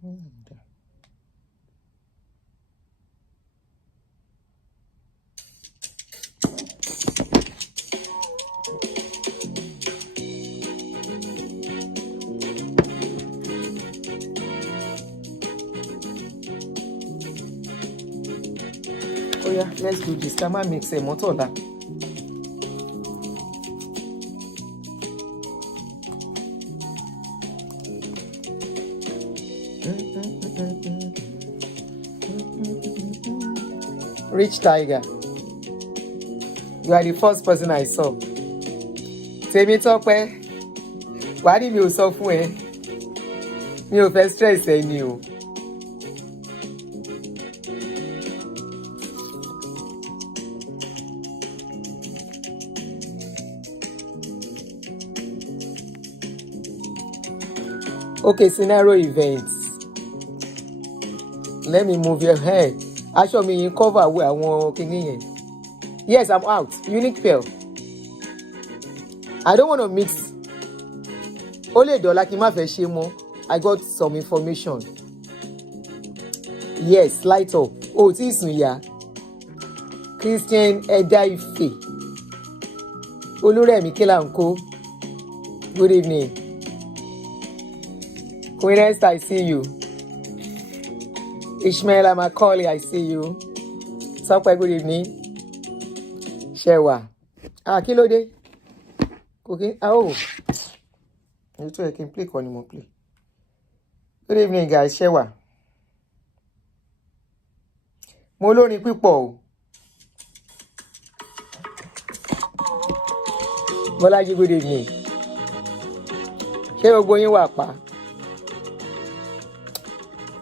Oh yeah, let's do this. Come on, mix a motola. Rich Tiger, you are the first person I saw. Tèmi Tọ́pẹ́, why did you so fún ẹ? Mi ò fẹ́ stress ẹni o. Okay, scenario events. Let me move your head. Aṣọ mi yín cover àwọn kinní yẹn. Yes, I'm out. Unique pearl. I don't want to mix. Ó lè dọ̀la kí n má fẹ́ ṣe mọ́. I got some information. Yes, light up. Oh, tí sùn yá. Christian Ẹ̀dá Ife. Olúrẹ̀mí Kílàńkó. Good evening. Queen Esther, I see you. Ishmael Macaulay, I see you. Tọ́pẹ́, good evening. Shewa. Kí ló dé? Cooking. Oh. You too, I can play more play. Good evening, guys. Shewa. Mo lórin pípọ̀ o. Bọ́lájí, good evening. Ṣé gbogbo yín wà pa?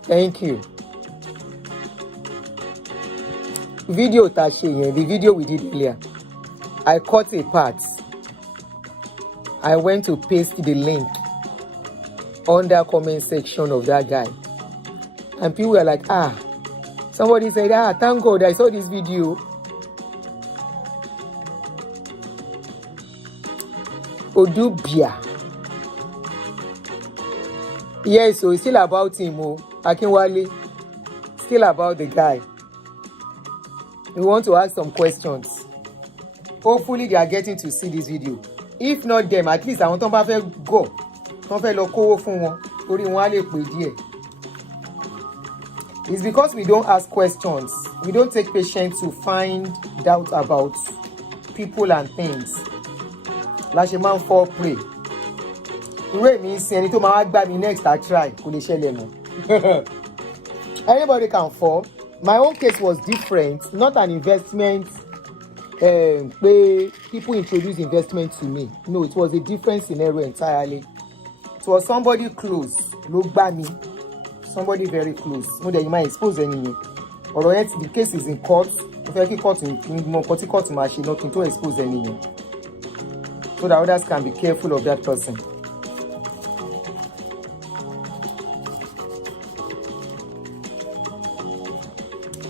Thank you. Video tá ṣe yẹn, the video we did earlier. I cut a part. I went to paste the link under comment section of that guy. And people were like, somebody said, thank God I saw this video. Odubia. Yes, so it's still about him, Akinwale. Still about the guy. We want to ask some questions. Hopefully they are getting to see this video. If not them, at least àwọn tó bá fẹ́ go. Tó fẹ́ lọ kówó fún wọn. Torí wọn á lè pè díẹ̀. It's because we don't ask questions. We don't take patience to find out about people and things. La ṣe máa ń fall prey. Ìwé mi sin ẹni tó máa gbà mí next I try kò lè ṣẹlẹ̀ mọ́. Anybody can fall. My own case was different, not an investment. Where people introduced investment to me. No, it was a different scenario entirely. It was somebody close, ló gbà mí. Somebody very close. No, that you might expose anything. Although the case is in court, if I court in court machine, nothing to expose anything. So that others can be careful of that person.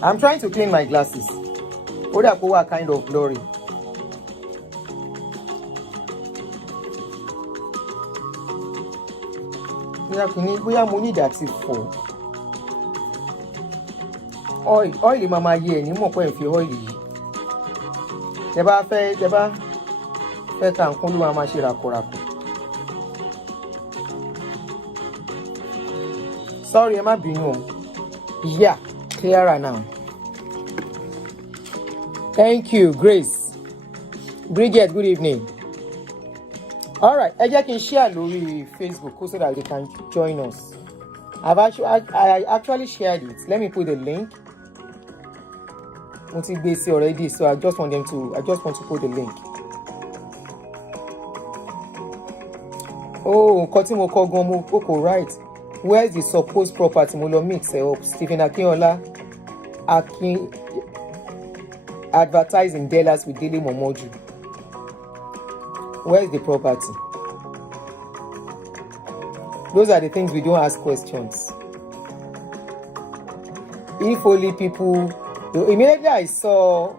I'm trying to clean my glasses. What kind of glory? We have money that's it for. Oil mama ye ni mo ko en fi oil yi. Tẹ́ bá fẹ́ ta nǹkan ló máa ṣe rákòrákò. Sorry, ẹ má bínú. Yeah, clearer now. Thank you, Grace. Bridget, good evening. All right, ẹ jẹ́ kí n share lórí Facebook so that they can join us. I actually shared it. Let me put the link. Mo ti gbé sí already, so I just want to put the link. Oh, nǹkan tí mo kọ gan mo kò right. Where's the supposed property? Mo lọ mix it up. Stephen Akintayo, Advertised in Dallas with Daily Momoju. Where's the property? Those are the things we don't ask questions. If only people. Immediately I saw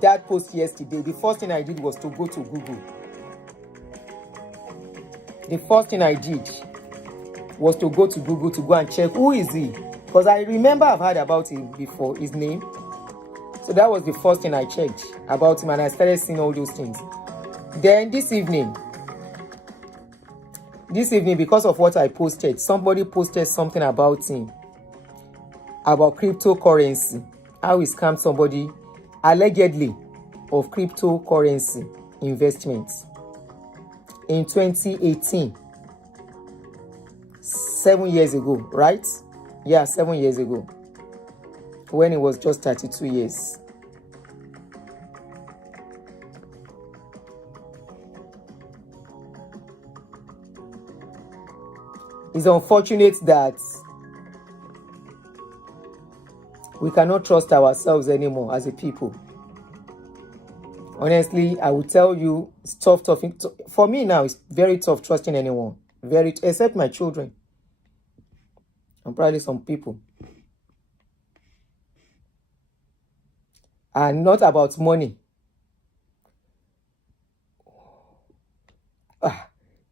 that post yesterday. The first thing I did was to go to Google. the first thing I did was to go to Google to go and check who is he, because I remember I've heard about him before, his name. So that was the first thing I checked about him, and I started seeing all those things. Then this evening, because of what I posted, somebody posted something about him, about cryptocurrency, how he scammed somebody allegedly of cryptocurrency investments in 2018, 7 years ago, right? Yeah, 7 years ago, when he was just 32 years. It's unfortunate that we cannot trust ourselves anymore as a people. Honestly, I will tell you, it's tough. For me now, it's very tough trusting anyone. Except my children. And probably some people. And not about money.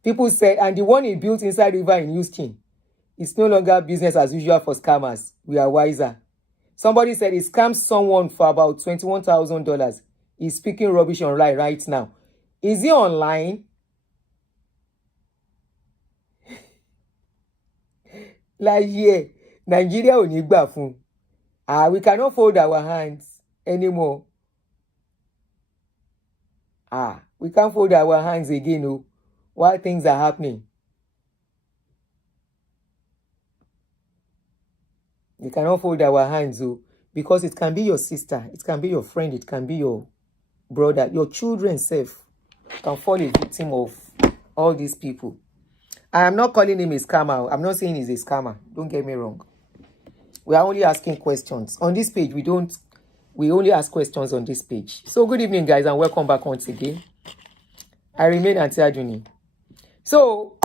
People said, and the one he built inside river in Houston, it's no longer business as usual for scammers. We are wiser. Somebody said he scammed someone for about $21,000. He's speaking rubbish online right now. Is he online? Like, yeah, Nigeria ò ní gbà fún. We cannot fold our hands anymore. We can't fold our hands again, while things are happening. We cannot fold our hands, because it can be your sister, it can be your friend, it can be your brother, your children self can fall a victim of all these people. I am not calling him a scammer. I'm not saying he's a scammer. Don't get me wrong. We are only asking questions. On this page, we only ask questions on this page. So good evening, guys, and welcome back once again. I remain Auntie Aduni. So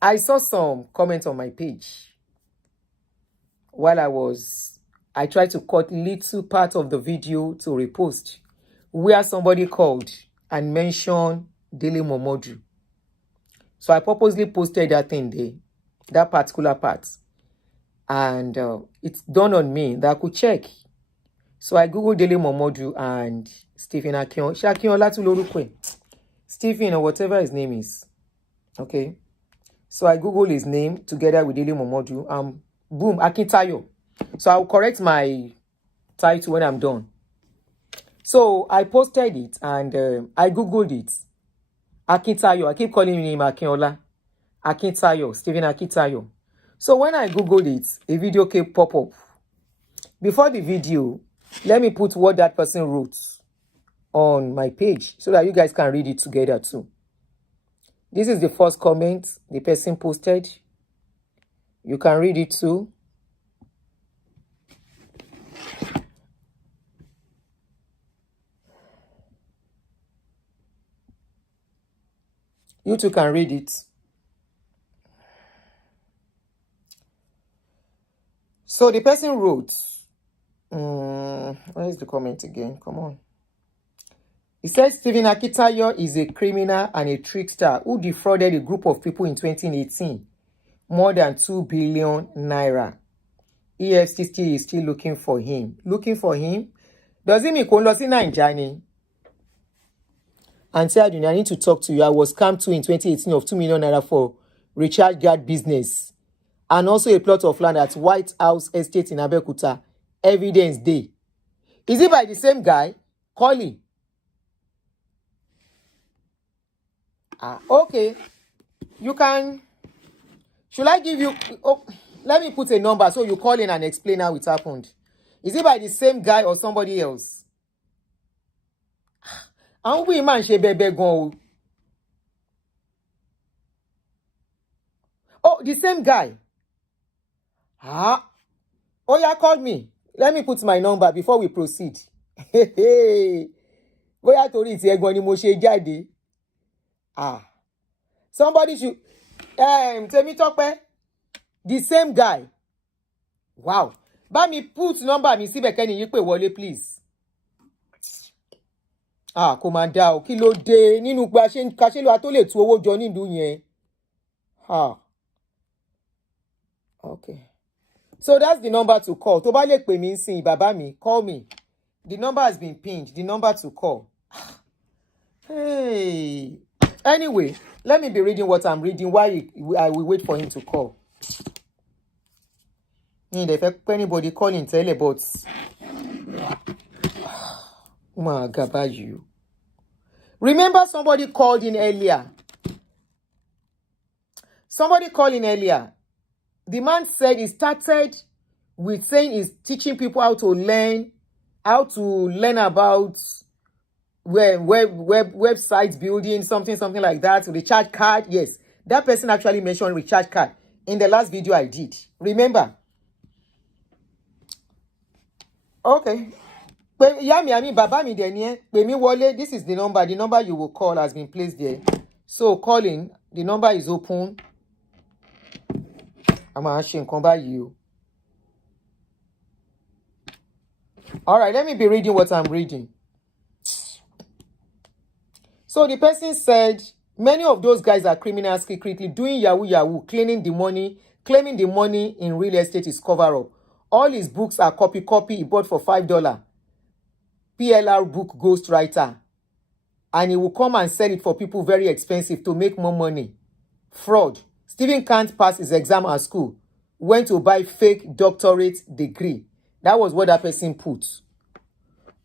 I saw some comments on my page while I tried to cut little part of the video to repost, where somebody called and mentioned Dele Momodu. So I purposely posted that thing there, that particular part. And it's dawned on me that I could check. So I googled Dele Momodu and Stephen Akintayo. Stephen, or whatever his name is. Okay. So I googled his name together with Dele Momodu. Boom, Akintayo. So I'll correct my title when I'm done. So I posted it and I googled it. Akintayo. I keep calling him Akinola. Akintayo. Stephen Akintayo. So when I googled it, a video came pop up. Before the video, let me put what that person wrote on my page so that you guys can read it together too. This is the first comment the person posted. You can read it too. You too can read it. So the person wrote, where is the comment again? Come on. He says Stephen Akintayo is a criminal and a trickster who defrauded a group of people in 2018. More than 2 billion naira. EFCC is still looking for him. Looking for him? Does it mean Konlosi Naijani? Auntie Aduni, I need to talk to you. I was scammed too in 2018 of 2 million naira for recharge guard business. And also a plot of land at White House Estate in Abeokuta. Evidence day. Is it by the same guy? Call him. Okay. You can... Should I give you... let me put a number so you call in and explain how it happened. Is it by the same guy or somebody else? Oh, the same guy. Oh, yeah, call me. Let me put my number before we proceed. Somebody should... tell me talk, the same guy. Wow. But me put number me see bekeni yipe wole, please. Commander, kí ló dé nínú gba ṣe ka ṣe lo atole tu owó jọ nílùú yẹn. Okay. So that's the number to call. Tó bá lè pè mí nsìn, bàbá mi, call me. The number has been pinned. The number to call. Hey. Anyway, let me be reading what I'm reading while I will wait for him to call. If anybody calling, tell about. My God, you. Remember somebody called in earlier. Somebody called in earlier. The man said he started with saying he's teaching people how to learn about website building, something like that. Recharge card. Yes, that person actually mentioned recharge card in the last video I did. Remember? Okay. Baba mi deniye. This is the number. The number you will call has been placed there. So calling. The number is open. I'm asking come by you. All right, let me be reading what I'm reading. So the person said, many of those guys are criminals secretly doing yahoo, claiming the money in real estate is cover up. All his books are copy he bought for $5. PLR book ghostwriter. And he will come and sell it for people very expensive to make more money. Fraud. Stephen can't pass his exam at school. Went to buy fake doctorate degree. That was what that person put.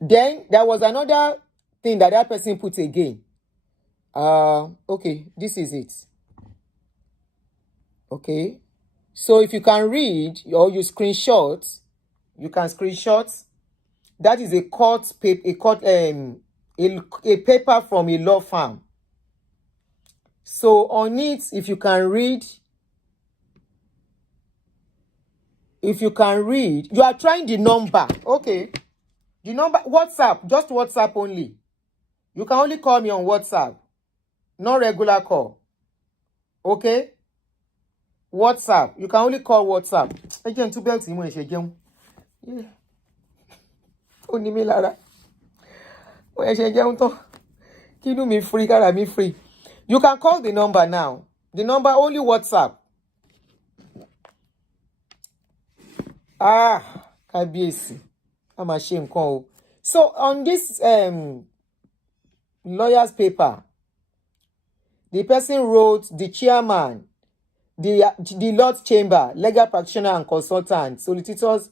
Then there was another thing that person put again. Okay, this is it. Okay. So if you can read or you screenshot, you can screenshot. That is a paper from a law firm. So on it, if you can read, you are trying the number. Okay. The number, WhatsApp, just WhatsApp only. You can only call me on WhatsApp. No regular call. Okay? WhatsApp. You can only call WhatsApp. Again, 2 belts in one. Yeah. Only me Lara. Keep me free, cara me free. You can call the number now. The number only WhatsApp. KBC. I'm ashamed. So on this lawyer's paper, the person wrote the chairman, the Lord's Chamber, legal practitioner and consultant, solicitors,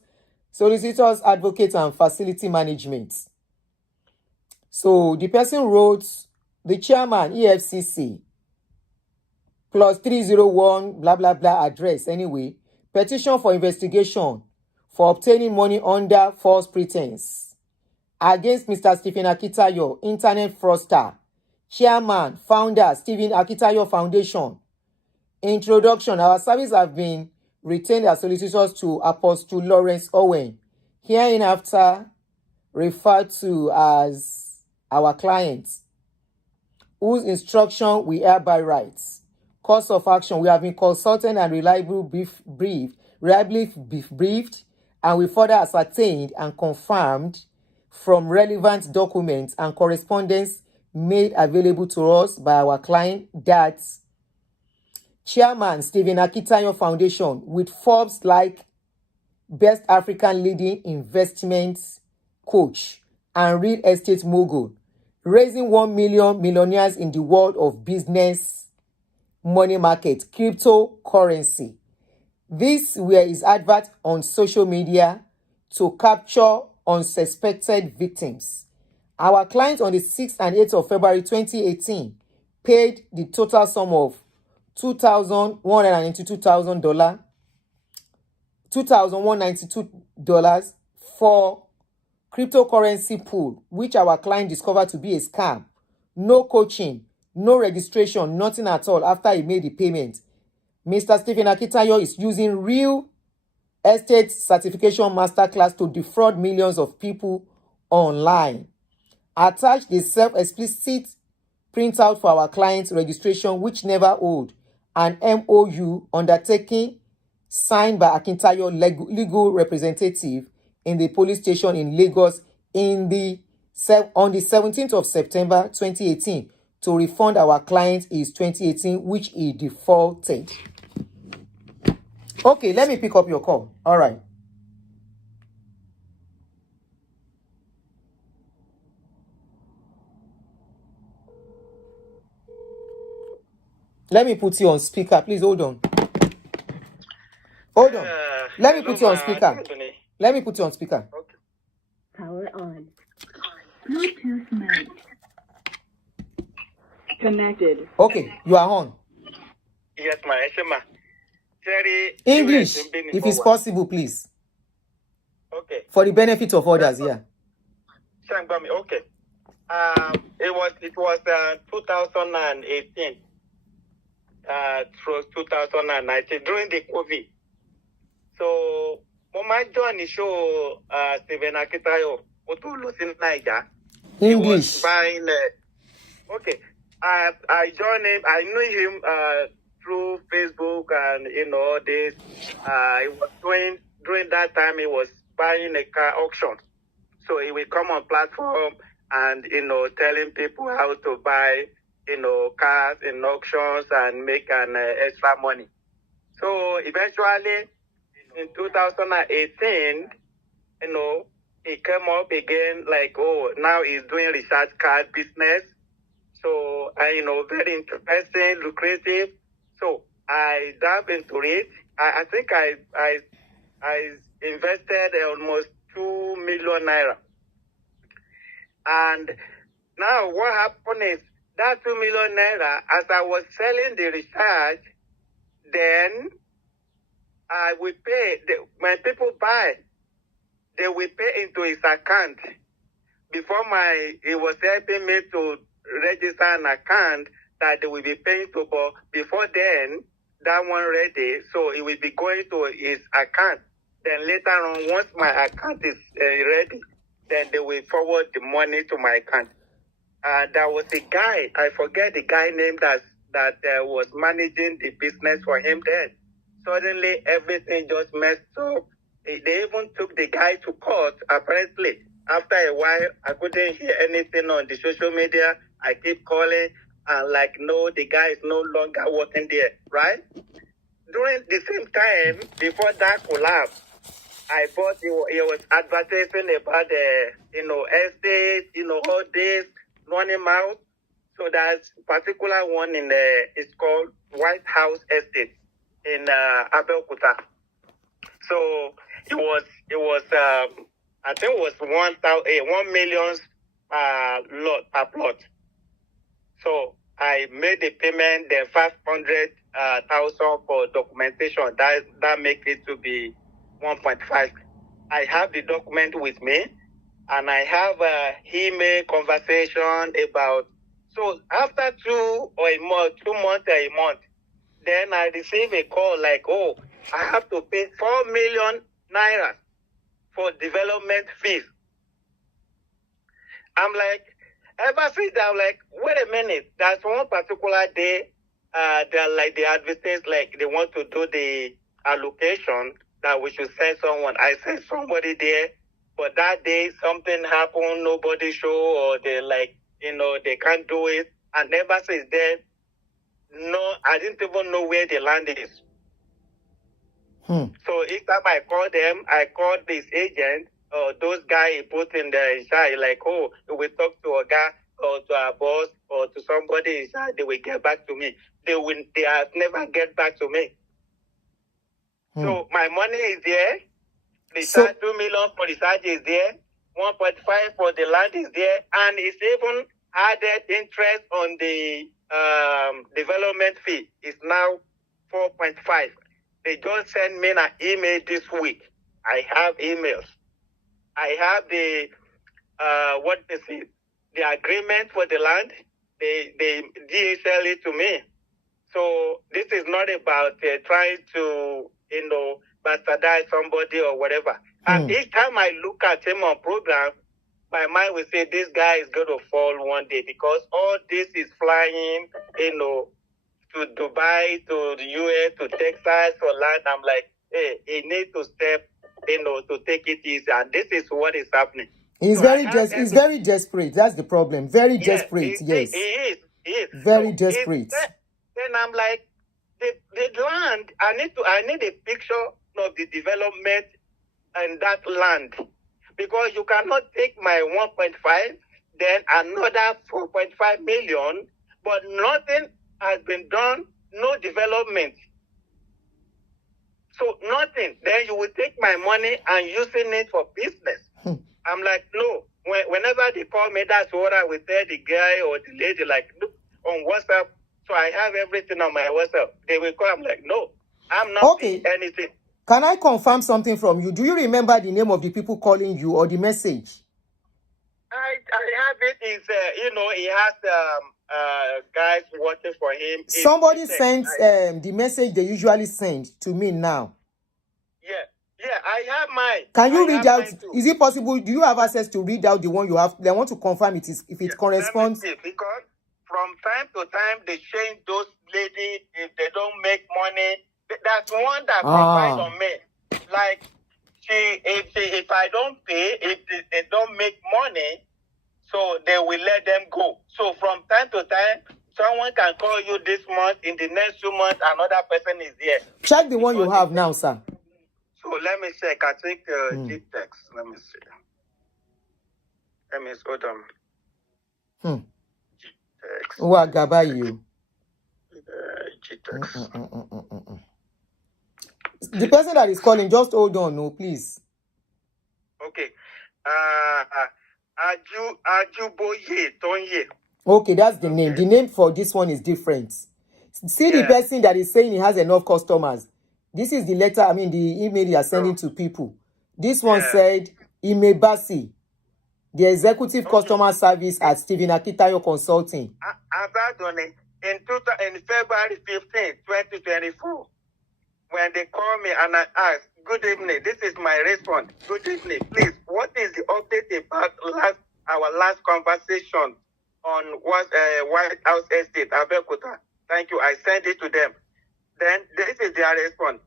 advocates and facility management. So the person wrote the chairman, EFCC, plus 301, blah, blah, blah, address. Anyway, petition for investigation for obtaining money under false pretense against Mr. Stephen Akintayo, internet fraudster, chairman, founder, Stephen Akintayo Foundation. Introduction. Our service have been retained as solicitors to Apostle Lawrence Owen, hereinafter referred to as our clients, whose instruction we hereby write. Course of action. We have been consulted and reliably briefed, and we further ascertained and confirmed from relevant documents and correspondence made available to us by our client that Chairman Stephen Akintayo Foundation, with Forbes like Best African Leading Investment Coach and Real Estate Mogul, raising 1 million millionaires in the world of business, money market, cryptocurrency. This were his advert on social media to capture unsuspected victims. Our client on the 6th and 8th of February 2018 paid the total sum of $2,192 for cryptocurrency pool, which our client discovered to be a scam. No coaching, no registration, nothing at all after he made the payment. Mr. Stephen Akintayo is using real estate certification masterclass to defraud millions of people online. Attach the self-explicit printout for our client's registration, which never hold an MOU undertaking signed by Akintayo legal representative in the police station in Lagos on the 17th of September 2018 to refund our client is 2018, which he defaulted. Okay, let me pick up your call. All right. Let me put you on speaker. Please hold on. Hold on. Let me put you on speaker. Let me put you on speaker. Okay. Power on. Bluetooth mode. Connected. Okay, you are on. Yes, ma. English, if it's possible, please. Okay. For the benefit of others, yeah. Okay. It was 2018 through 2019 during the COVID. So, my join the show Stephen Akintayo, in Niger. English. Buying. Okay. I joined him. I knew him through Facebook and this. He was during that time. He was buying a car auction. So he will come on platform and telling people how to buy cars in auctions and make an extra money. So eventually in 2018, he came up again like, oh, now he's doing recharge card business. So very interesting, lucrative. So I dived into it. I think I invested almost 2 million naira. And now what happened is that 2 million naira, as I was selling the recharge, then I will pay, when people buy, they will pay into his account. Before he was helping me to register an account that they will be paying to, but before then, that one ready, so it will be going to his account. Then later on, once my account is ready, then they will forward the money to my account. There was a guy, I forget the guy name that was managing the business for him then. Suddenly, everything just messed up. They even took the guy to court, apparently. After a while, I couldn't hear anything on the social media. I keep calling and no, the guy is no longer working there, right? During the same time, before that collapse, I thought he was advertising about the, estate, all this, running out. So there's a particular one it's called White House Estate in Abeokuta. So it was I think it was 1 million lot per plot. So I made the payment, the 500,000 for documentation. That makes it to be 1.5. I have the document with me, and I have a email conversation about. So after 2 months, a month, then I receive a call like, oh, I have to pay 4 million naira for development fees. I'm like, ever since I'm like, wait a minute, that's one particular day, they advertise they want to do the allocation that we should send someone. I sent somebody there, but that day something happened, nobody show, or they they can't do it. And ever since then, no, I didn't even know where the land is. So each time I call them, I call this agent or those guys he put in the inside, oh, we talk to a guy or to our boss or to somebody inside, they will get back to me. They have never get back to me. So my money is there. The 2 million for the charge is there. 1.5 for the land is there, and it's even added interest on the development fee. It's now 4.5. They just sent me an email this week. I have emails. I have the the agreement for the land. They DHL it to me. So this is not about trying to bastardize somebody or whatever. And each time I look at him on program, my mind will say this guy is going to fall one day, because all this is flying, to Dubai, to the US, to Texas for land. I'm like, hey, he needs to step, to take it easy. And this is what is happening. He's very desperate. That's the problem. Very desperate. Yes. He is. is. Very So desperate. then I'm like, the land, I need a picture of the development in that land. Because you cannot take my 1.5, then another 4.5 million, but nothing has been done, no development. So nothing. Then you will take my money and using it for business. I'm like, no. Whenever they call me, that's what I will tell the guy or the lady, like, look, on WhatsApp. So I have everything on my WhatsApp. They will call. I'm like, no, I'm not Okay. seeing anything. Can I confirm something from you? Do you remember the name of the people calling you or the message? I have it. Is he has guys working for him. Somebody sent the message they usually send to me now. Yeah, I have mine. Can you read out? Is it possible? Do you have access to read out the one you have? They want to confirm it is if it corresponds. Let me see, because from time to time they change those ladies if they don't make money. That's one that provides on me. Like if I don't pay, if they don't make money, so they will let them go. So from time to time, someone can call you this month. In the next 2 months, another person is here. Check the one you have now, sir. So let me check. I think G-Text. Let me see. Let me hold on. G-Text. What about you? G-Text. The person that is calling, just hold on, no, please. Okay. Ajuboye Tonye. Okay, that's the name. The name for this one is different. See the person that is saying he has enough customers. This is the letter, the email you are sending to people. This one said, Imebasi, the executive customer service at Stephen Akintayo Consulting. I've done it in February 15, 2024. When they call me and I ask, good evening, this is my response. Good evening, please, what is the update about our last conversation on White House Estate, Abeokuta? Thank you, I sent it to them. Then this is their response.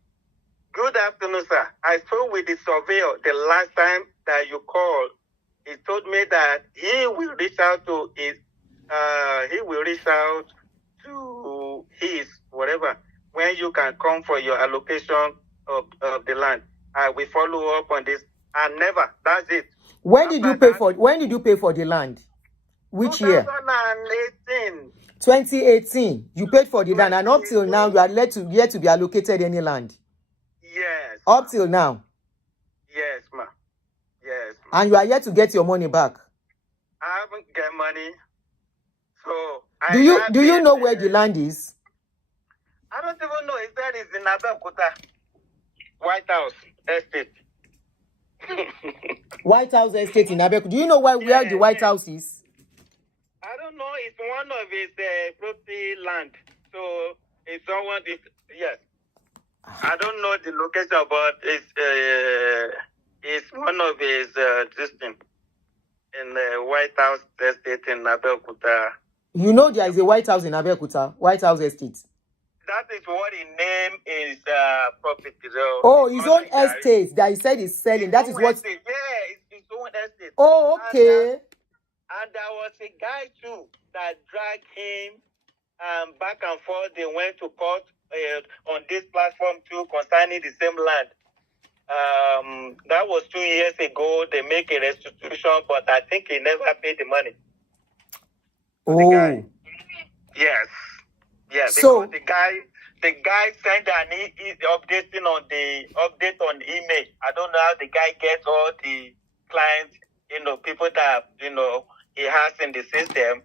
Good afternoon, sir. I spoke with the surveyor the last time that you called. He told me that he will reach out to his whatever when you can come for your allocation of the land. I will follow up on this. And never. That's it. When did you pay for the land? Which year? 2018. 2018. You paid for the land, and up till now you are yet to be allocated any land. Yes. Up till now. Yes, ma. Yes. Ma. And you are yet to get your money back. I haven't get money. So do you know where the land is? I don't even know if that is in Abeokuta. White House Estate. White House Estate in Abeokuta. Do you know where the White House is? I don't know. It's one of his property land. So it's someone. Yes. I don't know the location, but it's one of his distance in the White House Estate in Abeokuta. You know there is a White House in Abeokuta, White House Estate. That is what he named his property. So his own estate that he said he's selling. That is what. Estate. Yeah, it's his own estate. Oh, okay. And there was a guy too that dragged him back and forth. They went to court on this platform too concerning the same land. That was 2 years ago. They make a restitution, but I think he never paid the money. Oh. The guy. Yes. Yeah. So the guy sent an update on the email. I don't know how the guy gets all the clients, people that he has in the system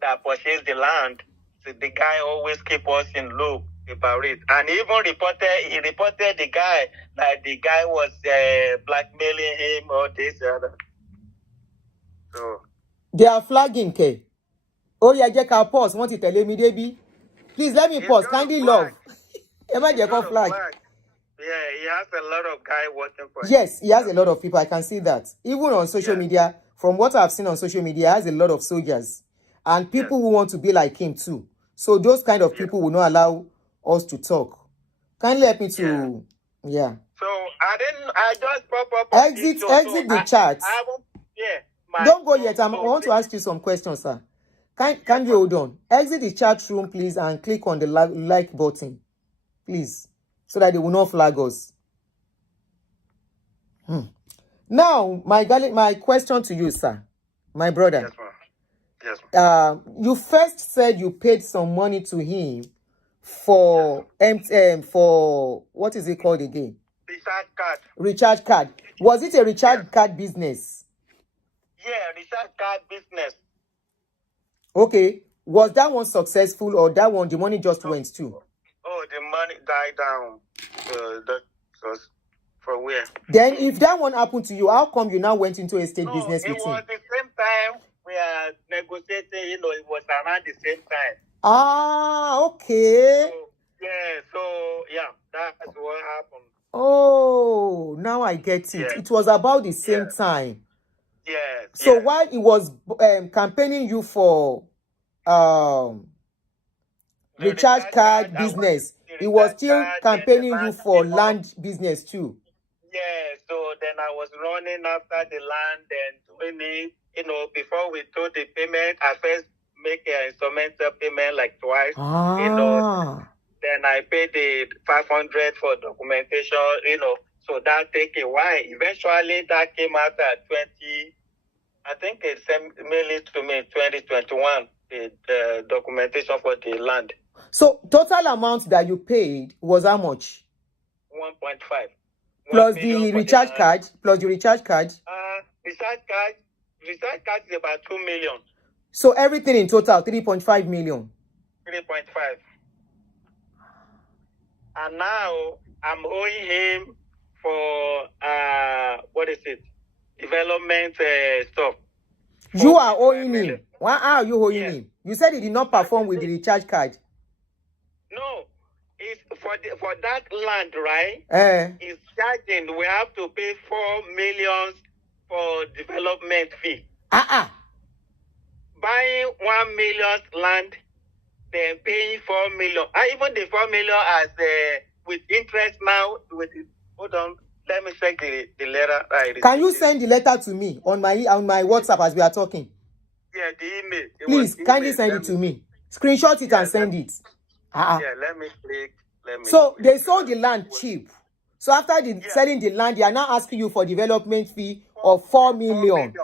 that purchase the land. So the guy always keep us in loop about it. And he reported the guy that the guy was blackmailing him or this other. So they are flagging, K. Oh yeah, Jack, I'll pause. Want to tell me, Debbie? Please let me pause. Kindly love. Flag. Yeah, he has a lot of guys working for him. Yes, he has a lot of people. I can see that. Even on social media, from what I've seen on social media, he has a lot of soldiers and people who want to be like him too. So those kind of people will not allow us to talk. Kindly help me to, So I just pop up. Exit the chat. Don't go yet. I want to ask you some questions, sir. Can you hold on? Exit the chat room, please, and click on the like button, please, so that they will not flag us. Now, my question to you, sir, my brother. Yes, ma'am. Yes, ma'am. You first said you paid some money to him for for what is it called again? Recharge card. Recharge card. Was it a recharge card business? Yeah, recharge card business. Okay. Was that one successful, or that one the money just went to? Oh, the money died down. That was for where? Then, if that one happened to you, how come you now went into estate business with him? It was the same time we are negotiating. It was around the same time. Ah, okay. That's what happened. Oh, now I get it. Yes. It was about the same time. Yes. So while he was campaigning you for recharge card business, he was still campaigning you for land business too. Yeah, so then I was running after the land and doing it. Before we do the payment, I first make an instrumental payment like twice. Then I paid the 500 for documentation. So that take a while. Eventually, that came out at 20. I think it mailed it to me in 2021. The documentation for the land. So total amount that you paid was how much? 1.5. Plus the recharge card. Plus the recharge card. Recharge card is about 2 million. So everything in total 3.5 million. 3.5. And now I'm owing him for development stuff. You are owing him. Why are you owing him? You said he did not perform with the recharge card. No, it's for that land, right? It's charging. We have to pay 4 million for development fee. Buying 1 million land, then paying 4 million. Even the 4 million as with interest now. Hold on, let me check the letter. Can you send the letter to me on my WhatsApp as we are talking? Yeah, the email. Please, kindly send it to me. Screenshot it and send it. Yeah, let me click. So they sold the land cheap. So after selling the land, they are now asking you for development fee of 4 million.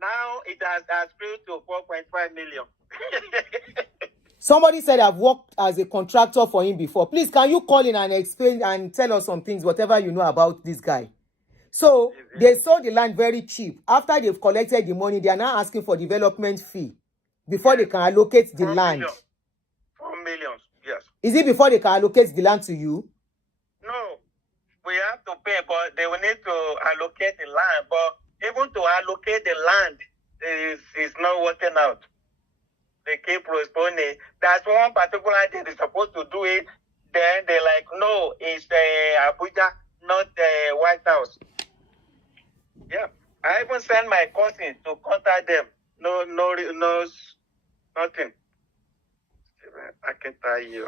Now it has increased to 4.5 million. Somebody said I've worked as a contractor for him before. Please, can you call in and explain and tell us some things, whatever you know about this guy? So they sold the land very cheap. After they've collected the money, they are now asking for development fee before they can allocate the land. 4 million, yes. Is it before they can allocate the land to you? No, we have to pay, but they will need to allocate the land. But even to allocate the land is not working out. They keep postponing. That's one particular day they're supposed to do it. Then they're like, no, it's Abuja, not the White House. Yeah, I even sent my cousin to contact them. No, nothing. Akintayo.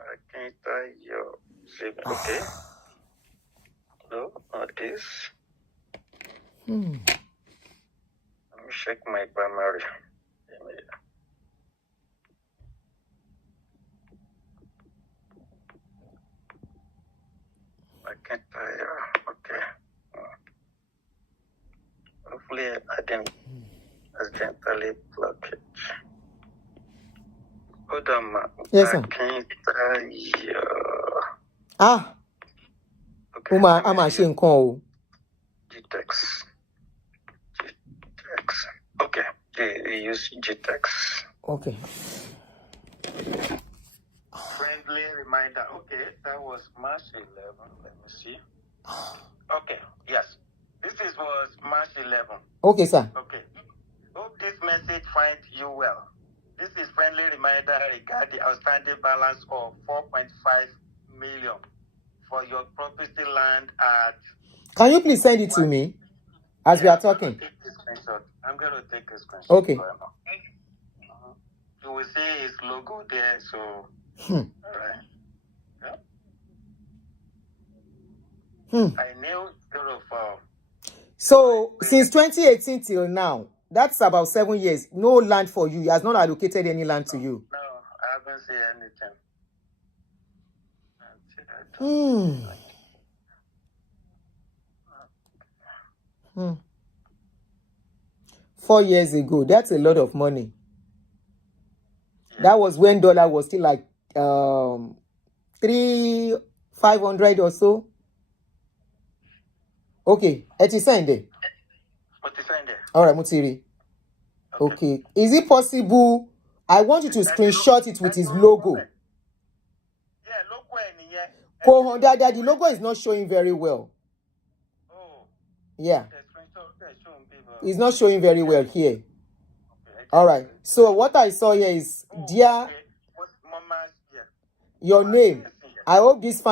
Akintayo. Okay. No, not this. Let me check my primary. Akintayo. Okay. Hopefully I didn't accidentally block it. Hold on, ma. Yes, sir. Akintayo. Okay. I'm asking call. GTEX. Okay. They use GTEX. Okay. Friendly reminder. Okay, that was March 11. Let me see. Okay, yes. This was March 11. Okay, sir. Okay. Hope this message finds you well. This is friendly reminder regarding the outstanding balance of 4.5 million for your property land at... Can you please send it to me as we are talking? I'm going to take a screenshot. Okay. You will see his logo there, so... All right. Yeah. I knew So since 2018 till now, that's about 7 years. No land for you. He has not allocated any land to you. No, I haven't seen anything. 4 years ago, that's a lot of money. That was when dollar was still like 3,500 or so. Okay, eti send it. What is in there? All right, Mutiri. Okay. Is it possible? I want you to screenshot it with his logo. Yeah, logo in here. The logo is not showing very well. Oh, Yeah. It's not showing very well here. All right. So what I saw here is, dear, your name. I hope this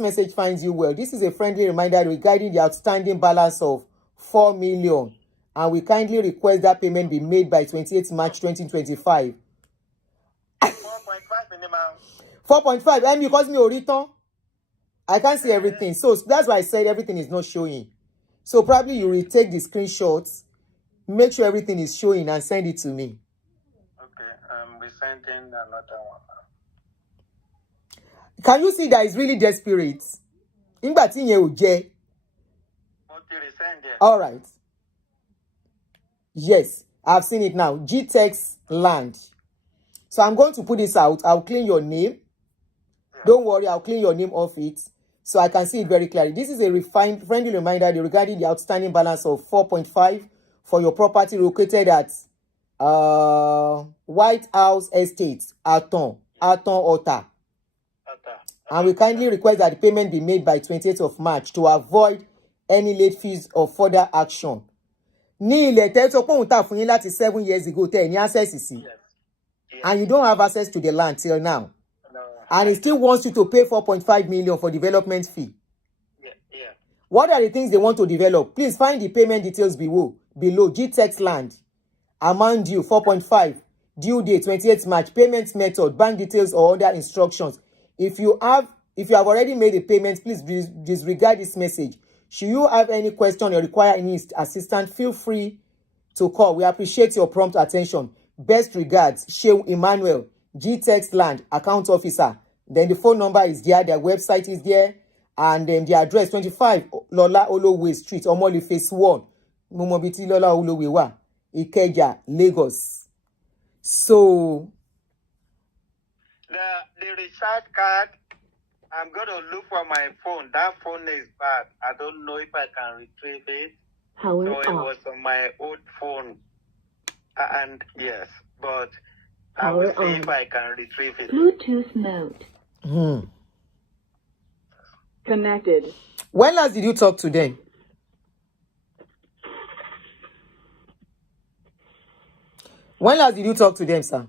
message finds you well. This is a friendly reminder regarding the outstanding balance of 4 million, and we kindly request that payment be made by 28th March 2025. 4.5 minimum. 4.5. And because me return, I can't see everything. So that's why I said everything is not showing. So probably you retake the screenshots, make sure everything is showing, and send it to me. Okay, we're sending another one. Can you see that it's really desperate? All right. Yes, I've seen it now. GTEX land. So I'm going to put this out. I'll clean your name. Don't worry, I'll clean your name off it so I can see it very clearly. This is a refined, friendly reminder regarding the outstanding balance of 4.5 for your property located at White House Estate, Aton, Ota. And we kindly request that the payment be made by 28th of March to avoid any late fees or further action. Ní ilẹ̀ tẹ́ sọ pé òun tà fún yín láti 7 years ago tẹ́ ẹ̀ ní access sí. And you don't have access to the land till now. No. And he still wants you to pay 4.5 million for development fee. Yeah. What are the things they want to develop? Please find the payment details below. GTEX land. Amount due 4.5. Due date 28th March. Payment method, bank details or other instructions. If you have already made a payment, please disregard this message. Should you have any question or require any assistance, feel free to call. We appreciate your prompt attention. Best regards, Shehu Emmanuel, GTEX Land, account officer. Then the phone number is there, their website is there, and then the address 25 Lola Olowe Street, Omoli Phase 1, Momobiti Lola Olowe wa, Ikeja, Lagos. So the recharge card, I'm going to look for my phone. That phone is bad. I don't know if I can retrieve it. Power So it off. was on my old phone. And yes, but I Power will see on. if I can retrieve it. Bluetooth mode. Connected. when last did you talk to them? When last did you talk to them, sir?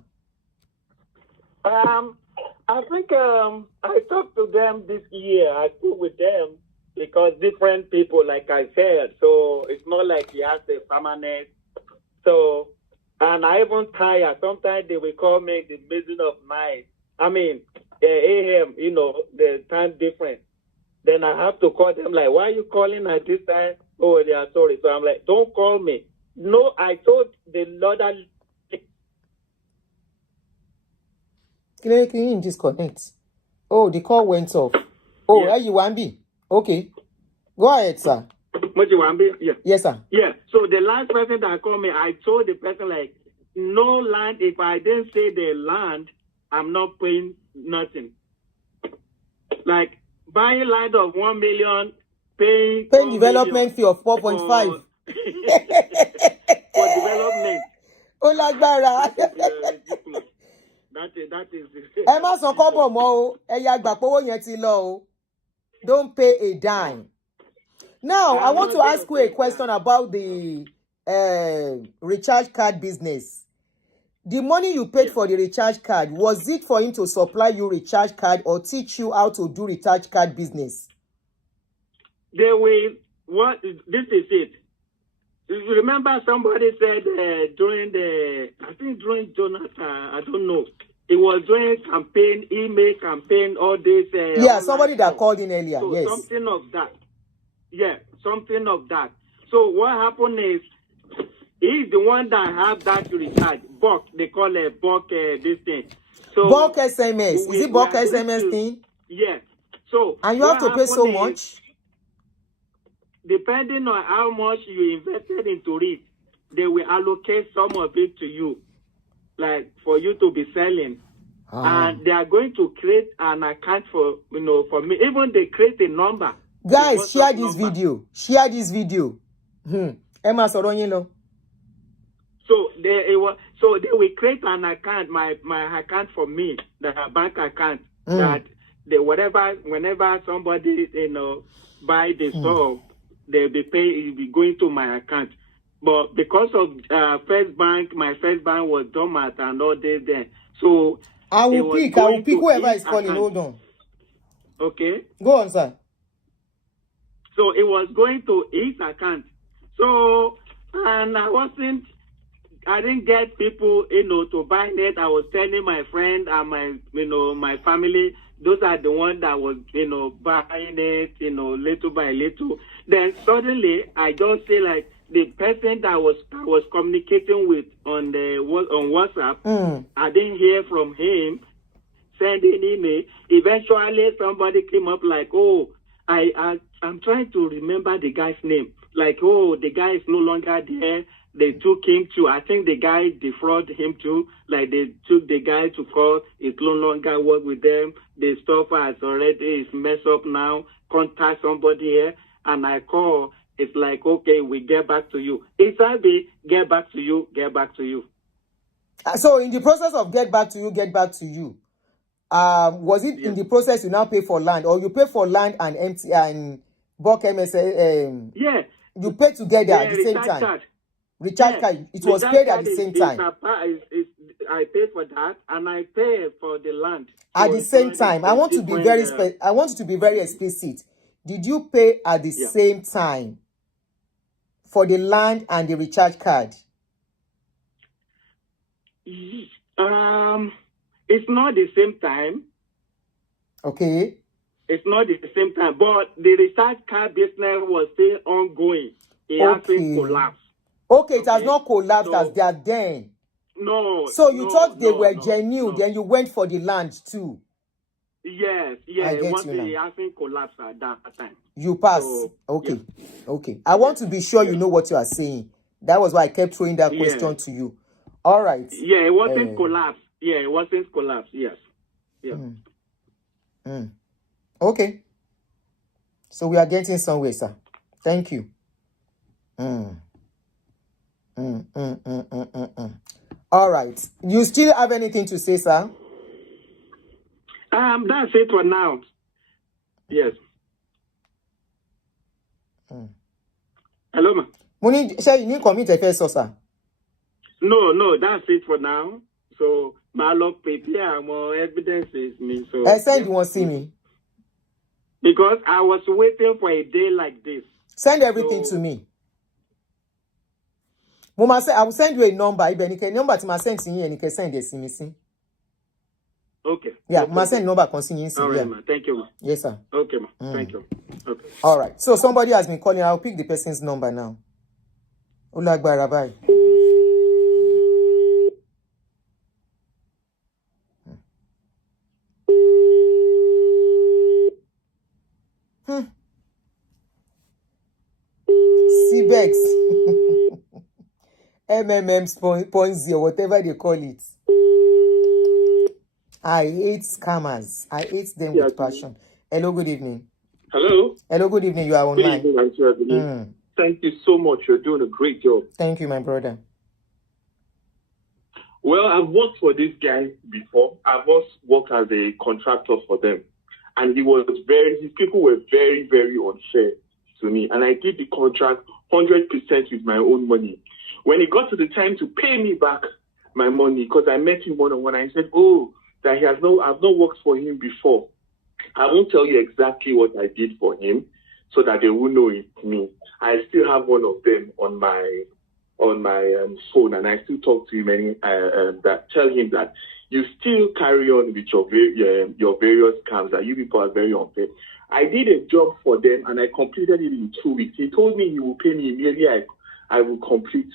I think I talked to them this year. I spoke with them because different people, like I said, so it's not like he has a permanent. So, and I even tired. Sometimes they will call me the middle of night. I mean, AM, the time difference. Then I have to call them like, why are you calling at this time? Oh, they are sorry. So I'm like, don't call me. No, I told the Lord that. Can you disconnect? Oh, the call went off. Oh, Yeah. you want be? Okay. Go ahead, sir. Yeah. Yes, sir. Yeah. So the last person that called me, I told the person like, no land. If I didn't say the land, I'm not paying nothing. Like buying land of 1 million, paying Development fee of 4.5. for development. Oh, lágbára. Ridiculous. That is. Ẹ má san kọ́bọ̀ mọ́ o. Ẹ ya gbà pé owó yẹn ti lọ o. Don't pay a dime. Now, I want to ask you a question about the recharge card business. The money you paid for the recharge card, was it for him to supply you recharge card or teach you how to do recharge card business? They will. What? This is it. You remember somebody said during Jonathan, I don't know. It was during campaign, email campaign, all this. Yeah, somebody that called in earlier. So yes. something of that. Yeah, something of that. So what happened is, he's the one that have that recharge. Bulk, they call it bulk this thing. So bulk SMS. Is it bulk SMS thing? Yes. So and you have to pay so much? Depending on how much you invested into it, they will allocate some of it to you, like for you to be selling. And they are going to create an account for for me. Even they create a number. Guys, share this video. Share this video. Emma Soronilo. So they will create an account, my account for me, the bank account that whenever somebody buy the store, they'll be going to my account. But because of my first bank was dormant and all this there. So I will pick whoever is calling. Account. Hold on. Okay. Go on, sir. So it was going to his account. So, and I didn't get people, to buy it. I was telling my friend and my family, those are the ones that was, buying it, little by little. Then suddenly I just say like the person that I was communicating with on WhatsApp, I didn't hear from him, sending email. Eventually somebody came up like, oh, I'm trying to remember the guy's name. Like, oh, the guy is no longer there. They took him to, I think the guy defrauded him too. Like, they took the guy to court. It no longer work with them. The stuff is messed up now. Contact somebody here. And I call. It's like, okay, we get back to you. It's get back to you, get back to you. So in the process of get back to you, was it in the process you now pay for land, or you pay for land and empty and bulk MSA? Yeah. You pay together at the same time. Charge. Recharge card. It was paid at the same time. I pay for that, and I pay for the land at the same time. I want to be very I want you to be very explicit. Did you pay at the same time for the land and the recharge card? It's not the same time. Okay. It's not the same time, but the recharge card business was still ongoing. It hasn't collapsed. Okay, it has not collapsed as they are then. No. So you thought they were genuine, then you went for the land too. Yes. It hasn't collapsed at that time. You passed. So, okay. I want to be sure you know what you are saying. That was why I kept throwing that question to you. All right. Yeah, it wasn't collapsed. Yeah, it wasn't collapsed. Yes. Yeah. Okay. So we are getting somewhere, sir. Thank you. All right. You still have anything to say, sir? That's it for now. Yes. Hello, ma. Money, shall you need to commit a first, sir? No, that's it for now. So, my love, prepare more evidences me. So, I said you won't see me. Because I was waiting for a day like this. Send everything to me. Mama say I will send you a number. If any number to my send to you, and you can send this to me. Okay. Yeah, Mama send number consigning. All right, ma. Thank you, ma. Yes, sir. Okay, ma. Thank you. Okay. All right. So somebody has been calling. I'll pick the person's number now. Ulagbara bye. CBEX. MMM.0, whatever they call it. I hate scammers. I hate them with passion. Hello, good evening. Hello. Hello, good evening. You are online. Good evening, Thank you so much. You're doing a great job. Thank you, my brother. Well, I've worked for this guy before. I've also worked as a contractor for them. And his people were very, very unfair to me. And I did the contract 100% with my own money. When it got to the time to pay me back my money, because I met him one-on-one, I said, that I've not worked for him before. I won't tell you exactly what I did for him so that they will know it's me. I still have one of them on my phone, and I still talk to him and tell him that you still carry on with your various scams that you people are very unfair. I did a job for them and I completed it in 2 weeks. He told me he will pay me immediately. I will complete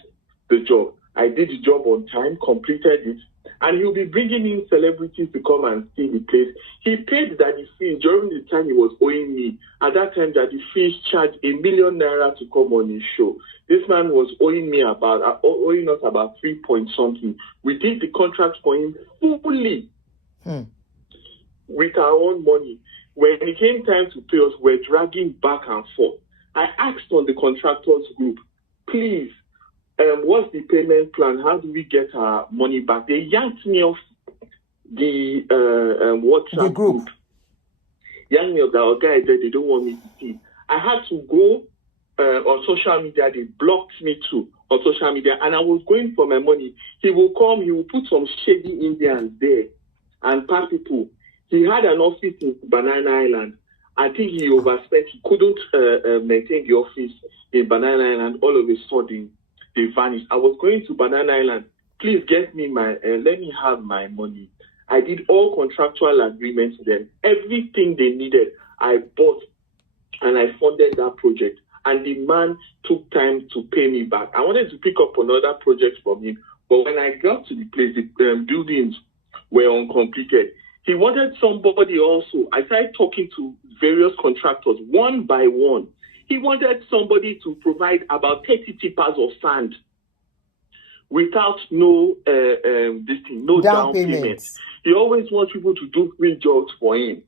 the job. I did the job on time, completed it, and he'll be bringing in celebrities to come and see the place. He paid Daddy Fish during the time he was owing me. At that time, Daddy Fish charged ₦1 million to come on his show. This man was owing us about 3 point something. We did the contract for him fully with our own money. When it came time to pay us, we're dragging back and forth. I asked on the contractors group, please, what's the payment plan? How do we get our money back? They yanked me off the WhatsApp group. Yanked me off that guy that they don't want me to see. I had to go on social media. They blocked me too on social media, and I was going for my money. He will come, he will put some shady Indians there and pass people. He had an office in Banana Island. I think he overspent. He couldn't maintain the office in Banana Island. All of a sudden, they vanished. I was going to Banana Island. Please get me let me have my money. I did all contractual agreements with them. Everything they needed, I bought, and I funded that project. And the man took time to pay me back. I wanted to pick up another project from him, but when I got to the place, the buildings were uncompleted. He wanted somebody also. I started talking to various contractors one by one. He wanted somebody to provide about 30 tippers of sand without no down payment. He always wants people to do free jobs for him.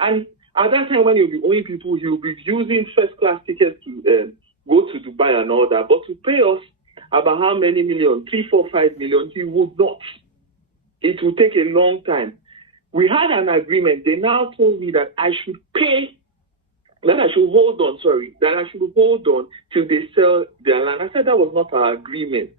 And at that time, when he'll be owing people, he'll be using first-class tickets to go to Dubai and all that. But to pay us about how many million, 3, 4, 5 million, he would not. It will take a long time. We had an agreement. They now told me that I should hold on till they sell their land. I said that was not our agreement.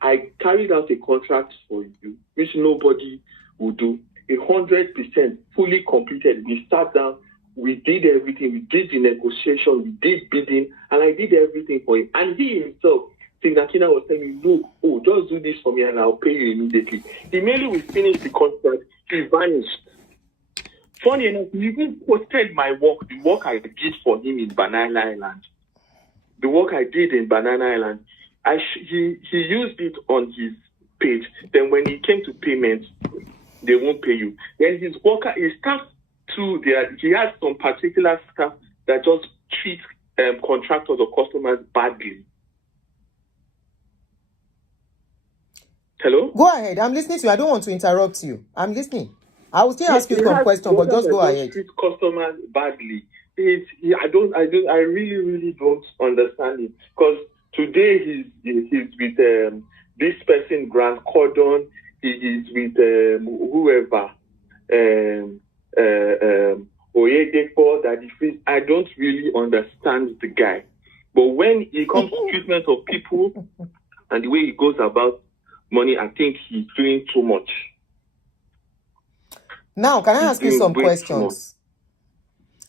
I carried out a contract for you, which nobody would do. 100% fully completed. We sat down, we did everything. We did the negotiation, we did bidding, and I did everything for him. And he himself, Stephen Akintayo, was telling me, look, just do this for me and I'll pay you immediately. Immediately we finished the contract, he vanished. Funny enough, he even posted my work, the work I did for him in Banana Island. The work I did in Banana Island. He used it on his page. Then when he came to payment, they won't pay you. Then his staff too, he has some particular staff that just treat contractors or customers badly. Hello? Go ahead. I'm listening to you. I don't want to interrupt you. I'm listening. I will still ask you some questions, but just go ahead. Treat customers badly. I really don't understand it. Because today he's with this person, Grant Cordon. He is with whoever, Oyedepo, Daddy Fish. I don't really understand the guy. But when it comes to treatment of people and the way he goes about money, I think he's doing too much. Now, can I ask you some questions?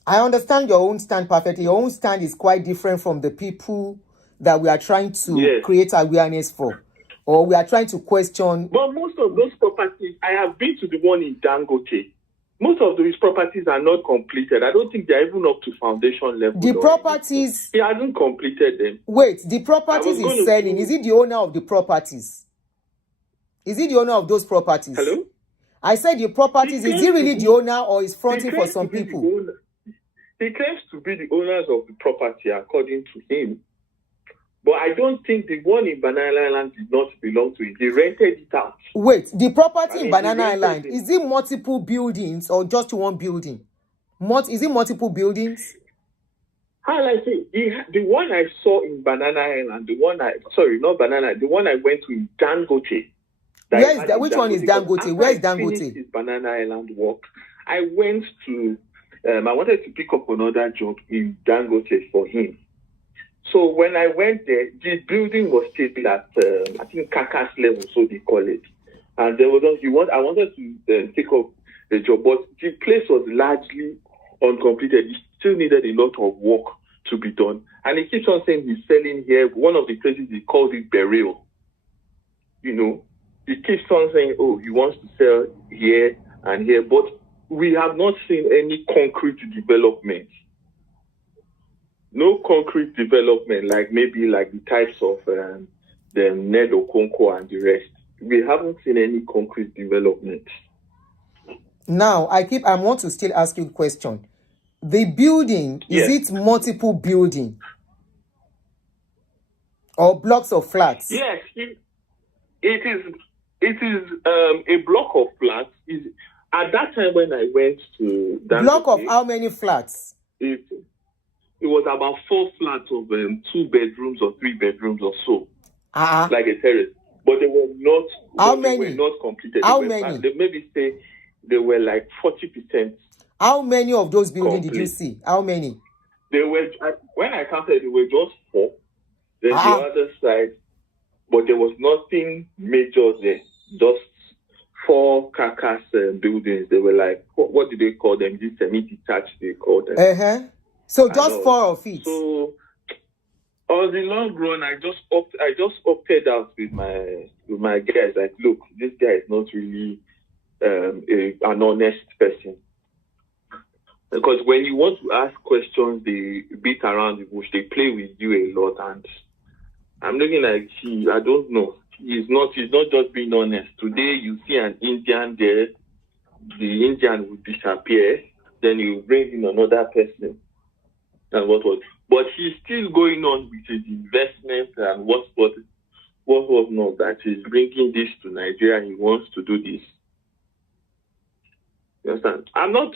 I understand your own stand perfectly. Your own stand is quite different from the people that we are trying to create awareness for, or we are trying to question. But most of those properties, I have been to the one in Dangote. Most of these properties are not completed. I don't think they're even up to foundation level. The properties... He hasn't completed them. Wait, the properties he's selling, is it the owner of the properties? Is he the owner of those properties? Hello? I said the properties, is he really the owner or is fronting for some people? He claims to be the owners of the property according to him. But I don't think the one in Banana Island did not belong to him. He rented it out. Wait, the property in Banana Island, is it multiple buildings or just one building? Is it multiple buildings? How I say, the one I saw in Banana Island, the one I went to in Dangote. Which one is Dangote? Where is Dangote? His Banana Island work. I went to, I wanted to pick up another job in Dangote for him. So when I went there, the building was still at, I think, Kakas level, so they call it. And there was I wanted to take up the job, but the place was largely uncompleted. It still needed a lot of work to be done. And he keeps on saying he's selling here. One of the places he called it burial. You know, he keeps on saying, oh, he wants to sell here and here, but we have not seen any concrete development. No concrete development, like maybe like the types of the Ned Okonkwo and the rest. We haven't seen any concrete development. Now, I want to still ask you a question. The building, Yes. is it multiple building? Or blocks of flats? Yes, it is a block of flats. At that time when I went to Block of how many flats? It was about 4 flats of 2 bedrooms or 3 bedrooms or so, like a terrace. But they were not. How many? They were not completed. How many? They maybe say they were like 40%. How many of those buildings complete. did you see? How many? They were when I counted, they were just 4. Then the other side, but there was nothing major there. Just 4 carcass buildings. They were like, what do they call them? This semi-detached, they call them. So just 4 of it. So on the long run, I just opted out with my guys. Like, look, this guy is not really an honest person. Because when you want to ask questions, they beat around the bush. They play with you a lot, and I'm looking like I don't know. He's not just being honest. Today you see an Indian there, the Indian will disappear, then you bring in another person. And but he's still going on with his investment and what was not, that he's bringing this to Nigeria and he wants to do this. You understand? I'm not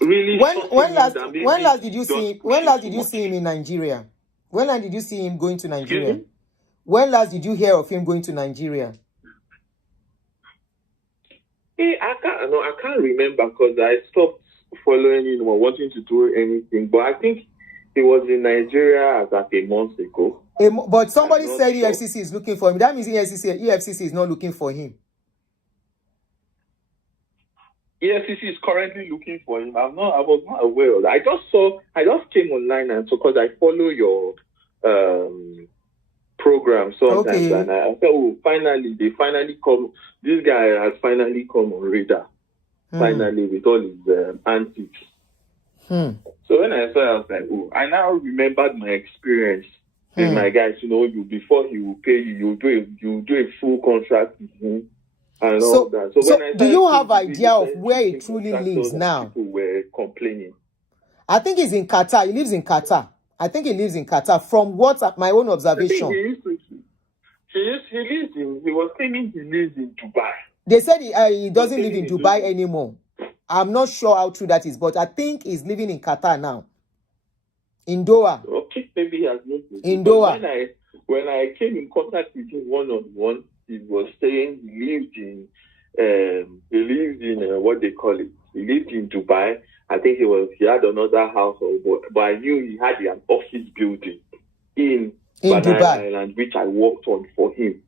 really. When last did you see him? When last did you see him in Nigeria? When last did you see him going to Nigeria? When last did you hear of him going to Nigeria? I can't remember because I stopped following him or wanting to do anything. But I think he was in Nigeria about a month ago. But somebody said EFCC is looking for him. That means EFCC is not looking for him. EFCC is currently looking for him. I was not aware of that. I just came online and so because I follow your program sometimes, and I thought, oh, they finally come. This guy has finally come on radar. Finally, with all his antics. So when I saw it, I was like, oh, I now remembered my experience with my guys. Before he will pay you, you do a full contract with him and all that. So when do you have idea of where he truly lives now? People were complaining. I think he's in Qatar. He lives in Qatar. I think he lives in Qatar. From my own observation, he was claiming he lives in Dubai. They said he doesn't live in Dubai anymore. I'm not sure how true that is, but I think he's living in Qatar now. In Doha. Okay, maybe he has moved. In Doha. When I came in contact with him one-on-one, he was saying he lived in what they call it. He lived in Dubai. I think he had another house, but I knew he had an office building in Dubai Island, which I worked on for him.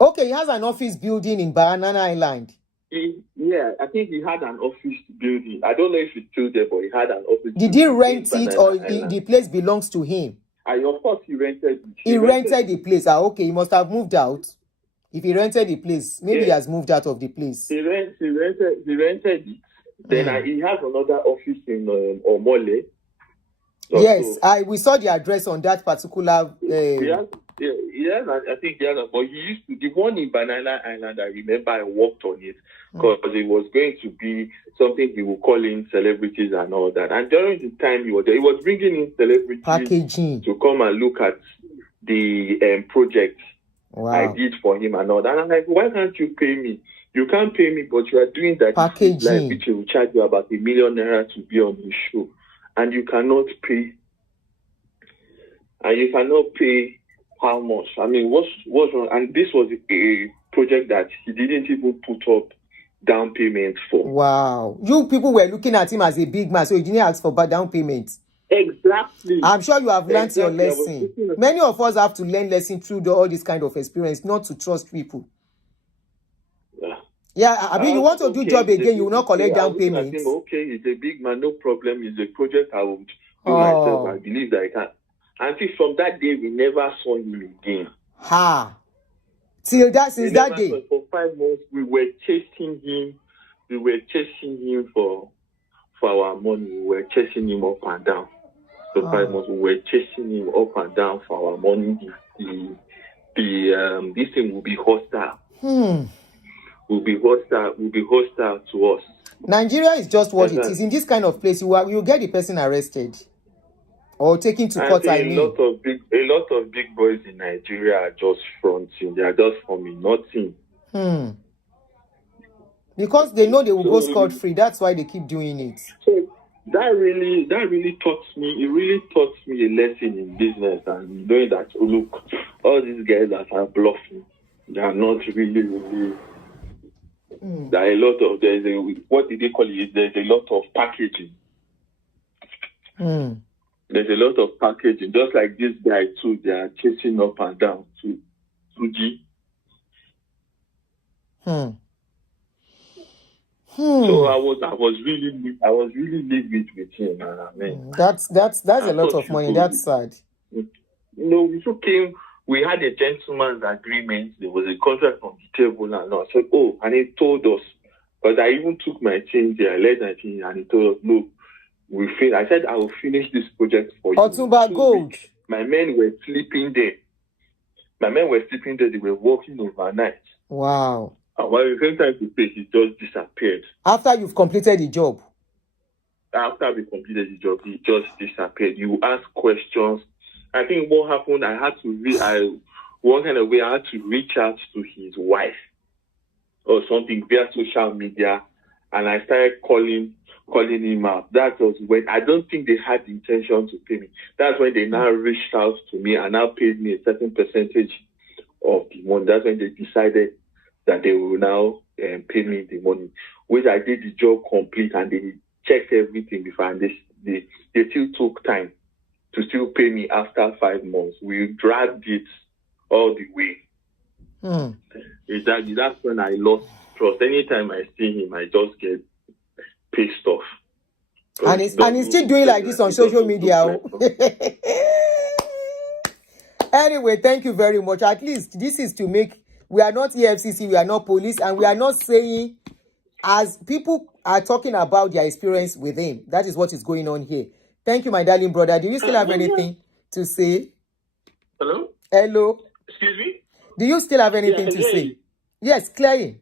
Okay, he has an office building in Banana Island. I think he had an office building. I don't know if it's still there, but he had an office. Did he rent it or the place belongs to him? Of course, he rented it. He rented the place. Okay, he must have moved out. If he rented the place, maybe he has moved out of the place. He rented it. Then he has another office in Omole. Yes, we saw the address on that particular. I think he has. But he used to the one in Banana Island. I remember I worked on it because it was going to be something he would call in celebrities and all that. And during the time he was there, he was bringing in celebrities packaging to come and look at the project I did for him and all that. And I'm like, why can't you pay me? You can't pay me, but you are doing that packaging, which will charge you about ₦1 million to be on the show, and you cannot pay. And you cannot pay how much? I mean, what's wrong? And this was a project that he didn't even put up down payment for. Wow, you people were looking at him as a big man, so you didn't ask for down payment. Exactly. I'm sure you have learned your lesson. Many of us have to learn lesson through all this kind of experience, not to trust people. Yeah, I mean, you want to do job again, you will not collect down payment. Okay, he's a big man, no problem. It's a project I would do myself. I believe that I can. Until from that day, we never saw him again. Since that day. For 5 months, we were chasing him. We were chasing him for our money. We were chasing him up and down. For 5 months, we were chasing him up and down for our money. This thing will be hostile. Will be hostile to us. Nigeria is just what it is. In this kind of place, you get the person arrested or taken to court. A lot of big boys in Nigeria are just fronting. They are just forming nothing. Because they know they will go scot-free. That's why they keep doing it. So that really taught me. It really taught me a lesson in business and knowing that look, all these guys that are bluffing, they are not really. There are a lot of what did they call it? There's a lot of packaging. There's a lot of packaging. Just like this guy too, they are chasing up and down to G. So I was really livid with him. That's a lot of money. That's sad. We came. We had a gentleman's agreement. There was a contract on the table, and I said, and he told us. But I even took my change there. I led my change, and he told us, no, I said, I will finish this project for you. Otumba Gold. My men were sleeping there. They were working overnight. Wow. And when it came time to pay, he just disappeared. After you've completed the job? After we completed the job, he just disappeared. You ask questions. I think what happened, I had to reach out to his wife or something via social media, and I started calling him out. That was when I don't think they had the intention to pay me. That's when they now reached out to me and now paid me a certain percentage of the money. That's when they decided that they will now pay me the money, which I did the job complete, and they checked everything before, and they still took time to still pay me after 5 months. We dragged it all the way. That's when I lost trust. Anytime I see him, I just get pissed off. And he's still doing like this on social media. Anyway, thank you very much. At least this is to make, we are not EFCC, we are not police, and we are not saying, as people are talking about their experience with him, that is what is going on here. Thank you, my darling brother. Do you still have anything to say? Hello? Hello? Excuse me? Do you still have anything to say? Yes, clearly.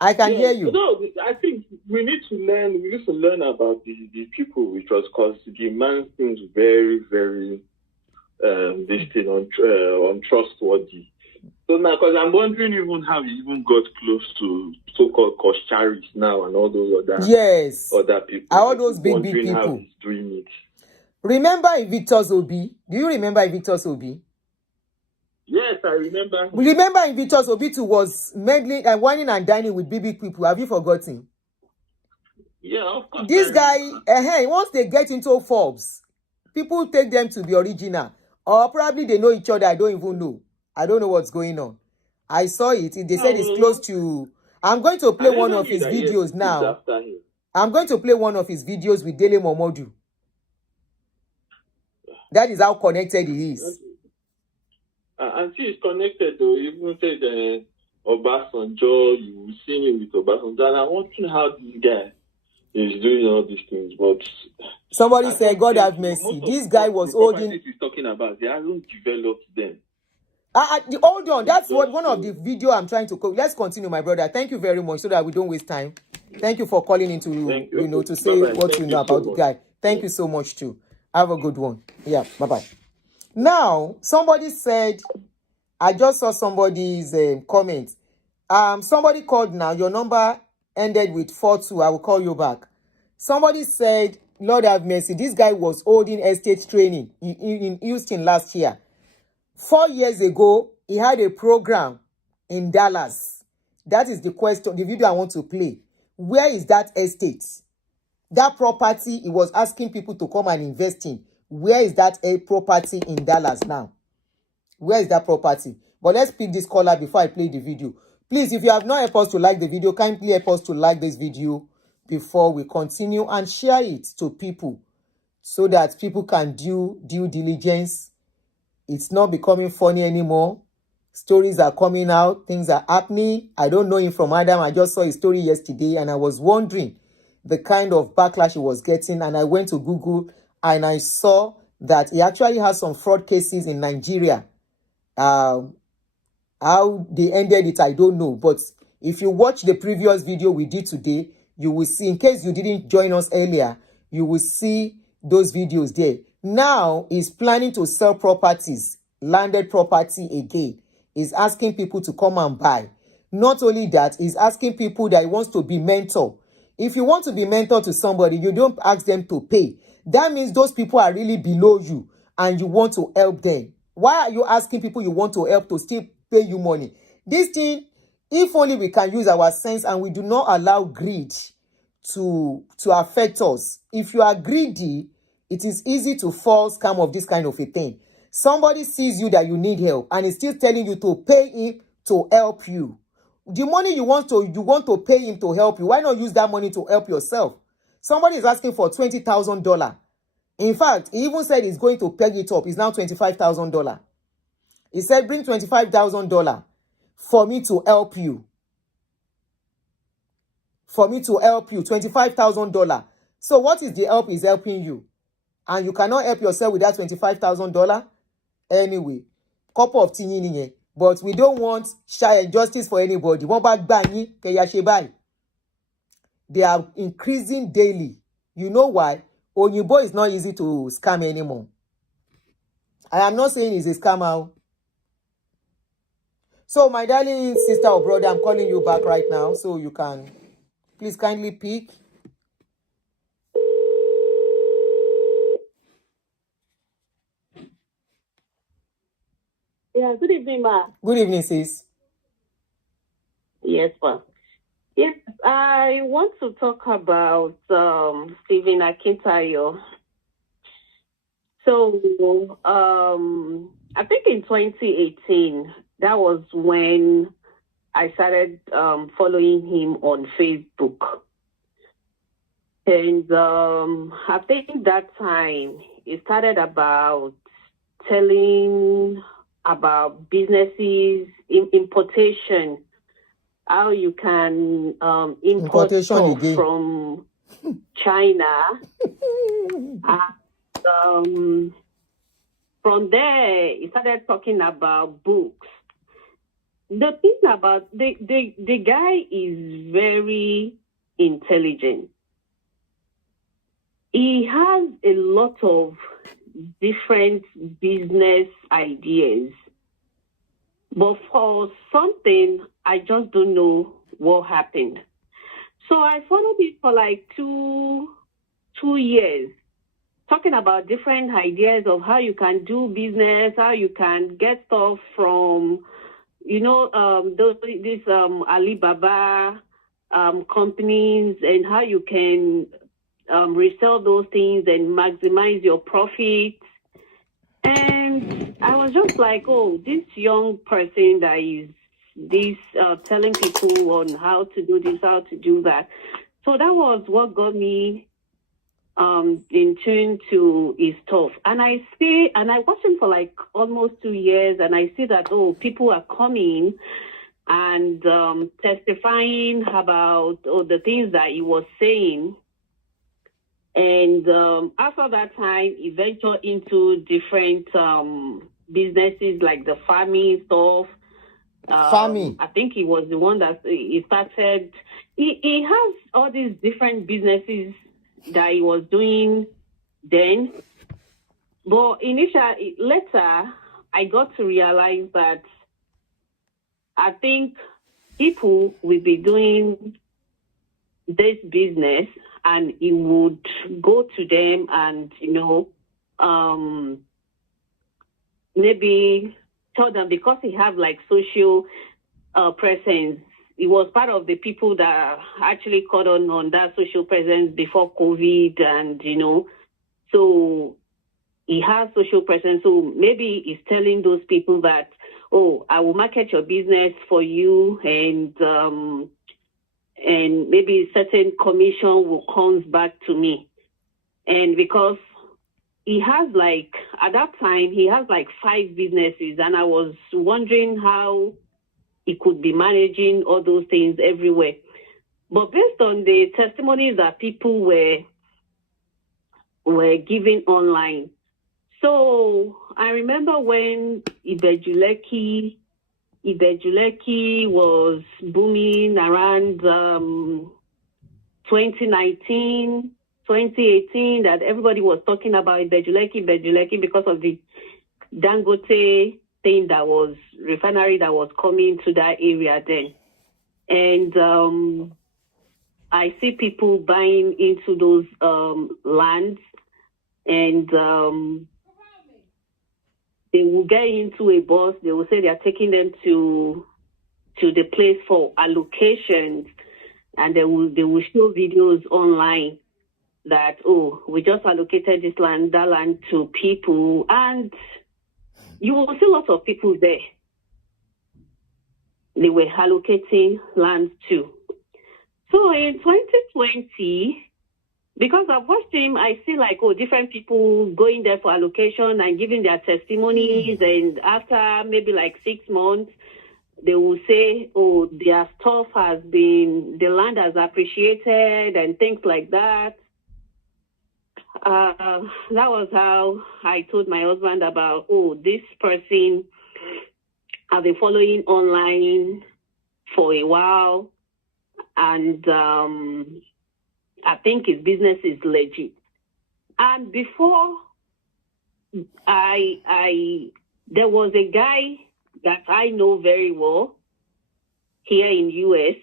I can hear you. No, I think we need to learn about the people, because the man seems very, very untrustworthy. So now, because I'm wondering even how he even got close to so-called Kosharis now and all those other people. All those big people. How he's doing it. Remember Invictus Obi? Do you remember Invictus Obi? Yes, I remember. Remember Invictus Obi too was meddling and whining and dining with big people. Have you forgotten? Yeah, of course. This guy, once they get into Forbes, people take them to be original. Or probably they know each other. I don't even know. I don't know what's going on. I saw it. They said it's close to... I'm going to play one of his videos now. I'm going to play one of his videos with Dele Momodu. That is how connected he is. And she is connected though. Even said Obasanjo, you see him with Obasanjo. And I'm wondering how this guy is doing all these things. But somebody said, God have mercy. This guy was holding... he's talking about, they haven't developed them. Hold on. That's what one of the video I'm trying to... Let's continue, my brother. Thank you very much so that we don't waste time. Thank you for calling in to say what you know about the guy. Thank you so much too. Have a good one. Yeah, bye-bye. Now, somebody said, I just saw somebody's comment. Somebody called now. Your number ended with 42. I will call you back. Somebody said, Lord have mercy. This guy was holding estate training in Houston last year. 4 years ago, he had a program in Dallas. That is the question, the video I want to play. Where is that estate? That property he was asking people to come and invest in. Where is that property in Dallas now? Where is that property? But let's pick this caller before I play the video. Please, if you have not helped us to like the video, kindly help us to like this video before we continue and share it to people so that people can do due diligence. It's not becoming funny anymore. stories are coming out, things are happening. I don't know him from Adam. I just saw his story yesterday and I was wondering the kind of backlash he was getting. And I went to Google and I saw that he actually has some fraud cases in Nigeria. How they ended it, I don't know. But if you watch the previous video we did today, you will see, in case you didn't join us earlier, you will see those videos there. Now he's planning to sell properties, landed property again. He's asking people to come and buy. Not only that, he's asking people that he wants to be mentor. If you want to be mentor to somebody, you don't ask them to pay. That means those people are really below you and you want to help them. Why are you asking people you want to help to still pay you money? This thing, if only we can use our sense and we do not allow greed to affect us. If you are greedy, it is easy to fall scam of this kind of a thing. Somebody sees you that you need help and is still telling you to pay him to help you. The money you want to pay him to help you. Why not use that money to help yourself? Somebody is asking for $20,000. In fact, he even said he's going to peg it up. It's now $25,000. He said, bring $25,000 for me to help you. For me to help you, $25,000. So what is the help he's helping you? And you cannot help yourself with that $25,000? Anyway, couple of things. But we don't want shy justice for anybody. One back bang, they are increasing daily. You know why? Onyibo is not easy to scam anymore. I am not saying he's a scammer. So my darling sister or brother, I'm calling you back right now. So you can please kindly pick. Yeah, good evening, ma. Good evening, sis. Yes, ma. Yes, I want to talk about Stephen Akintayo. So, I think in 2018, that was when I started following him on Facebook. And I think that time it started about telling about businesses, importation, how you can import stuff from China. And, from there, he started talking about books. The thing about the guy is very intelligent. He has a lot of different business ideas. But for something, I just don't know what happened. So I followed it for like two years, talking about different ideas of how you can do business, how you can get stuff from, these Alibaba companies, and how you can resell those things and maximize your profits. And I was just like, oh, this young person that is telling people on how to do this, how to do that. So that was what got me in tune to his stuff. And I watched him for like almost 2 years, and I see that, oh, people are coming and testifying about the things that he was saying. And after that time, he ventured into different businesses like the farming stuff. Farming. I think he was the one that he started. He has all these different businesses that he was doing then. But later, I got to realize that I think people will be doing this business and he would go to them and, maybe tell them, because he have like social presence. He was part of the people that actually caught on that social presence before COVID, and, so he has social presence. So maybe he's telling those people that, oh, I will market your business for you, and maybe certain commission will come back to me. And because he has like, at that time, he has like 5 businesses, and I was wondering how he could be managing all those things everywhere. But based on the testimonies that people were giving online, so I remember when Ibejuleki was booming around 2019, 2018, that everybody was talking about Ibejuleki because of the Dangote thing that was refinery that was coming to that area then. And I see people buying into those lands, and they will get into a bus. They will say they are taking them to the place for allocations, and they will show videos online that, oh, we just allocated this land, that land to people, and you will see lots of people there. They were allocating land too. So in 2020, because I've watched him, I see like, oh, different people going there for allocation and giving their testimonies. And after maybe like 6 months, they will say, oh, their stuff the land has appreciated and things like that. That was how I told my husband about, oh, this person I've been following online for a while. And I think his business is legit. And before there was a guy that I know very well here in US,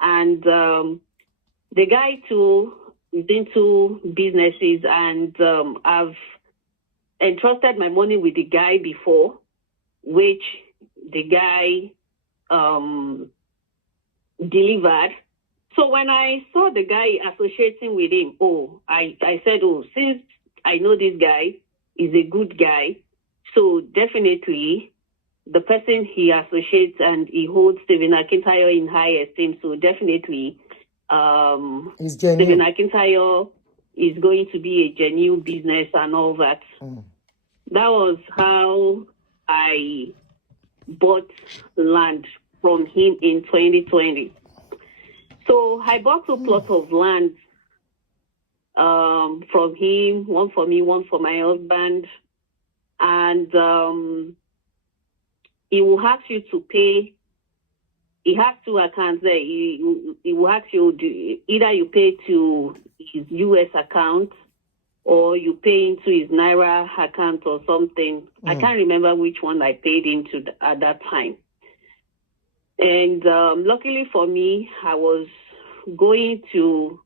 and the guy too is into businesses, and I've entrusted my money with the guy before, which the guy delivered. So when I saw the guy associating with him, I said, since I know this guy is a good guy, so definitely the person he associates and he holds Stephen Akintayo in high esteem, so definitely Stephen Akintayo is going to be a genuine business and all that. That was how I bought land from him in 2020. So I bought 2 plots of land from him, one for me, one for my husband. And he will ask you to pay. He has 2 accounts there. He will ask you, either you pay to his US account or you pay into his Naira account or something. I can't remember which one I paid into at that time. And luckily for me, I was going to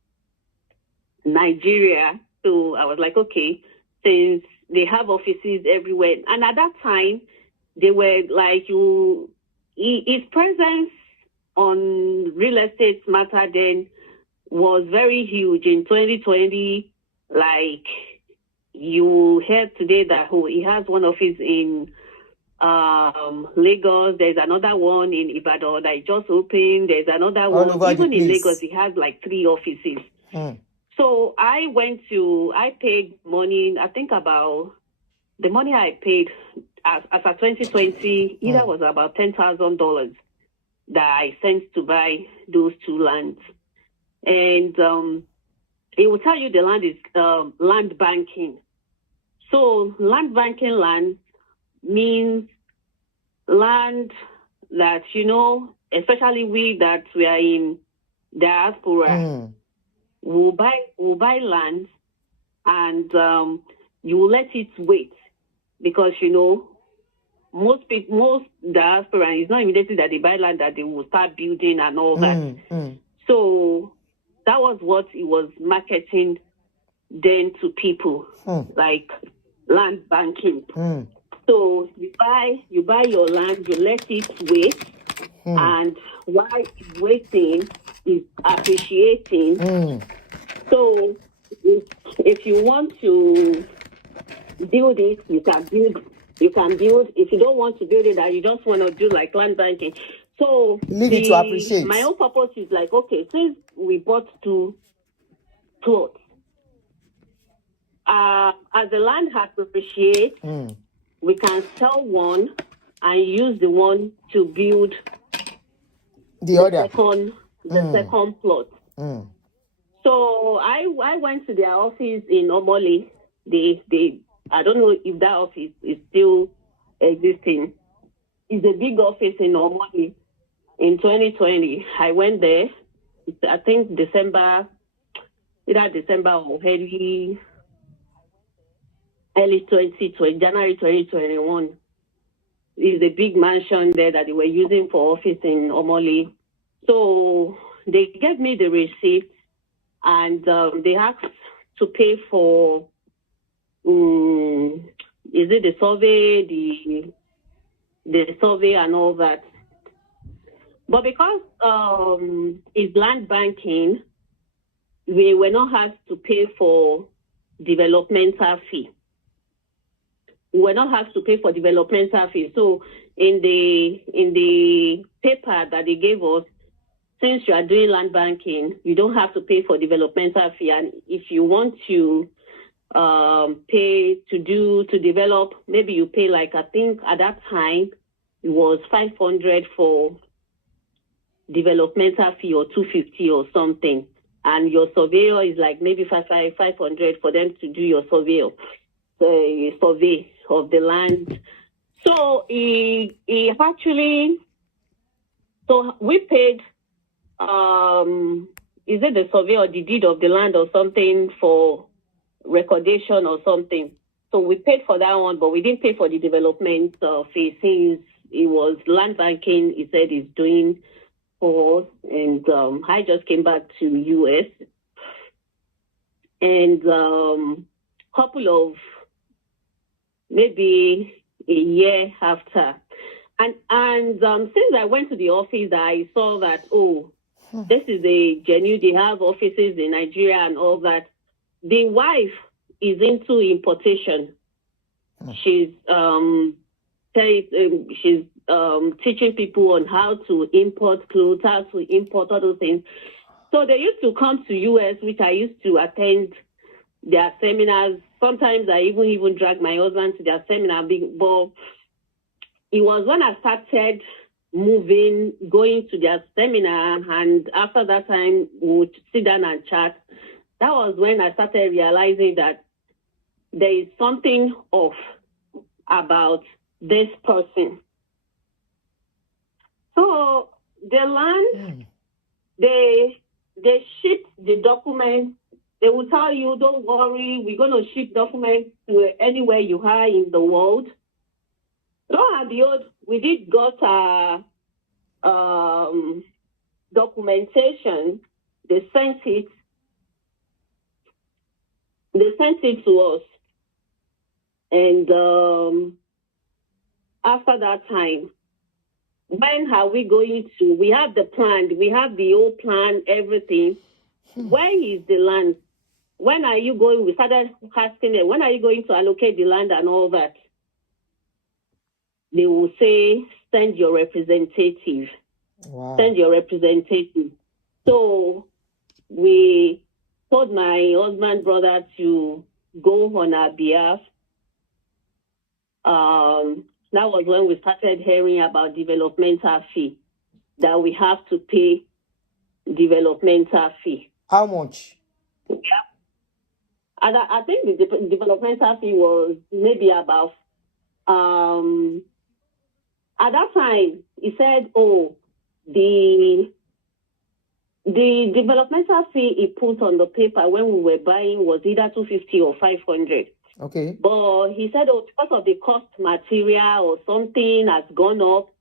Nigeria. So I was like, okay, since they have offices everywhere. And at that time, they were like, his presence on real estate matter then was very huge in 2020. Like, you heard today that he has one office in Lagos. There's another one in Ibadan that just opened. There's another one. Even in Lagos, he has like 3 offices. So I paid money, I think about the money I paid as of 2020, either was about $10,000 that I sent to buy those 2 lands. And it will tell you the land is land banking. So land banking land means land that, especially we that we are in diaspora, will buy land, and you will let it wait, because most diaspora, it's not immediately that they buy land that they will start building and all that. So that was what it was marketing then to people, like land banking. So you buy your land, you let it wait, and while it's waiting, it's appreciating. So if you want to build it, you can build. If you don't want to build it, and you just want to do like land banking, so leave it to appreciate. My own purpose is like, okay, since we bought 2 plots, as the land has appreciated, we can sell one and use the one to build the other second plot. So I went to their office in Omoli. I don't know if that office is still existing. It's a big office in Omoli. In 2020, I went there. I think December or early 2020, January 2021. Is a big mansion there that they were using for office in Omoli. So they gave me the receipt, and they asked to pay for is it the survey, the survey and all that. But because it's land banking, we were not asked to pay for developmental fee. We were not asked to pay for developmental fee. So in the paper that they gave us, since you are doing land banking, you don't have to pay for developmental fee. And if you want to pay to develop, maybe you pay, like, I think at that time it was 500 for developmental fee or 250 or something. And your surveyor is like maybe 500 for them to do your survey of the land. So he actually, so we paid, is it the survey or the deed of the land or something for recordation or something? So we paid for that one, but we didn't pay for the development fee since it was land banking. He said he's doing for us, and I just came back to US, and couple of maybe a year after, and since I went to the office, I saw that this is a genuine. They have offices in Nigeria and all that. The wife is into importation. She's teaching people on how to import clothes, how to import all those things. So they used to come to US, which I used to attend their seminars. Sometimes I even drag my husband to their seminar. But it was when I started going to their seminar, and after that time we would sit down and chat. That was when I started realizing that there is something off about this person. So the land, they ship the documents. They will tell you, don't worry, we're going to ship documents to anywhere you are in the world. Lo and behold, we did got documentation. They sent it to us. And after that time, when are we going to? We have the plan. We have the whole plan, everything. Where is the land? When are you going? We started asking them, when are you going to allocate the land and all that? They will say, send your representative. Wow. Send your representative. So we told my husband brother to go on our behalf. That was when we started hearing about developmental fee, that we have to pay developmental fee. How much? Yeah. And I think the developmental fee was maybe about, at that time, he said, the developmental fee he put on the paper when we were buying was either 250 or 500. Okay. But he said, because of the cost material or something has gone up,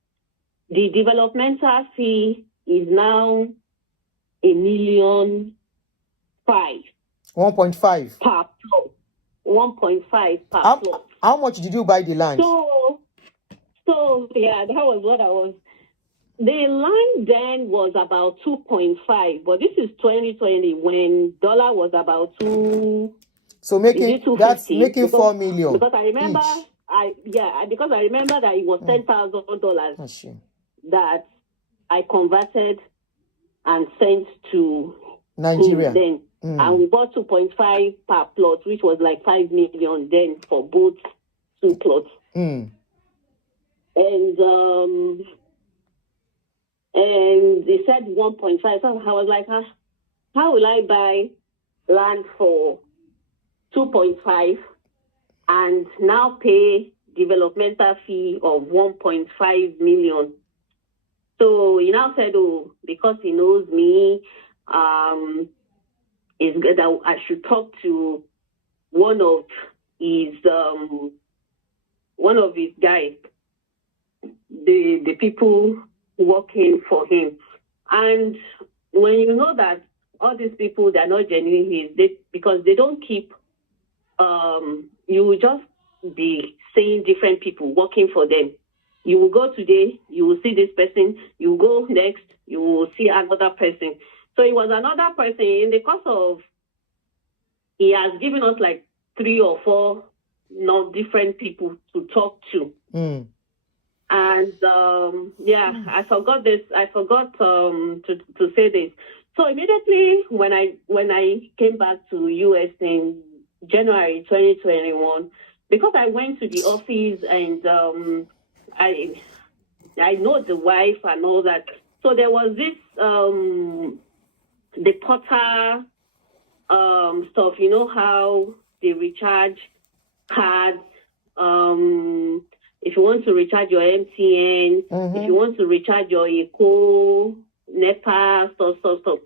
the developmental fee is now $1.5 million. 1.5 per plot. 1.5 per plot. How much did you buy the land? So yeah, that was what I was. The land then was about 2.5, but this is 2020 when dollar was about 2. So that's making 4 million. Because I remember, because I remember that it was $10,000 that I converted and sent to Nigeria. Then And we bought 2.5 per plot, which was like 5 million then for both 2 plots. And they said 1.5. So I was like, how will I buy land for 2.5 and now pay developmental fee of 1.5 million? So he now said, oh, because he knows me, it's good that I should talk to one of his guys, the people working for him. And when you know that all these people, they're not genuine, because they don't keep, you will just be seeing different people working for them. You will go today, you will see this person, you will go next, you will see another person. So it was another person. In the course of, he has given us like 3 or 4 different people to talk to. And I forgot this. I forgot to say this. So immediately when I came back to US in January 2021, because I went to the office and I know the wife and all that. So there was this the portal stuff. You know how they recharge cards. If you want to recharge your MTN, if you want to recharge your Eco, NEPA, stuff. So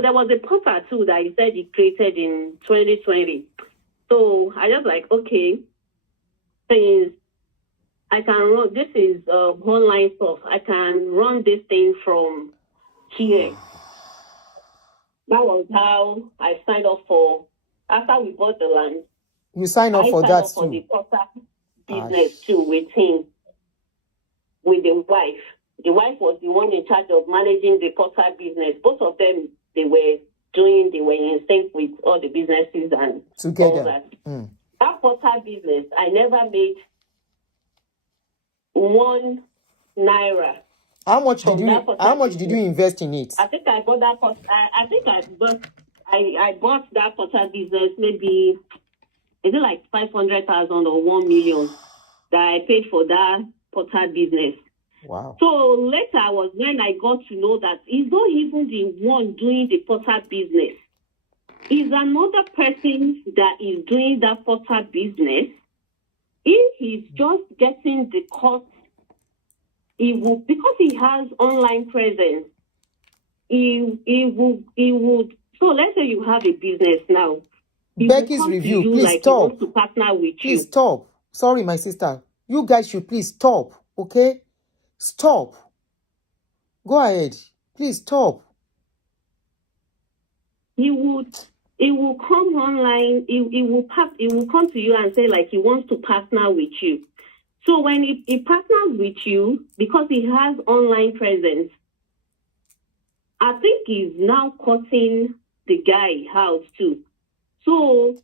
there was a portal too that he said he created in 2020. So I just like, okay, since I can run, this is online stuff, I can run this thing from here. That was how I signed up for, after we bought the land. You signed up for that too? For the portal business too with him, with the wife. The wife was the one in charge of managing the portal business. Both of them, they were in sync with all the businesses and together. All that. That portal business, I never made 1 naira. How much did you invest in it? I think I bought that. I bought that portal business maybe, is it like 500,000 or 1 million that I paid for that portal business. Wow. So later was when I got to know that he's not even the one doing the portal business. It's another person that is doing that portal business. If he's just getting the cost, he will, because he has online presence, he would. So let's say you have a business now. Becky's review, please like stop. He wants to partner with please stop. Sorry, my sister. You guys should please stop, okay? Stop. Go ahead. Please stop. He will come online. He will come to you and say like he wants to partner with you. So when he partners with you, because he has online presence, I think he's now cutting the guy out too. So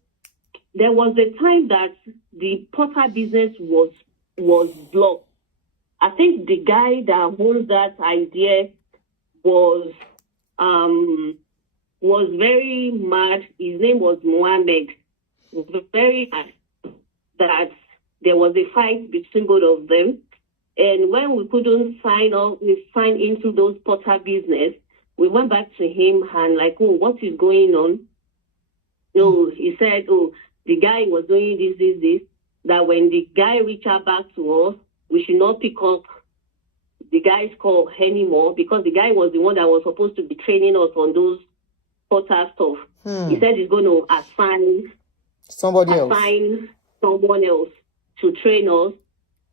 there was a time that the portal business was blocked. I think the guy that owns that idea was very mad. His name was Mohammed. Very mad that there was a fight between both of them. And when we couldn't sign into those portal business, we went back to him and like, oh, what is going on? No, he said, oh, the guy was doing this, that when the guy reached out back to us, we should not pick up the guy's call anymore because the guy was the one that was supposed to be training us on those portal stuff. He said he's going to assign someone else to train us.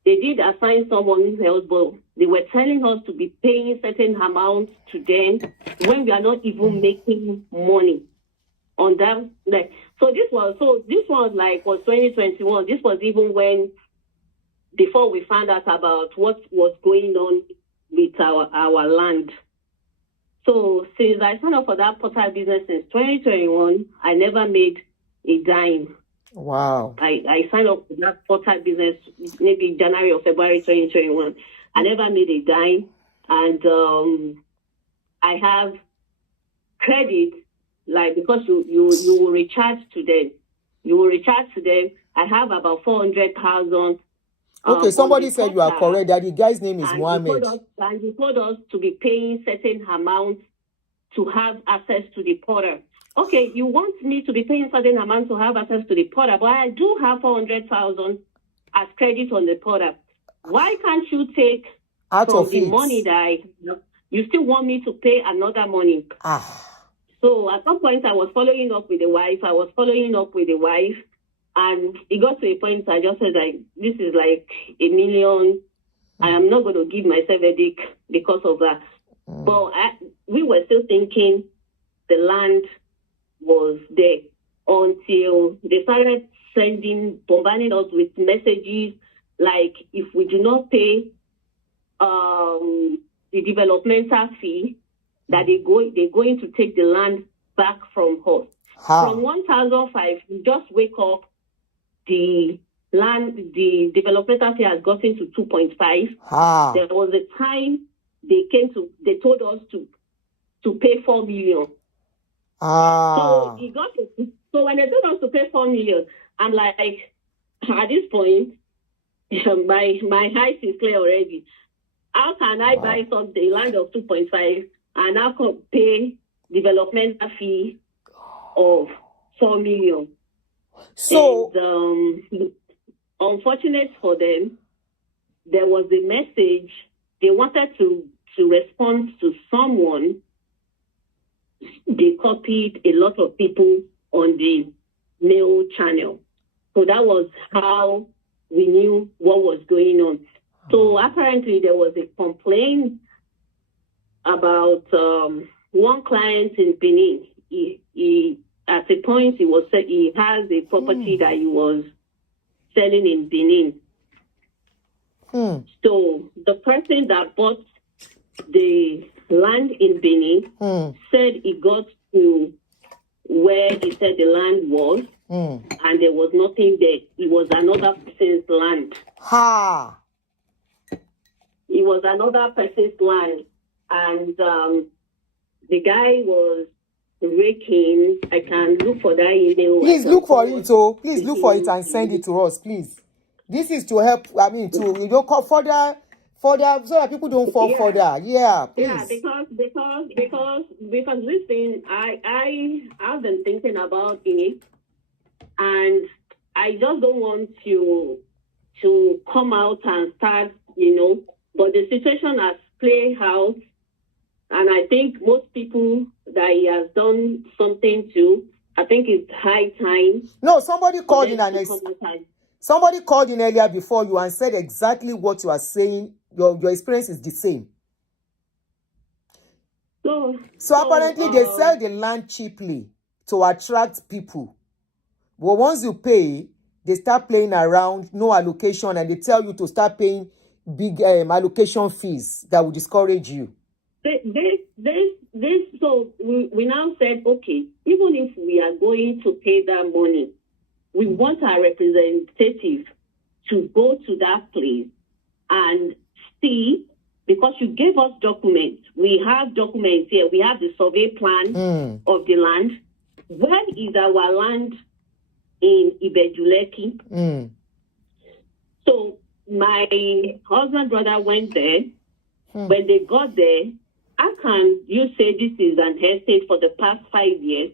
They did assign someone else, but they were telling us to be paying certain amounts to them when we are not even making money on them. Like, this was 2021. This was even when, before we found out about what was going on with our land. So since I signed up for that portal business since 2021, I never made a dime. Wow. I signed up for that portal business maybe January or February 2021. I never made a dime. And I have credit like, because you will recharge to them. You will recharge to them. I have about 400,000. Okay, somebody said you are correct that the guy's name is Mohammed. You told us to be paying certain amounts to have access to the portal. Okay, you want me to be paying certain amounts to have access to the portal, but I do have 400,000 as credit on the portal. Why can't you take out from of the it money that you still want me to pay another money? So at some point I was following up with the wife. And it got to a point I just said, like, this is like $1 million. I am not going to give myself a dick because of that. But we were still thinking the land was there until they started bombarding us with messages like, if we do not pay the developmental fee, that they're going to take the land back from us. From 1,005, we just wake up, the developmental fee has gotten to 2.5. There was a time they told us to pay 4 million. So when they told us to pay 4 million, I'm like, at this point, my eyes is clear already. How can I buy something land of 2.5 and I could pay developmental fee of 4 million? So, and, unfortunate for them, there was a message they wanted to respond to someone. They copied a lot of people on the mail channel. So that was how we knew what was going on. So apparently there was a complaint about one client in Benin. He at a point he has a property that he was selling in Benin. So the person that bought the land in Benin said he got to where he said the land was, and there was nothing there. It was another person's land. It was another person's land, and the guy was raking. I can look for that email. Please look for it. Oh, please look for it and send it to us, please. This is to help. I mean, to go further, so that people don't fall further. Yeah, please. Yeah, because listen, I've been thinking about it, and I just don't want to come out and start, But the situation has played out, and I think most people that he has done something to, I think it's high time. No, somebody called in somebody called in earlier before you and said exactly what you are saying. Your experience is the same. So apparently they sell the land cheaply to attract people. But once you pay, they start playing around, no allocation, and they tell you to start paying big allocation fees that will discourage you. So we now said, okay, even if we are going to pay that money, we want our representative to go to that place and see, because you gave us documents. We have documents here. We have the survey plan of the land. Where is our land in Ibejuleki? So my husband brother went there. When they got there, how can you say this is an estate for the past 5 years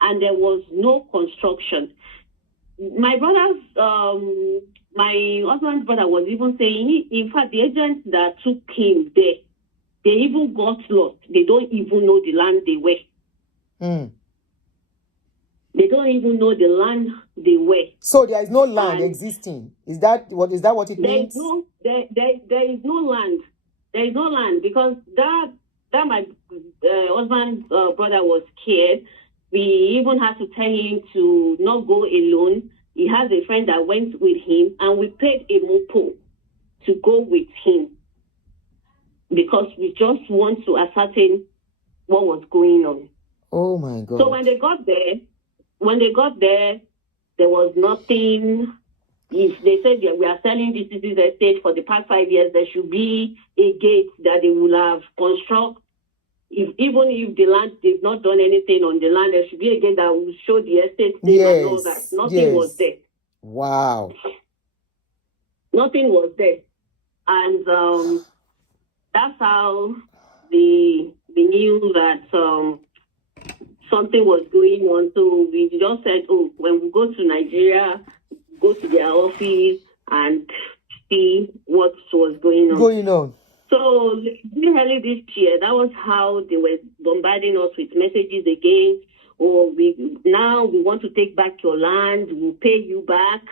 and there was no construction? My husband's brother was even saying, in fact, the agents that took him there, they even got lost. They don't even know the land they were. They don't even know the land they were. So there is no land existing. Is that what it means? There is no land. There is no land because that my husband's brother was scared. We even had to tell him to not go alone. He has a friend that went with him, and we paid a mopo to go with him because we just want to ascertain what was going on. Oh my God! So when they got there, there was nothing. If they said we are selling this estate for the past 5 years, there should be a gate that they will have construct even if the land, they've not done anything on the land, there should be again that will show the estate name and all that. Nothing was there. Wow. Nothing was there. And that's how they knew that something was going on. So we just said, oh, when we go to Nigeria, go to their office and see what was going on. So early this year, that was how they were bombarding us with messages again. Oh, we want to take back your land. We'll pay you back.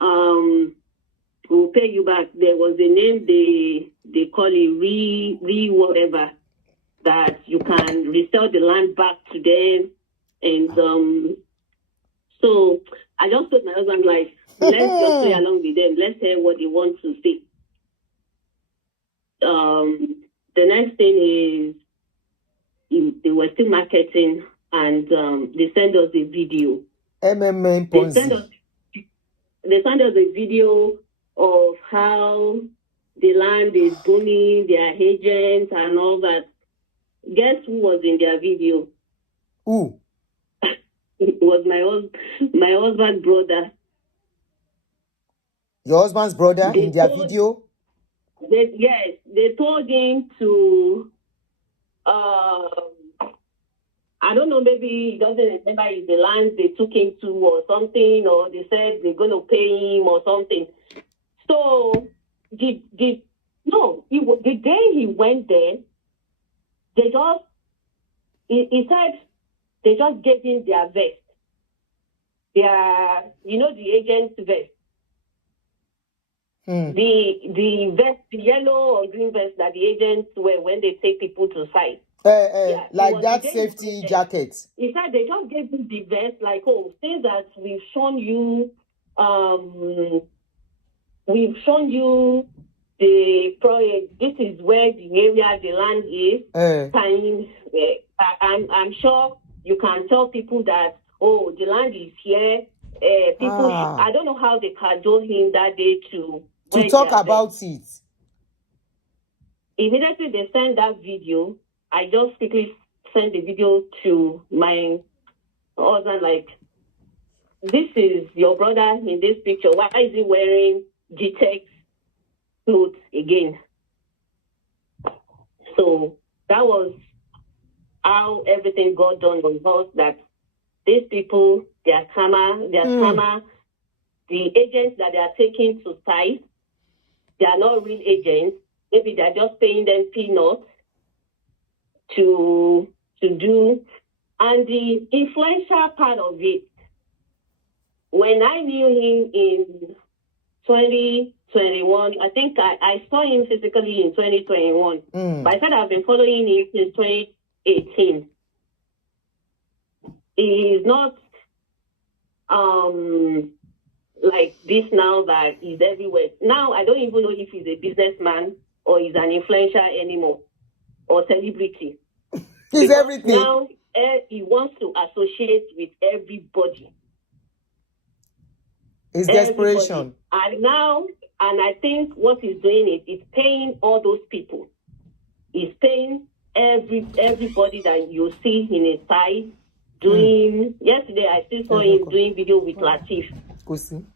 We'll pay you back. There was a name they call it re whatever, that you can resell the land back to them. And so I just told my husband, like, let's just play along with them. Let's hear what they want to say. The next thing is they were still marketing, and they sent us a video. MMA Ponzi. They sent us a video of how the land is booming, their agents and all that. Guess who was in their video? Who? It was my husband's brother. Your husband's brother in their video? Yes, they told him to, I don't know, maybe he doesn't remember if the land they took him to or something, or they said they're going to pay him or something. So, the day he went there, he said they just gave him their vest. The agent's vest. The vest, the yellow or green vest that the agents wear when they take people to site. Like that safety jacket. He said they just gave him the vest, like, oh, since that we've shown you the project, this is where the area, the land is. I'm sure you can tell people that, oh, the land is here. I don't know how they cajoled him that day to talk about it. Immediately they sent that video. I just quickly sent the video to my husband, like, this is your brother in this picture. Why is he wearing G-Tex clothes again? So that was how everything got done on us, that these people, they are scammer. The agents that they are taking to site, they are not real agents. Maybe they are just paying them peanuts to do. And the influential part of it, when I knew him in 2021, I think I saw him physically in 2021. But I said I've been following him since 2018. He is not like this now that he's everywhere. Now I don't even know if he's a businessman or he's an influencer anymore or celebrity. He's everything. Now he wants to associate with everybody. It's desperation. And I think what he's doing is paying all those people. He's paying everybody that you see in his side. Yesterday I still saw him doing video with Latif,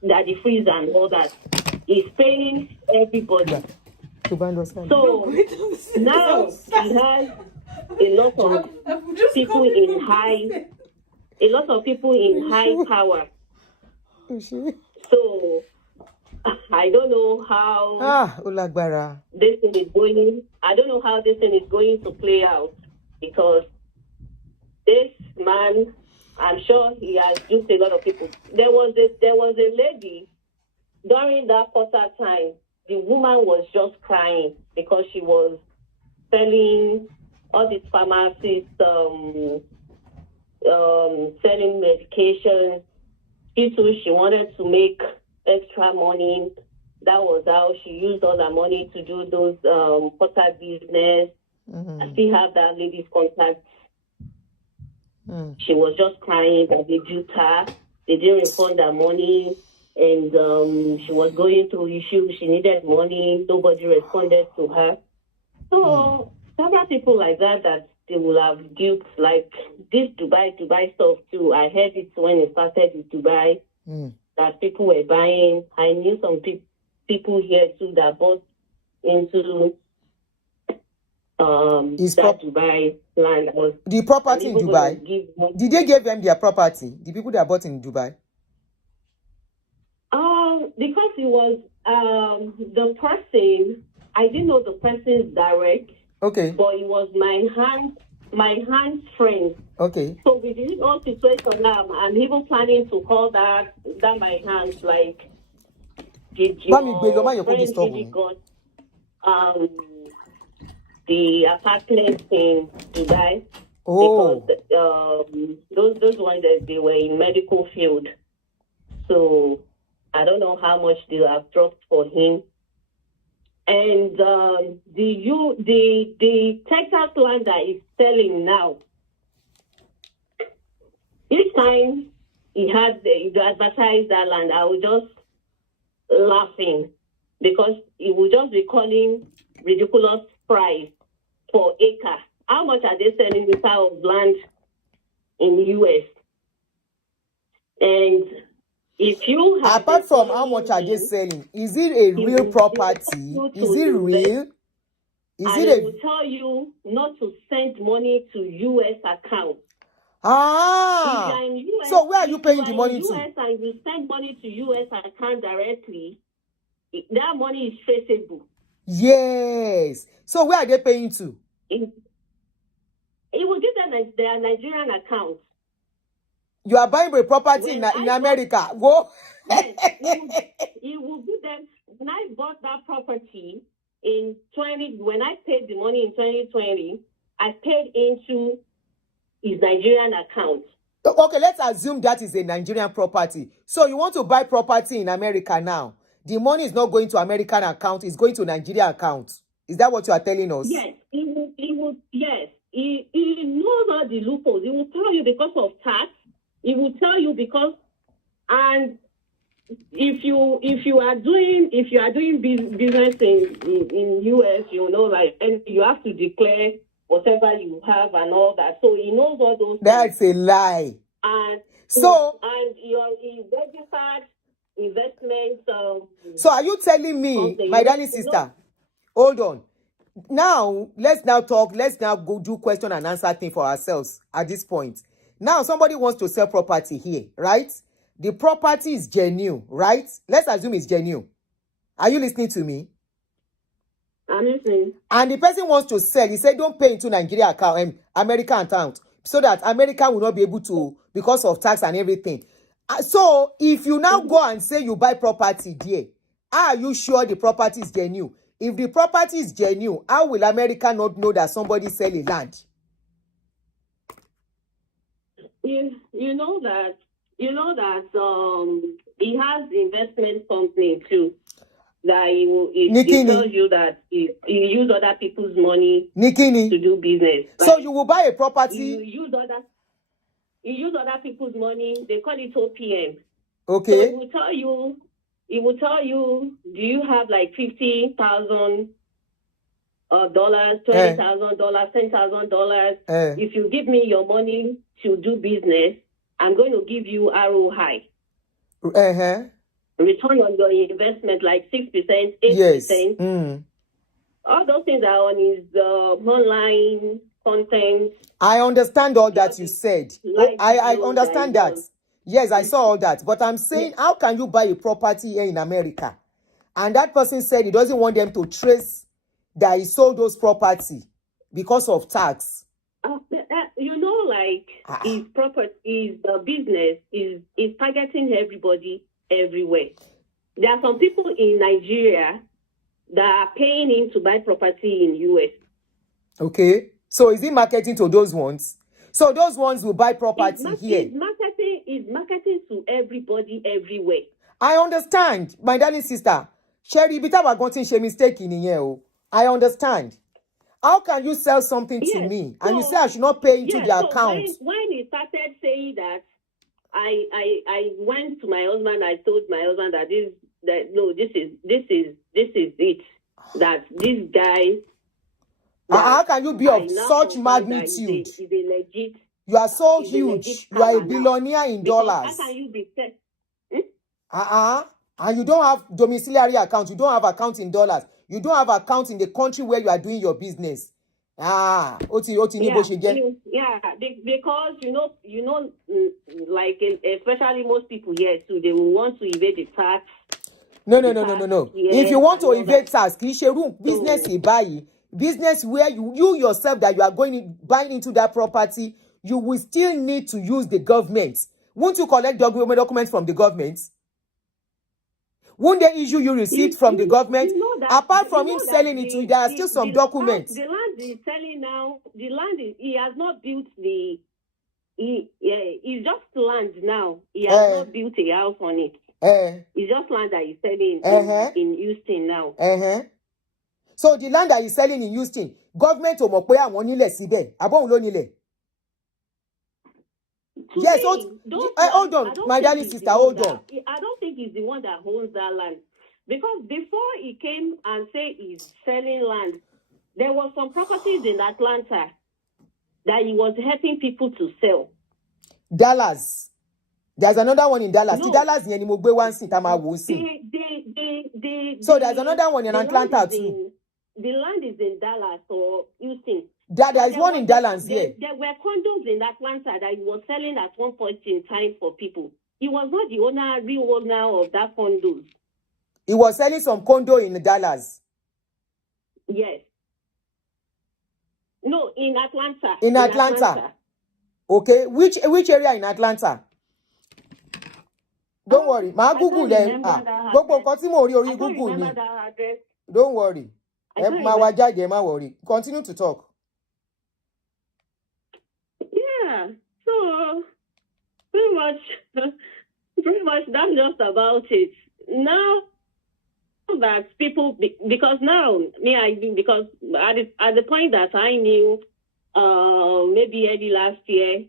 Daddy Freeze and all that. He's paying everybody. So now he has a lot of people in high power. So I don't know how this thing is going. I don't know how this thing is going to play out, because this man, I'm sure he has used a lot of people. There was a lady during that quarter time. The woman was just crying because she was selling all these pharmacies, selling medication. She wanted to make extra money. That was how she used all that money to do those quarter business. I still have that lady's contact. She was just crying that they duped her. They didn't refund her money, and she was going through issues. She needed money. Nobody responded to her. So several people like that they will have duped, like this Dubai stuff too. I heard it when it started with Dubai, that people were buying. I knew some people here too that bought into that Dubai land. The property in Dubai. Did they give them their property? The people that bought in Dubai? Because it was the person, I didn't know the person's direct. Okay. But it was my hand friend. Okay. So we didn't know situation now. I'm even planning to call that my hand, like, did your friend really got the apartment in Dubai? Oh. Because those ones that they were in medical field. So I don't know how much they have dropped for him. And the Texas land that is selling now, each time he had to advertise that land, I was just laughing because he would just be calling ridiculous price for acre. How much are they selling this type of land in the US? And if you have apart from how much are they selling, is it a real property? Is it real? It will tell you not to send money to US account. Ah, if you are in US, so where are you paying the money US to? And you send money to US account directly, that money is traceable. Yes. So where are they paying to? It will give them their Nigerian account. You are buying a property in America. Go. Yes, it will give them. When I bought that property when I paid the money in 2020, I paid into his Nigerian account. Okay, let's assume that is a Nigerian property. So you want to buy property in America now. The money is not going to American account, it's going to Nigerian account. Is that what you are telling us? Yes, it will, yes. He knows all the loopholes. He will tell you because of tax. He will tell you because, and if you are doing business in US, you know, like, and you have to declare whatever you have and all that. So he knows all those That's things. a lie. And your registered investment. So are you telling me, my darling sister? Hold on. Now let's go do question and answer thing for ourselves at this point. Now somebody wants to sell property here, right? The property is genuine, right? Let's assume it's genuine. Are you listening to me? I'm listening. And the person wants to sell. He said, don't pay into Nigeria account, American account, so that America will not be able to, because of tax and everything. So if you now go and say you buy property there, are you sure the property is genuine? If the property is genuine, how will America not know that somebody selling land? You know that he has investment company too. That he tells you that he use other people's money to do business. Like, so you will buy a property. You use other people's money. They call it OPM. Okay. So it will tell you. Do you have like $50,000, $20,000, $10,000? If you give me your money to do business, I'm going to give you ROI. Return on your investment like 6%, 8%. Yes. All those things are on his online content. I understand all that you said. I understand that. Yes, I saw all that. But I'm saying, how can you buy a property here in America? And that person said he doesn't want them to trace that he sold those property because of tax. His property, his business is targeting everybody everywhere. There are some people in Nigeria that are paying him to buy property in US. Okay. So is he marketing to those ones? So those ones will buy property here. It's marketing to everybody everywhere. I understand, my darling sister. Sherry, bita wa gontin she mistake in here. I understand. How can you sell something to me and you say I should not pay into the account? When he started saying that, I went to my husband. I told my husband that this is it. That this guy How can you be I of now such confirm that magnitude? is a legit. You are so Is a legit huge. You are a scammer now. billionaire in Because dollars. how can you be said? And you don't have domiciliary account. You don't have account in dollars. You don't have account in the country where you are doing your business. Oti ní bó ṣe jẹ́. Because like especially most people here too, they will want to evade the tax. No. Yes, If you want to and all evade that. tax, kì í ṣe irú business ìbáyìí. Business where you yourself that you are buying into that property, you will still need to use the government. Won't you collect documents from the government? Won't they issue you receipt from the government? Apart from him selling it to you, there are still some documents. The land is selling now. The land he has not built the. It's just land now. He has not built a house on it. It's just land that he's selling in Houston now. So the land that he's selling in Houston, government ò mọ̀ pé àwọn nílẹ̀ síbẹ̀. Àbọ̀hún ló nílẹ̀. Yes, hold on, my darling sister, hold on. I don't think he's the one that owns that land. Because before he came and said he's selling land, there were some properties in Atlanta that he was helping people to sell. Dallas. There's another one in Dallas. No. Dallas yẹn ni mo gbé wá sí tá máa wò ó sí. So there's another one in Atlanta too. The land is in Dallas or Houston. There is one in Dallas here. There were condos in Atlanta that he was selling at one point in time for people. He was not the real owner of that condos. He was selling some condo in Dallas. Yes. No, in Atlanta. In Atlanta. Okay, which area in Atlanta? Don't worry, ma Google them. Gbogbo nǹkan tí mo rí orí Google ni. Don't worry. Ma wá jáde, má worry. Continue to talk. Yeah. So pretty much that's just about it. Now that people, because now because at the point that I knew, maybe early last year,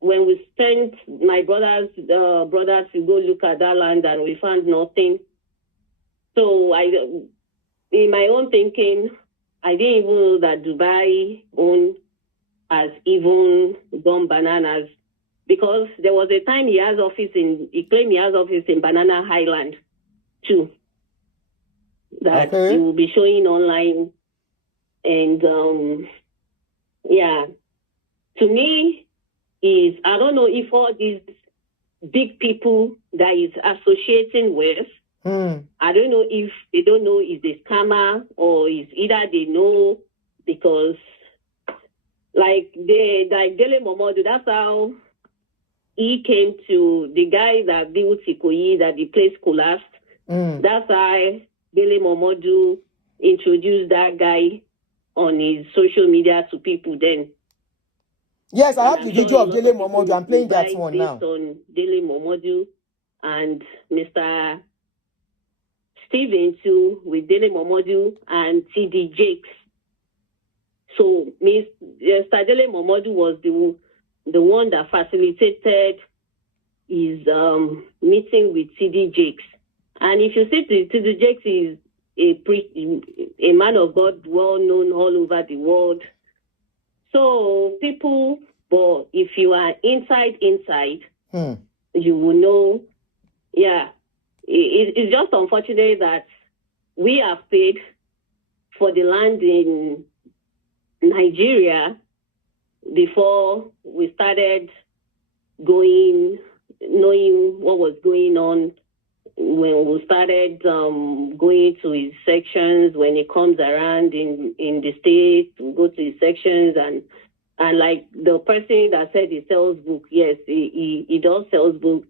when we sent my brothers to go look at that land and we found nothing. So in my own thinking, I didn't even know that Dubai has even gone bananas, because there was a time he claimed he has office in Banana Island too, that he will be showing online. And to me, I don't know if all these big people that he's associating with, I don't know if they don't know is a scammer, or is either they know, because like Dele Momodu, that's how he came to the guy that built Ikoyi, that the place collapsed. That's how Dele Momodu introduced that guy on his social media to people then. Yes, I have the video of Dele Momodu. I'm playing that one now. Based on Dele Momodu and Mr. Stephen too, with Dele Momodu and TD Jakes. So Mr. Dele Momodu was the one that facilitated his meeting with TD Jakes. And if you see, TD Jakes is a man of God, well known all over the world. So people, but if you are inside, you will know. Yeah, it's just unfortunate that we have paid for the land in Nigeria before we started knowing what was going on. When we started going to his sections, when he comes around in the state, we go to his sections, and like the person that said he sells book, yes, he does sells book,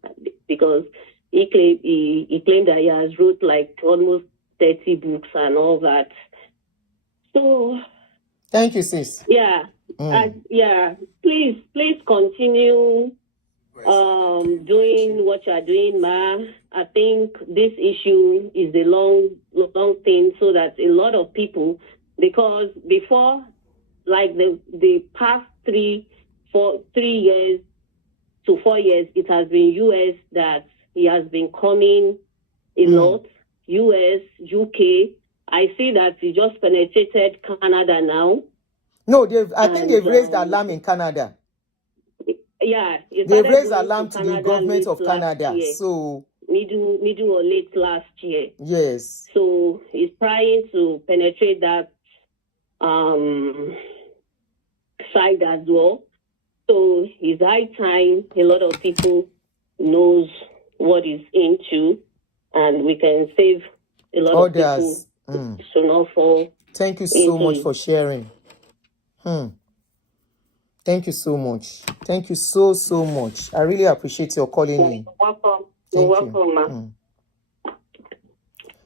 because he claimed that he has wrote like almost 30 books and all that. So thank you, sis. Yeah, please continue doing what you are doing, Ma. I think this issue is a long thing, so that a lot of people, because before, like the past 3 years to 4 years, it has been US that he has been coming a lot. US, UK. I see that he just penetrated Canada now. No, I think they've And raised alarm in Canada. yeah, it They've started raised going alarm to the Canada government late of last Canada. year, So, middle or late last year. yes. So he's trying to penetrate that side as well. So it's high time a lot of people knows what he's into, and we can save a lot of people to not fall. Thank you so much for sharing. Thank you so much. Thank you so much. I really appreciate your calling in. You're welcome. Thank You're welcome, you.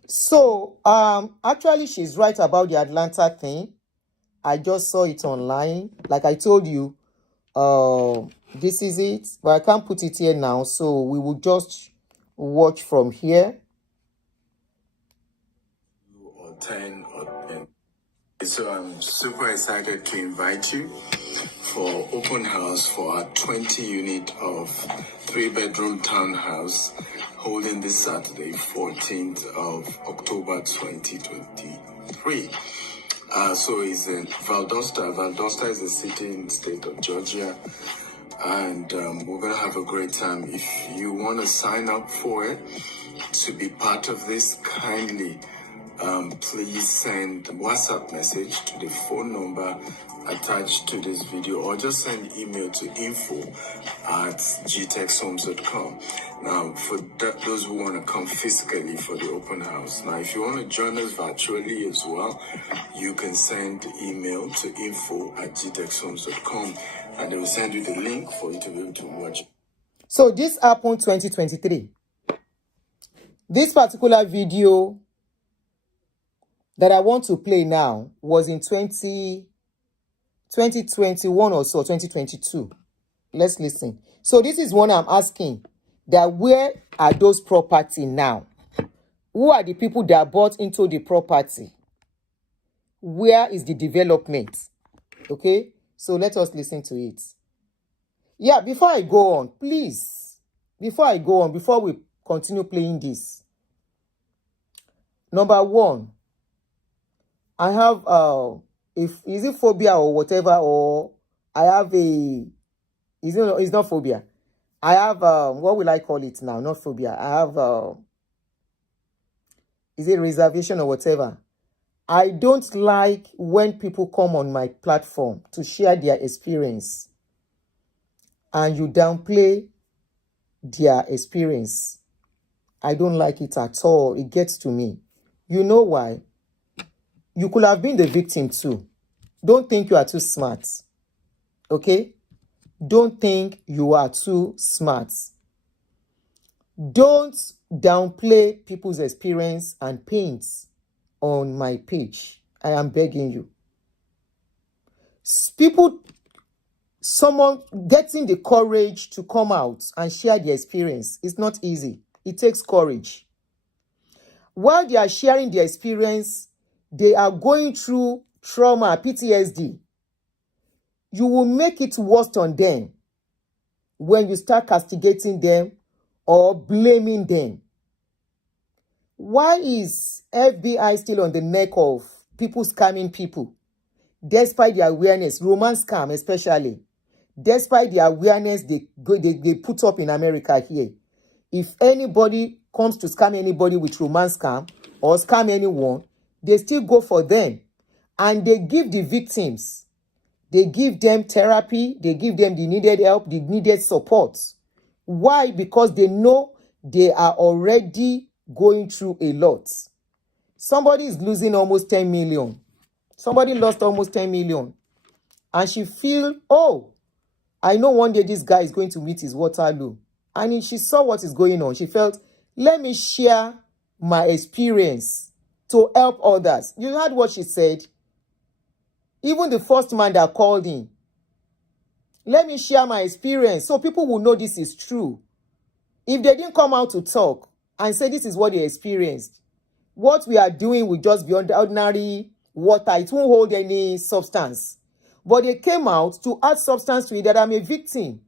So, actually, she's right about the Atlanta thing. I just saw it online. Like I told you, this is it, but I can't put it here now. So we will just watch from here. Or 10 or 10. So I'm super excited to invite you for open house for our 20 unit of 3-bedroom townhouse holding this Saturday, 14th of October 2023. So it's in Valdosta. Valdosta is a city in the state of Georgia. And we're going to have a great time. If you want to sign up for it, to be part of this, kindly please send WhatsApp message to the phone number attached to this video, or just send email to info@gtexhomes.com. Now, for those who want to come physically for the open house, now if you want to join us virtually as well, you can send email to info@gtexhomes.com, and they will send you the link for you to be able to watch. So this happened 2023. This particular video that I want to play now was in 2021 or so, 2022. Let's listen. So this is one I'm asking, that where are those property now? Who are the people that bought into the property? Where is the development? Okay, so let us listen to it. Yeah, before I go on, please, before we continue playing this, number one, I have is it phobia or whatever, or I have it's not phobia. I have what will I call it now? Not phobia. I have is it reservation or whatever? I don't like when people come on my platform to share their experience and you downplay their experience. I don't like it at all. It gets to me. You know why? You could have been the victim too. Don't think you are too smart. Okay? Don't think you are too smart. Don't downplay people's experience and pains on my page. I am begging you. Someone getting the courage to come out and share their experience is not easy. It takes courage. While they are sharing their experience, they are going through trauma, PTSD. You will make it worse on them when you start castigating them or blaming them. Why is FBI still on the neck of people scamming people? Despite the awareness, romance scam especially, despite the awareness they put up in America here. If anybody comes to scam anybody with romance scam or scam anyone, they still go for them. And they give the victims, they give them therapy, they give them the needed help, the needed support. Why? Because they know they are already going through a lot. Somebody is losing almost 10 million. Somebody lost almost 10 million. And she feel, oh, I know one day this guy is going to meet his Waterloo. And she saw what is going on. She felt, let me share my experience to help others. You heard what she said. Even the first man that called in, let me share my experience so people will know this is true. If they didn't come out to talk and say this is what they experienced, what we are doing will just be ordinary water. It won't hold any substance. But they came out to add substance to it, that I'm a victim.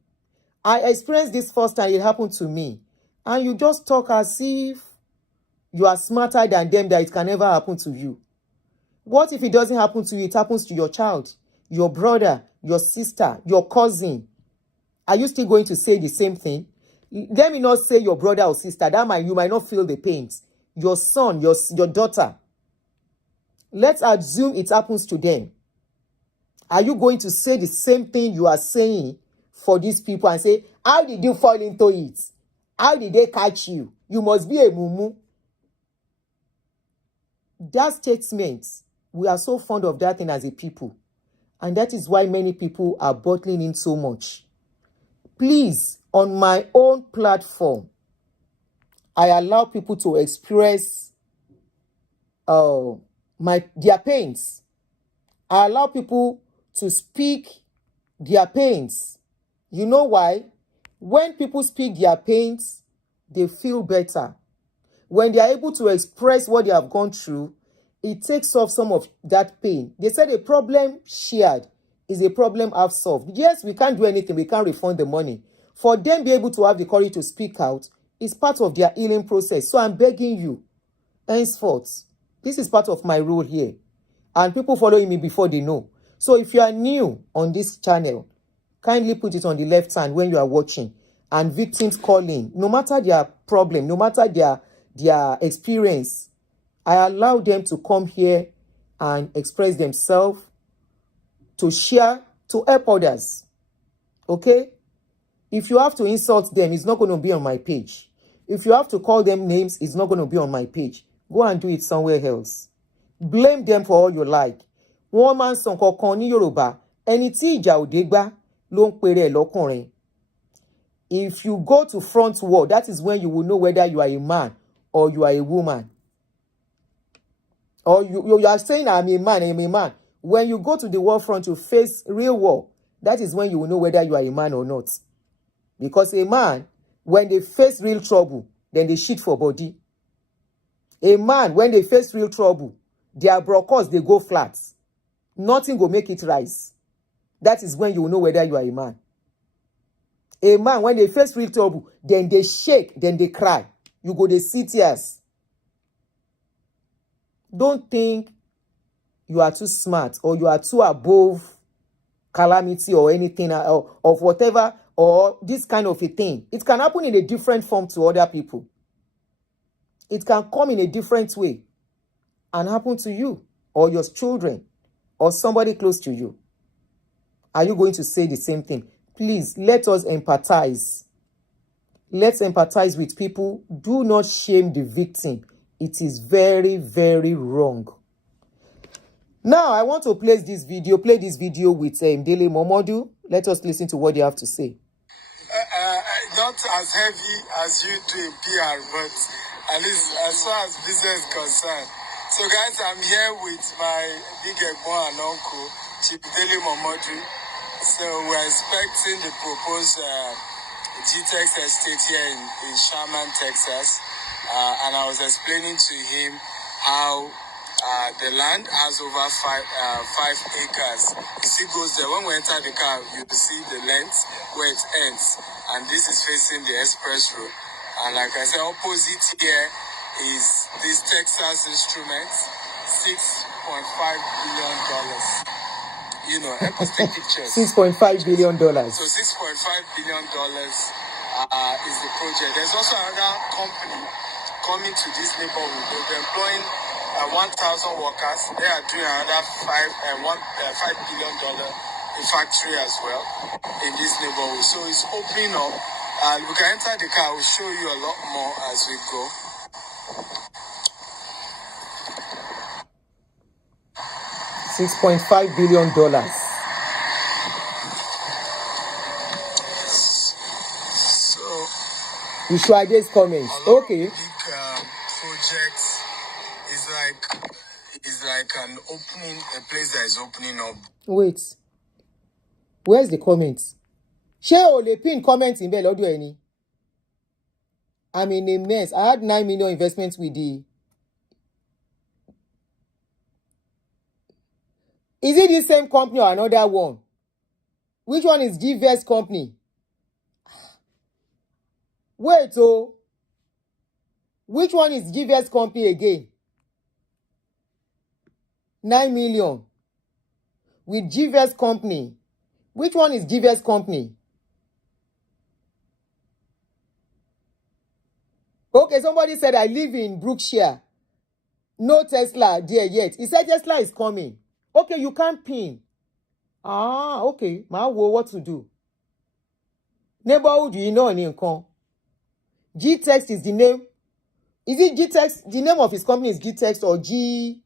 I experienced this first time, it happened to me. And you just talk as if you are smarter than them, that it can never happen to you. What if it doesn't happen to you, it happens to your child? your brother, your sister, your cousin, are you still going to say the same thing? Let me not say your brother or sister. You might not feel the pains. Your son, your daughter. Let's assume it happens to them. Are you going to say the same thing you are saying for these people and say, how did you fall into it? How did they catch you? You must be a mumu. That statement, we are so fond of that thing as a people. And that is why many people are bottling in so much. Please, on my own platform, I allow people to express their pains. I allow people to speak their pains. You know why? When people speak their pains, they feel better. When they are able to express what they have gone through, it takes off some of that pain. They said a problem shared is a problem half solved. Yes, we can't do anything. We can't refund the money. For them to be able to have the courage to speak out is part of their healing process. So I'm begging you, henceforth, this is part of my role here. And people following me before they know. So if you are new on this channel, kindly put it on the left hand when you are watching. And victims calling, no matter their problem, no matter their experience, I allow them to come here and express themselves, to share, to help others. Okay? If you have to insult them, it's not going to be on my page. If you have to call them names, it's not going to be on my page. Go and do it somewhere else. Blame them for all you like. One man sọ kankan ní Yorùbá, ẹni tí ìjà ò dé gbá ló ń pèrè lọ́kùnrin. If you go to front wall, that is when you will know whether you are a man or you are a woman. Or you are saying, I'm a man. When you go to the war front to face real war, that is when you will know whether you are a man or not. Because a man, when they face real trouble, then they shit for body. A man, when they face real trouble, their brokers, they go flat. Nothing will make it rise. That is when you will know whether you are a man. A man, when they face real trouble, then they shake, then they cry. You go, they see tears. Don't think you are too smart or you are too above calamity or anything of whatever or this kind of a thing. It can happen in a different form to other people. It can come in a different way and happen to you or your children or somebody close to you. Are you going to say the same thing? Please, let us empathize. Let's empathize with people. Do not shame the victim. It is very, very wrong. Now, I want to play this video with Dele Momodu. Let us listen to what they have to say. Not as heavy as you do in PR, but at least as far as business is concerned. So, guys, I'm here with my big Egbon and uncle, Chief Dele Momodu. So, we're expecting the proposed GTEX estate here in Sherman, Texas. And I was explaining to him how the land has over 5 acres. It still goes there. When we enter the car, you see the length where it ends. And this is facing the express road. And like I said, opposite here is this Texas Instruments, $6.5 billion. You know, help us take pictures. $6.5 billion. So $6.5 billion is the project. There's also another company coming to this neighborhood. They're employing 1,000 workers. They are doing another $5 billion factory as well in this neighborhood. So it's opening up, and we can enter the car. We'll show you a lot more as we go. $6.5 billion. So Ishuade's comments. Okay. Big project is like an opening, a place that is opening up. Wait. Where's the comments? Share or pin comments in audio any. I'm in a mess. I had 9 million investments with the. Is it the same company or another one? Which one is GVS company? Wait, oh. Which one is GVS company again? 9 million. with GVS company. Which one is GVS company? Okay, somebody said I live in Brookshire. No Tesla there yet. He said Tesla is coming. Okay, you can't pin. Ah, okay. What to do? Neighborhood, you know, G-Text is the name. Is it G-Text? The name of his company is G-Text or G?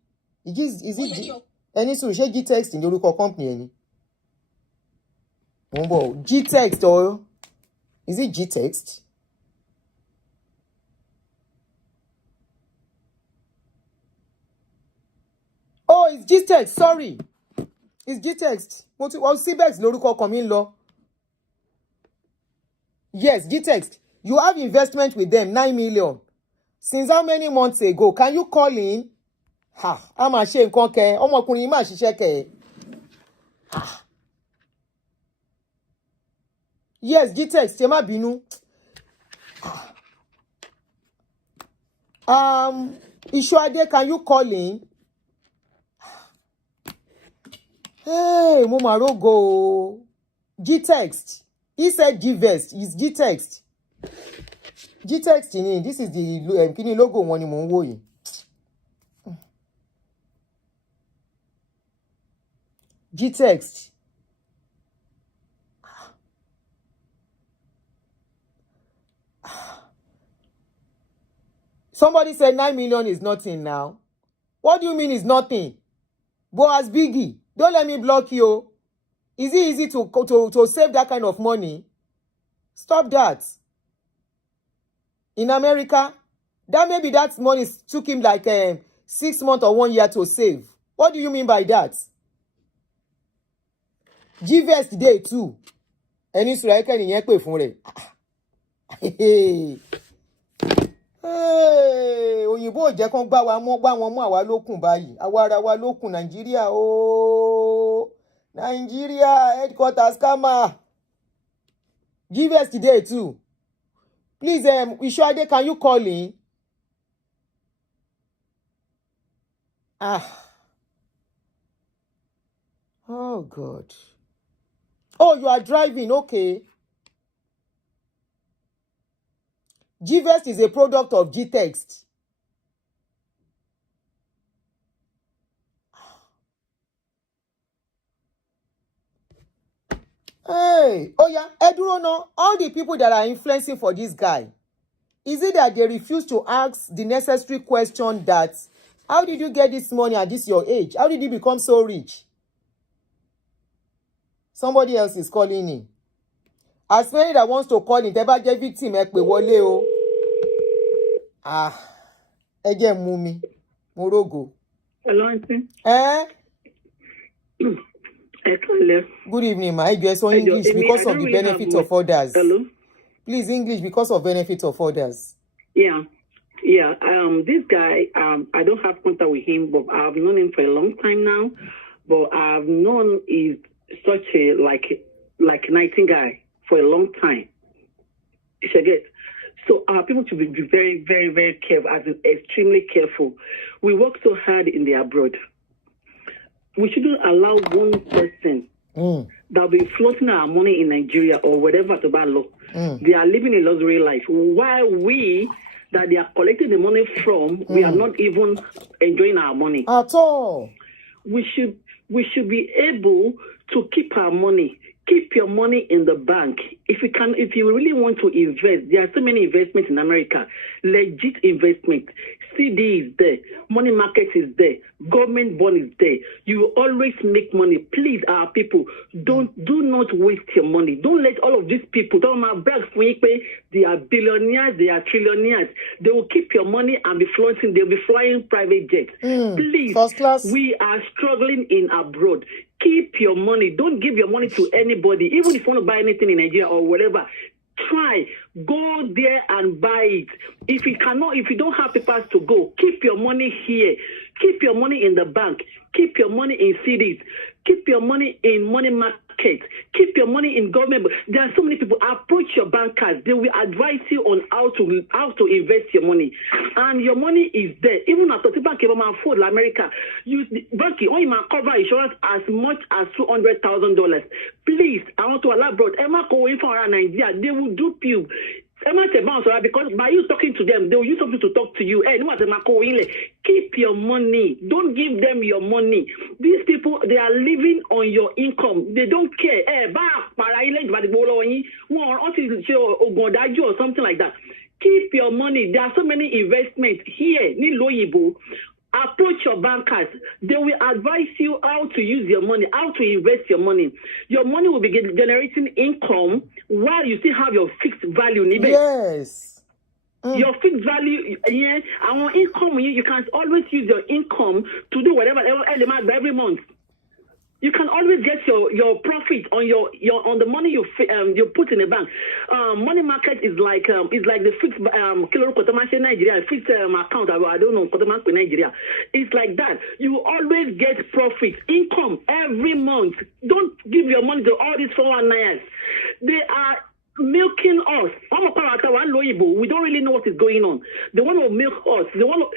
Is it G? Any solution G-Text in the local company? G-Text or is it G-Text? Oh, it's G-Text. Sorry. It's G-Text. CBEX lórúkọ kan mi lọ. Yes, G-Text. You have investment with them, 9 million. Since how many months ago? Can you call in? I'm ashamed. Ọmọkùnrin máa ṣiṣẹ́ kẹ́. Yes, G-Text. Ẹ má bínú. Ishuade, can you call in? Hey, Momarogo. G-Text. He said G-Vest. It's G-Text. G-Text in this is the kini logo one ni mo nwo yi. G-Text. Somebody said 9 million is nothing now. What do you mean is nothing? Boaz Biggie, don't let me block you. Is it easy to save that kind of money? Stop that. In America, maybe that money took him like 6 months or 1 year to save. What do you mean by that? GVS day too. Any sura can yen pe fun re. Òyìnbó jẹ́ kán gbá wa mọ́ gbá wọn mọ́ àwa lókun báyìí. Àwa ara wa lókun Nàìjíríà o. Nigeria headquarters kama. Give us today too. Please, Ishuade, can you call in? Oh God. Oh, you are driving, okay. G-Vest is a product of G-Text. Hey, oh yeah, Edurono, all the people that are influencing for this guy, is it that they refuse to ask the necessary question that, how did you get this money at this your age? How did you become so rich? Somebody else is calling in. As many that wants to call in, tẹ́ bá jẹ́ victim ẹ pè wọlé o. Ẹ jẹ́ mú mi, mo rógo. Hello, auntie. Good evening, ma. I guess on English because of the benefit of others. Hello. Please, English because of benefit of others. Yeah. This guy, I don't have contact with him, but I've known him for a long time now. But I've known he's such a like nighting guy for a long time. You should get. So people should be very, very, very careful, as in extremely careful. We work so hard in the abroad. We shouldn't allow one person that will be floating our money in Nigeria or whatever to buy law. They are living a luxury life. While we, that they are collecting the money from, we are not even enjoying our money. At all. We should be able to keep our money. Keep your money in the bank. If you really want to invest, there are so many investments in America. Legit investment. CD is there. Money market is there. Government bond is there. You always make money. Please, our people, do not waste your money. Don't let all of these people, they are billionaires, they are trillionaires. They will keep your money and be flaunting. They'll be flying private jets. Please, first class. We are struggling in abroad. Keep your money. Don't give your money to anybody. Even if you want to buy anything in Nigeria or whatever, try. Go there and buy it. If you don't have papers to go, keep your money here. Keep your money in the bank. Keep your money in CDs. Keep your money in money market. market. Keep your money in government. There are so many people. Approach your bankers. They will advise you on how to invest your money. And your money is there. Even at the bank, if I'm afford America, use the bank. Only man cover insurance as much as $200,000. Please, I want to elaborate. Emma going for Nigeria, they will dupe you. Because by you talking to them, they will use something to talk to you. Keep your money. Don't give them your money. These people, they are living on your income. They don't care. Or something like that. Keep your money. There are so many investments here. Approach your bankers. They will advise you how to use your money, how to invest your money. Your money will be generating income while you still have your fixed value. Yes. Your fixed value, yeah, our income, you can always use your income to do whatever element every month. You can always get your profit on your on the money you put in the bank. Money market is like the fixed Nigeria fixed account. I don't know Nigeria. It's like that. You always get profit income every month. Don't give your money to all these 419s. They are milking us. We don't really know what is going on. They want to milk us. They want to.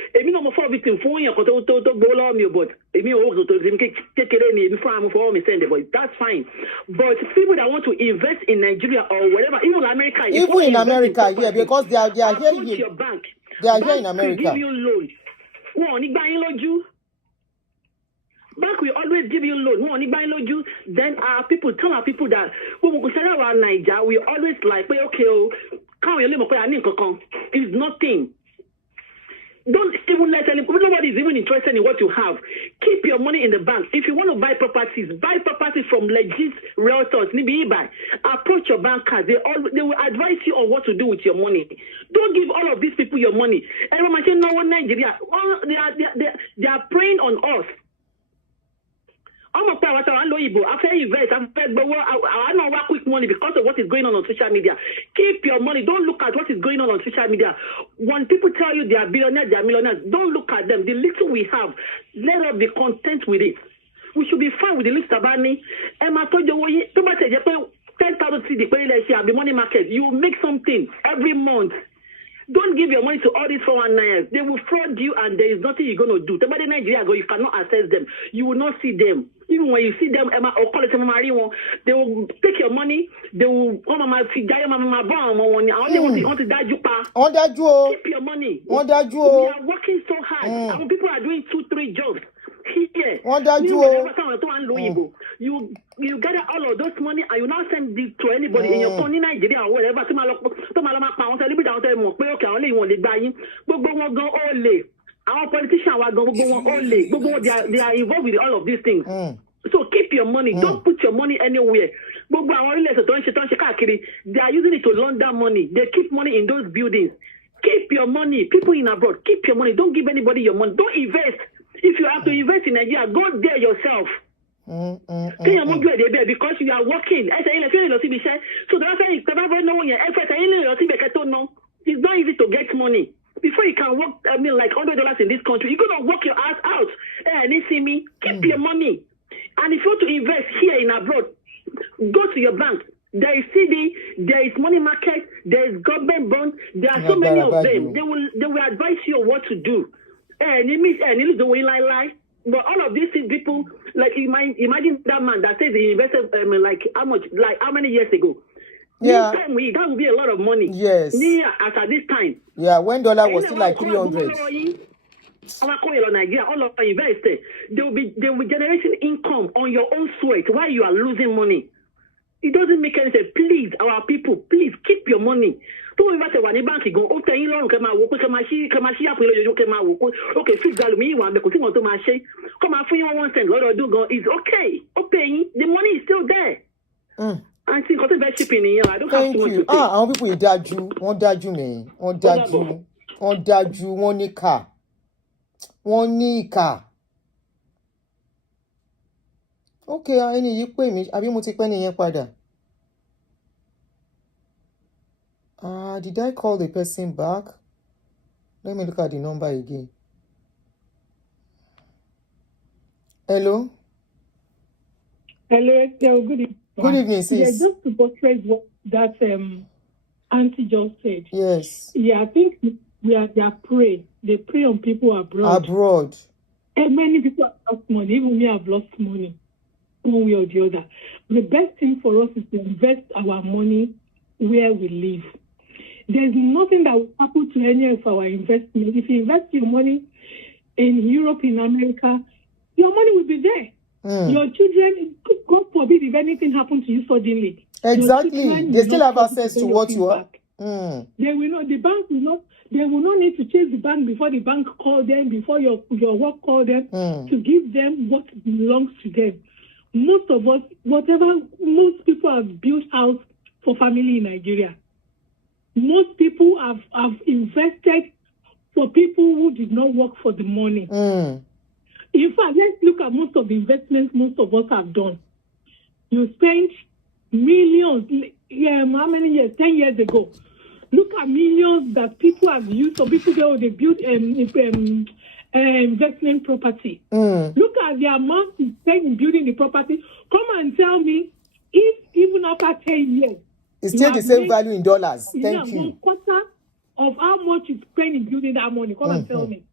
But that's fine. But people that want to invest in Nigeria or whatever, even America, even in America, yeah, because they are here. Your bank. They are here in America. Give you loans. Bank will always give you loan. Then tell our people that when we sell around Nigeria, we always like, okay, it's nothing. Don't even let nobody is even interested in what you have. Keep your money in the bank. If you want to buy properties from legit realtors. Approach your bankers. They will advise you on what to do with your money. Don't give all of these people your money. Everyone say no one Nigeria. They are preying on us. After invest, I know what quick money because of what is going on social media. Keep your money. Don't look at what is going on social media. When people tell you they are billionaires, they are millionaires, don't look at them. The little we have, let us be content with it. We should be fine with the little money. Emma told you, 10,000 CD, the money market. You make something every month. Don't give your money to all these 419s. They will fraud you and there is nothing you're going to do. Somebody in Nigeria, you cannot access them. You will not see them. Even when you see them, or call it they will take your money. They will, keep your money. We are working so hard. People are doing 2-3 jobs. Here. You gather all of those money and you now send it to anybody in your country, Nigeria or whatever. Our politicians they are involved with all of these things. So keep your money. Don't put your money anywhere. They are using it to launder money. They keep money in those buildings. Keep your money. People in abroad, keep your money. Don't give anybody your money. Don't invest. If you have to invest in Nigeria, go there yourself. Because you are working. So that's why it's not easy to get money. Before you can work, like $100 in this country, you're gonna work your ass out. And you see me, keep your money. And if you want to invest here in abroad, go to your bank. There is CD, there is money market, there is government bond. There are so many of them. They will advise you on what to do. And it means the way lie. But all of these people, like imagine that man that says he invested how many years ago? Yeah, that would be a lot of money. Yes. At this time. Yeah, when dollar was still like 300. Nigeria, all of investors, they will be generating income on your own sweat while you are losing money. It doesn't make any sense. Please, our people, please keep your money. Don't invest when the bank go. Okay, fix that me one because to my share. Come on, for you 1 cent. What I do go is okay. Okay, the money is still there. And see, got the shipping in here. I don't have too much to say. Àwọn people ìdájú, wọ́n dájú ni, wọ́n dájú, wọ́n ní ìkà. Okay, ẹni yìí pè mí, àbí mo ti pẹ́ nìyẹn padà. Did I call the person back? Let me look at the number again. Hello? Hello, good evening. Good evening, Yeah, sis. just to portray what that auntie just said. Yes. Yeah, I think they are prey. They prey on people abroad. And many people have lost money. Even we have lost money, one way or the other. The best thing for us is to invest our money where we live. There's nothing that will happen to any of our investments. If you invest your money in Europe, in America, your money will be there. Your children, God forbid, if anything happens to you suddenly. Exactly. They still have access to what you are. They will not. The bank will not. They will not need to chase the bank before the bank call them, before your work call them to give them what belongs to them. Most of us, most people have built house for family in Nigeria. Most people have invested for people who did not work for the money. In fact, let's look at most of the investments most of us have done. You spent millions, how many years? 10 years ago. Look at millions that people have used. So people they build investment property. Look at the amount you spend in building the property. Come and tell me if even after 10 years, it's still the same value in dollars. Thank you. 1/4 of how much you spend in building that money. Come and tell me.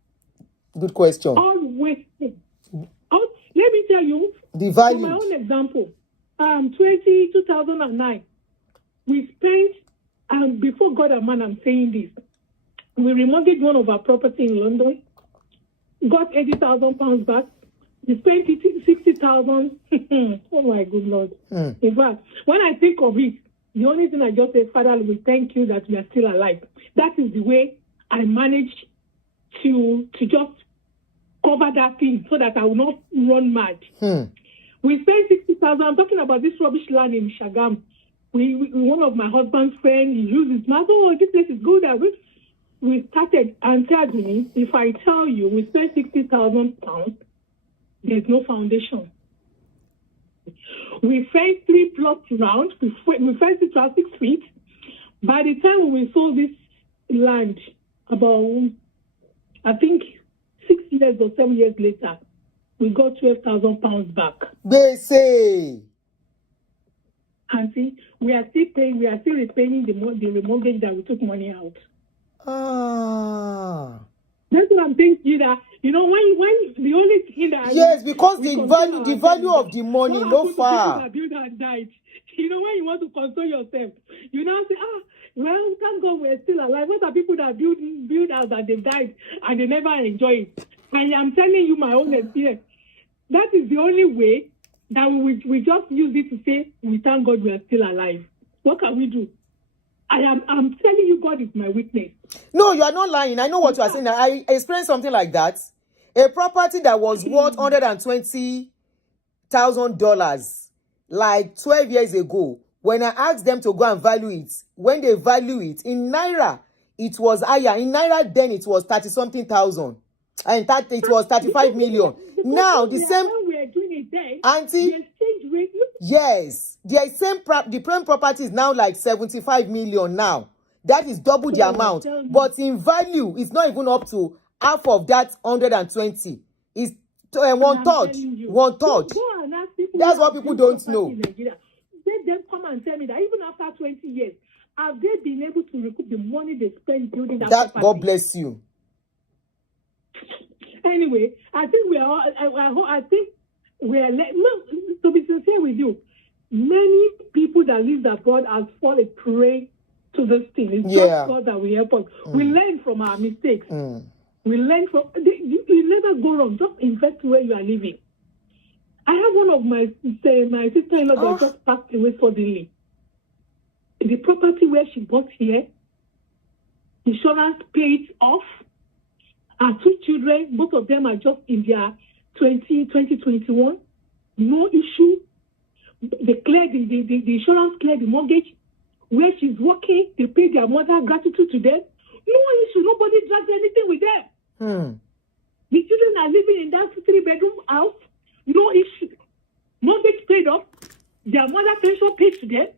Good question. All wasted. Let me tell you. The value. For my own example, 2009, we spent, before God and man, I'm saying this, we remortgaged one of our property in London, got £80,000 back. We spent 60,000. Oh my good Lord. In fact, when I think of it, the only thing I just say, Father, we thank you that we are still alive. That is the way I managed to just cover that thing so that I will not run mad. We spent 60,000. I'm talking about this rubbish land in Shagam. One of my husband's friends, he used his mouth. Oh, this place is good. We started answered me. If I tell you, we spent £60,000. There's no foundation. We fenced 3 plots round. We fenced it around 6 feet. By the time we sold this land, about, I think, 6 years or 7 years later, we got £12,000 back. They say. And see, we are still repaying the remortgage that we took money out. That's what I'm saying to you, that when the only thing that yes, because the value of the money no far. Built and died. When you want to console yourself, you now say, well, thank God we're still alive. What are people that build house and they died and they never enjoy it? And I'm telling you my own experience. That is the only way that we just use it to say we thank God we are still alive. What can we do? I'm telling you, God is my witness. No, you are not lying. I know what you are saying. I experienced something like that. A property that was worth $120,000 like 12 years ago. When I asked them to go and value it, when they value it in Naira, it was higher. In Naira then it was 30-something thousand. And it was 35 million. Now the same. When we are doing it then, Auntie, the exchange rate. Yes, the prime property is now like 75 million now. That is double the amount. But in value, it's not even up to half of that 120. It's one third. That's what people don't know. Let them come and tell me that even after 20 years, have they been able to recoup the money they spent building that property? God bless you. Anyway, I think we are all, to be sincere with you, many people that live abroad have fallen prey to this thing. It's just God that we help us. We learn from our mistakes. We learn from, you never go wrong. Just invest where you are living. I have one of my sister-in-law that just passed away suddenly. The property where she bought here, insurance paid off. Our 2 children, both of them are just in their 2021. No issue. They cleared the insurance cleared the mortgage. Where she's working, they pay their mother gratitude to them. No issue. Nobody dragged anything with them. The children are living in that 3-bedroom house. No issue. Mortgage paid off. Their mother pension paid to them.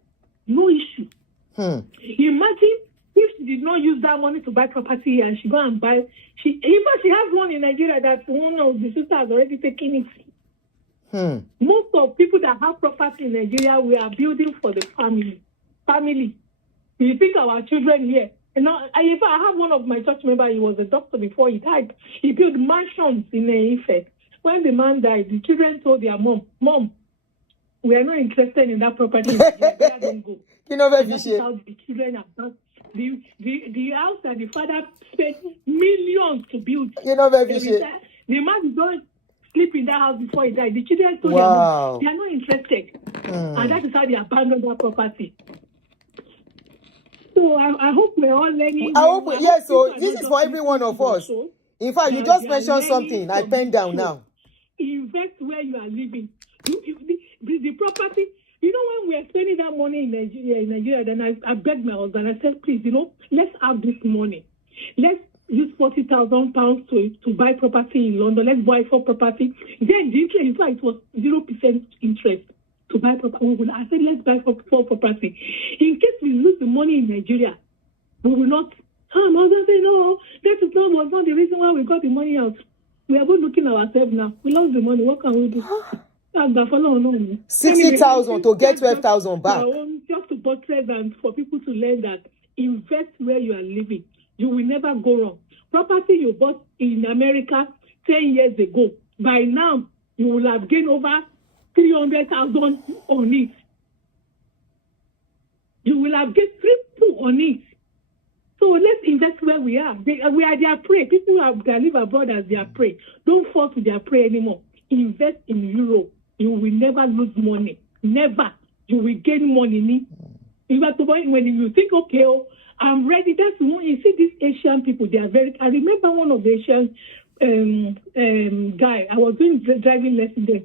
No issue. Imagine if she did not use that money to buy property and she go and buy. She has one in Nigeria that one of the sisters has already taken it. Most of people that have property in Nigeria, we are building for the family. Family. You think our children here. In fact, I have one of my church members, he was a doctor before he died. He built mansions in Ife. When the man died, the children told their mom, we are not interested in that property. They don't go. You know, that's how the children are done. The house that the father spent millions to build. You know, the man don't sleep in that house before he died. The children told their mom, they are not interested. And that is how they abandoned that property. So I hope we're all learning. Yes, so this is for every one of us. In fact, you just mentioned something. I penned down now. Invest where you are living. The property, you know, when we are spending that money in Nigeria, then I begged my husband, I said, please, let's have this money. Let's use 40,000 pounds to buy property in London. Let's buy for property. Then the interest, in fact, it was 0% interest to buy property. I said, let's buy for property. In case we lose the money in Nigeria, we will not. My husband said, no, that was not the reason why we got the money out. We are both looking at ourselves now. We lost the money. What can we do? 60,000 to get 12,000 back. Just to buttress and for people to learn that invest where you are living. You will never go wrong. Property you bought in America 10 years ago, by now you will have gained over 300,000 on it. You will have gained triple on it. So let's invest where we are. We are their prey. People that live abroad as their prey. Don't fall to their prey anymore. Invest in Europe. You will never lose money. Never. You will gain money. When you think, okay, I'm ready. That's one. You see, these Asian people, they are very. I remember one of the Asian guy. I was doing driving lesson there.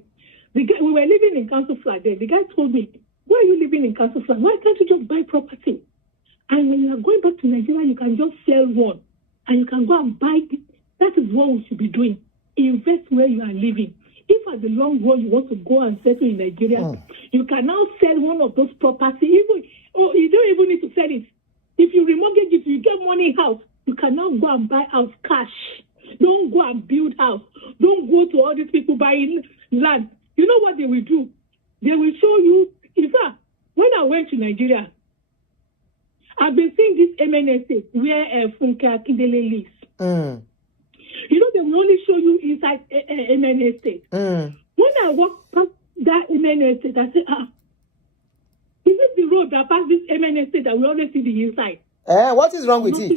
The guy, we were living in council flat there. The guy told me, "Why are you living in council flat? Why can't you just buy property? And when you are going back to Nigeria, you can just sell one, and you can go and buy it. That is what we should be doing. Invest where you are living. If at the long run you want to go and settle in Nigeria, you can now sell one of those properties. You don't even need to sell it. If you remortgage it, you get money house. You can now go and buy house cash. Don't go and build house. Don't go to all these people buying land. You know what they will do? They will show you. In fact, when I went to Nigeria, I've been seeing this MNSA where Funke Akindele lives. You know, they will only show you inside MNSA. When I walked past that MNSA, I said, is it the road that passes this MNSA that we always see the inside? What is wrong with it?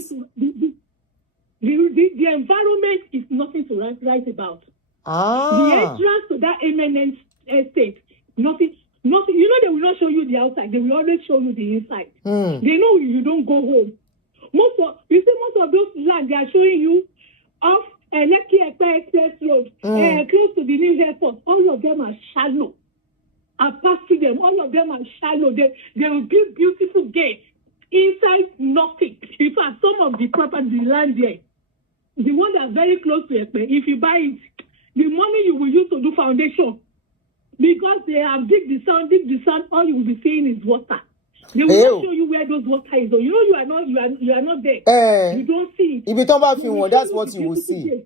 The environment is nothing to write about. The entrance to that MNS estate, nothing. You know, they will not show you the outside. They will always show you the inside. They know you don't go home. Most of those land they are showing you off Lekki Ekpe Express Road, close to the new airport. All of them are shallow. I passed through them. All of them are shallow. They will build beautiful gates. Inside, nothing. In fact, some of the property, the land there, the one that's very close to Ekpe, if you buy it, the money you will use to do foundation, because they have dig the sand, all you will be seeing is water. They will not show you where those water is. You know you are not there. You don't see it. If you talk about film, that's what you will see.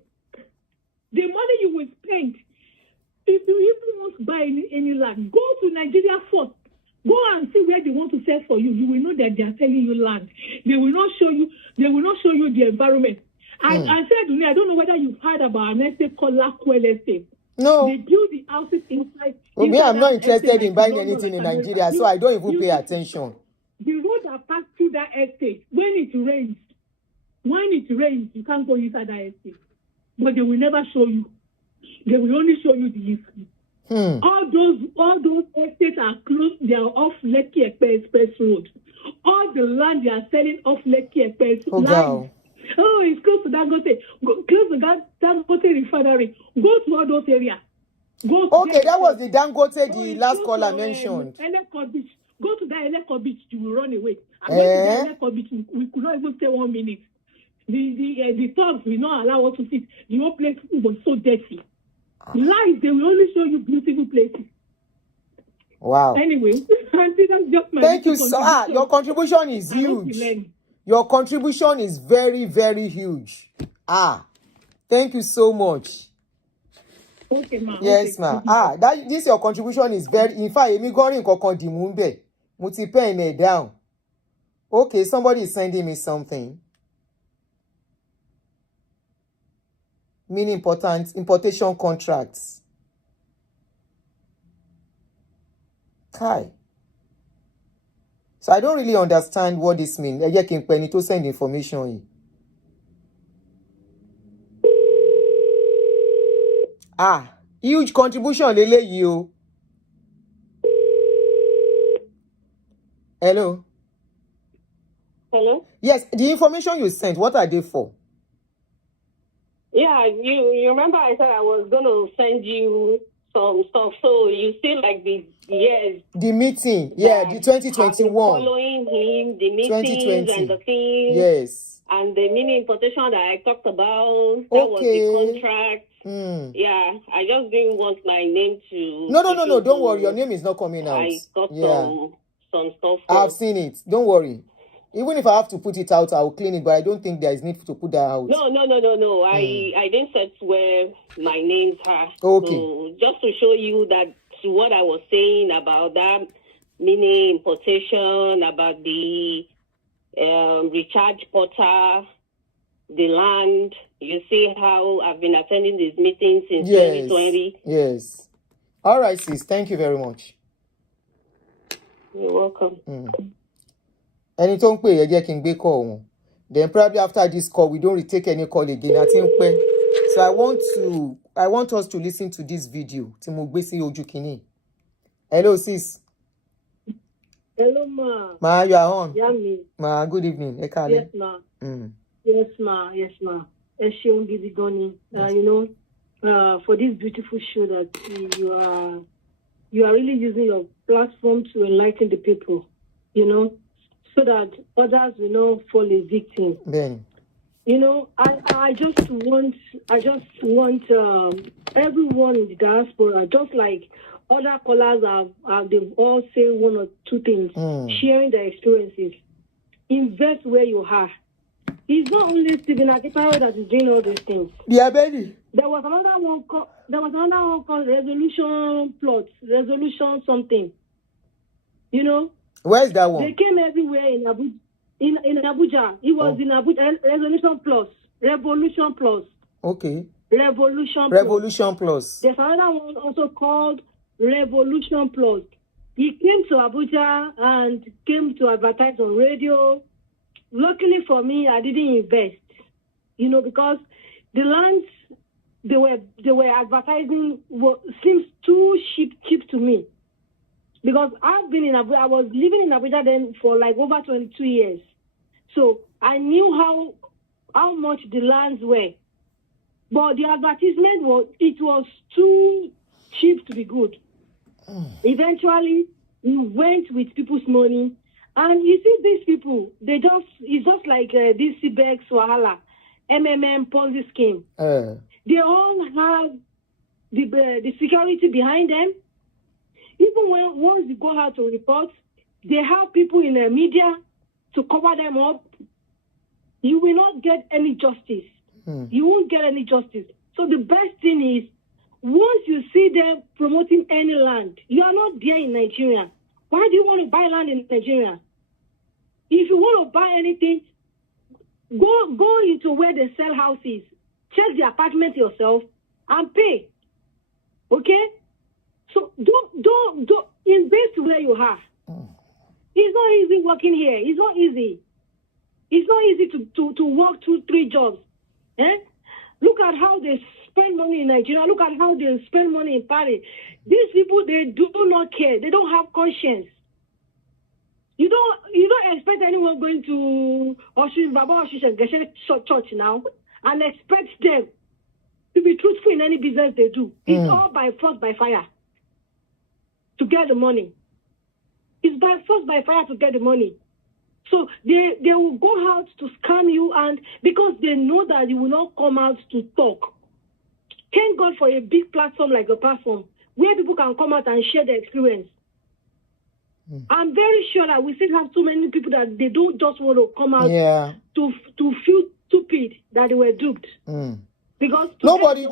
The money you will spend, if you even want to buy any land, go to Nigeria first. Go and see where they want to sell for you. You will know that they are selling you land. They will not show you the environment. I said, I don't know whether you've heard about an estate called Lakwel Estate. No. They build the houses inside. Well, me, I'm not interested in buying anything in Nigeria, so I don't even pay attention. The road that passed through that estate, when it rains, you can't go inside that estate. But they will never show you. They will only show you the inside. All those estates are close. They are off Lekki Ekpe Express Road. All the land they are selling off Lekki Ekpe Express. Oh, it's close to Dangote. Close to Dangote refinery. Go to all those areas. That was the Dangote, the last caller mentioned. Eleko Beach. Go to that Eleko Beach, you will run away. I went to the Eleko Beach, we could not even stay 1 minute. The thugs will not allow us to sit. The whole place was so dirty. Lies, they will only show you beautiful places. Wow. Anyway, that's just my thank you, sir. Your contribution is huge. Your contribution is very, very huge. Thank you so much. Okay, ma. Yes, okay. ma. This your contribution is very. In fact, emi gorin kankan di mu nbe. Mo ti pen it down. Okay, somebody is sending me something. Meaning important importation contracts. Kai. So I don't really understand what this means. Ẹ jẹ́ kí n pe ẹni tó send information yìí. Huge contribution leléyìí o. Hello. Hello? Yes, the information you sent, what are they for? Yeah, you remember I said I was going to send you some stuff. So you still like the years. The meeting, yeah, the 2021. Following him, the meetings and the things. Yes. And the mini importation that I talked about. That was the contract. Yeah, I just didn't want my name to... No, don't worry. Your name is not coming out. I got some stuff. I've seen it. Don't worry. Even if I have to put it out, I will clean it, but I don't think there is need to put that out. No. I didn't set where my names are. Okay. So just to show you that what I was saying about that mini importation, about the recharge portal, the land. You see how I've been attending these meetings since 2020? Yes. All right, sis. Thank you very much. You're welcome. Ẹni tó ń pè ẹ jẹ́ kí n gbé call wọn. Then probably after this call, we don't retake any call again. I think so I want us to listen to this video. Tí mo gbé sí ojú kìíní. Hello, sis. Hello, ma. Ma, you are on. Yeah, me. Ma, good evening. Yes, ma. Yes, ma. Yes, ma. Esheon Gizigoni. For this beautiful show that you are really using your platform to enlighten the people, so that others will not fall a victim. Ben. I just want everyone in the diaspora, just like other callers they've all say one or two things, sharing their experiences. Invest where you are. It's not only Stephen Akintayo that is doing all these things. Yeah, baby. There was another one called resolution something. Where is that one? They came everywhere in Abuja. In Abuja. It was in Abuja. Revolution Plus. Okay. Revolution Plus. There's another one also called Revolution Plus. He came to Abuja and came to advertise on radio. Luckily for me, I didn't invest, because the lands they were advertising seems too cheap to me. Because I've been in Abuja, I was living in Abuja then for like over 22 years. So I knew how much the lands were. But the advertisement was too cheap to be good. Eventually, we went with people's money. And you see these people, it's just like this CBEX, Wahala, MMM, Ponzi scheme. They all have the security behind them. Even once you go out to report, they have people in the media to cover them up. You will not get any justice. You won't get any justice. So the best thing is, once you see them promoting any land, you are not there in Nigeria. Why do you want to buy land in Nigeria? If you want to buy anything, go into where they sell houses. Check the apartment yourself and pay. Okay? So don't invest where you are. It's not easy working here. It's not easy. It's not easy to work 2-3 jobs. Look at how they spend money in Nigeria. Look at how they spend money in Paris. These people, they do not care. They don't have conscience. You don't expect anyone going to Baba Oshisha Church now and expect them to be truthful in any business they do. It's all by force, by fire to get the money. It's by force, by fire to get the money. So they will go out to scam you, and because they know that you will not come out to talk. Thank God for a big platform like a platform where people can come out and share their experience. I'm very sure that we still have too many people that they don't just want to come out to feel stupid that they were duped. Because nobody.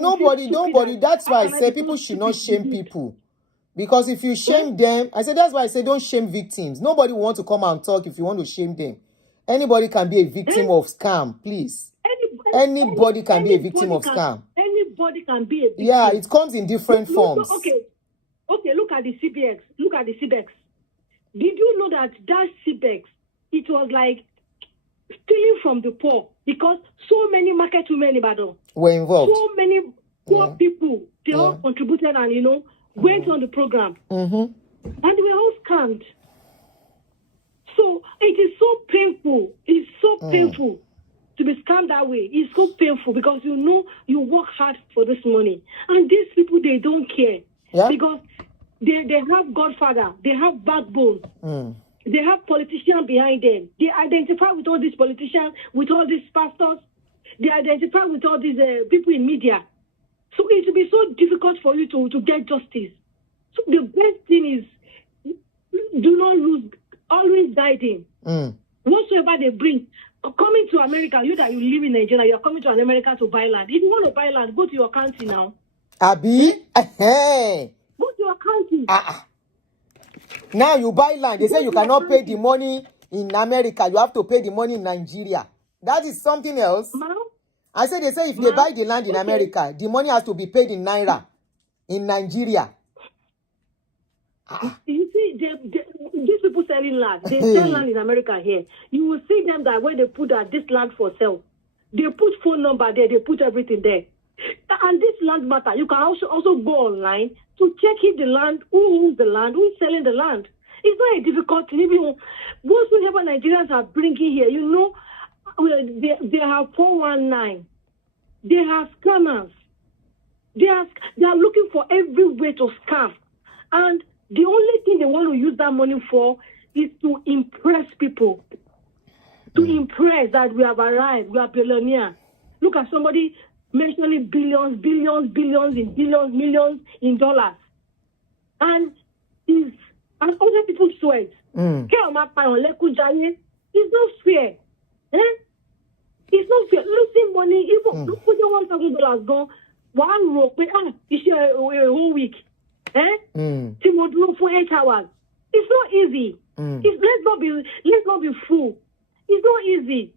That's why I say people should not shame people. Because if you shame them, I said that's why I say don't shame victims. Nobody want to come and talk if you want to shame them. Anybody can be a victim of scam, please. Anybody can be a victim of scam. Anybody can be a victim. Yeah, it comes in different forms. Okay, look at the CBX. Did you know that CBX, it was like stealing from the poor because so many market women were involved. So many poor people, they all contributed and, went on the program. Mm-hmm. And they were all scammed. So it is so painful. It's so painful to be scammed that way. It's so painful because you work hard for this money. And these people, they don't care. Yeah. Because they have Godfather. They have backbone. They have politicians behind them. They identify with all these politicians, with all these pastors. They identify with all these people in media. So it will be so difficult for you to get justice. So the best thing is, do not lose, always guiding. Whatsoever they bring. Coming to America, you that you live in Nigeria, you're coming to America to buy land. If you want to buy land, go to your county now. Abi? Go to your county. Now you buy land. They say you cannot pay the money in America. You have to pay the money in Nigeria. That is something else. I said they say if they buy the land in America, the money has to be paid in Naira in Nigeria. You see, these people selling land, they sell land in America here. You will see them that when they put this land for sale, they put phone number there, they put everything there. And this land matter, you can also go online to check if the land, who owns the land, who is selling the land. It's not a difficult thing. Whatsoever Nigerians are bringing here, they have 419. They have scammers. They are looking for every way to scam. And the only thing they want to use that money for is to impress people. To impress that we have arrived, we are billionaires. Look at somebody mentioning billions in dollars. And other people sweat. It's not fair. It's not fair. Losing money, even look at $1,000 gone, one rope, it's a whole week. For 8 hours. It's not easy. Let's not be fool. It's not easy.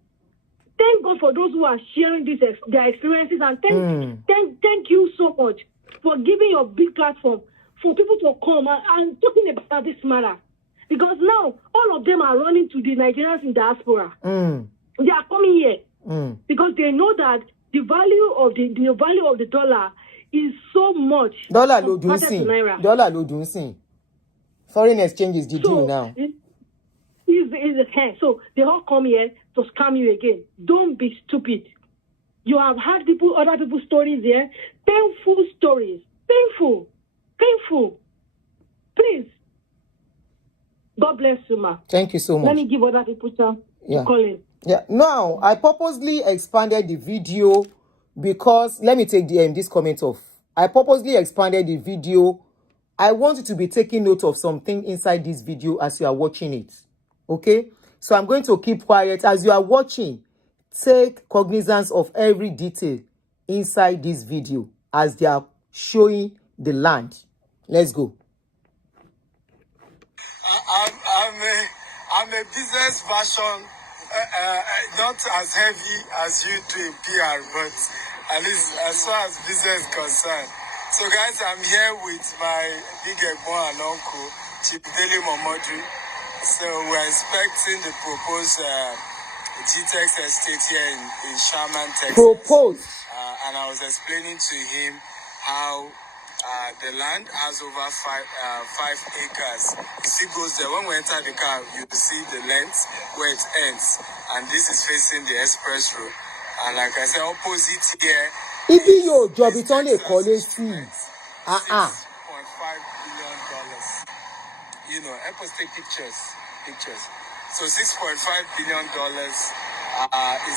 Thank God for those who are sharing their experiences, and thank you so much for giving your big platform for people to come and talking about this matter. Because now all of them are running to the Nigerians in diaspora. They are coming here because they know that the value of the dollar is so much. Dollar lo dun sin. Foreign exchange is the deal now. So they all come here to scam you again. Don't be stupid. You have had other people's stories here. Painful stories. Painful. Please. God bless you, ma. Thank you so much. Let me give other people time to call in. Yeah. Now, I purposely expanded the video because, let me take this comment off. I purposely expanded the video. I want you to be taking note of something inside this video as you are watching it. Okay? So I'm going to keep quiet. As you are watching, take cognizance of every detail inside this video as they are showing the land. Let's go. I'm a business version, not as heavy as you do in PR, but at least as far as business is concerned. So guys, I'm here with my big Egbon and uncle, Chief Dele Momodri. So we're inspecting the proposed GTEX estate here in Sherman, Texas. And I was explaining to him how the land has over 5 acres. It still goes there. When we enter the car, you see the length where it ends. And this is facing the express road. And like I said, opposite here, your job is only a college fee. $6.5 billion. Help us take pictures. So $6.5 billion is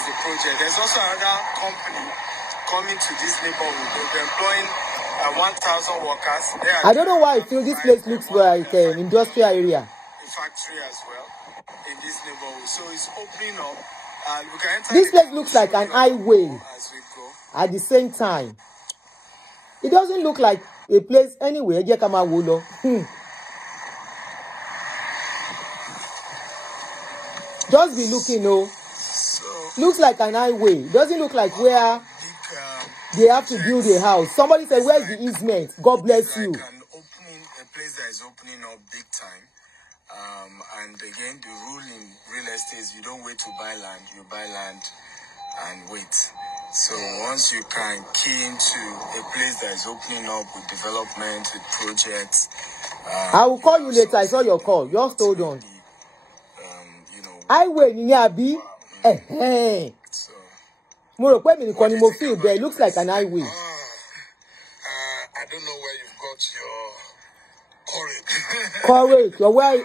the project. There's also another company coming to this neighborhood. They'll be employing 1,000 workers. I don't know why I feel this place looks like an industrial area. A factory as well in this neighborhood. So it's opening up. We can enter this place looks like an highway. As we go. at the same time. It doesn't look like a place anyway. Just be looking, looks like an highway. Doesn't look like where they have to build a house. Somebody said, where's the easement? God bless you. A place that is opening up big time. And again, the rule in real estate is you don't wait to buy land, you buy land and wait. So once you can key into a place that is opening up with development, with projects. I will call you later. I saw your call. Just hold on. Highway ni abi. So mo rò pé mi nìkan ni mo feel there. It looks like an highway. I don't know where you've got your courage. Your way.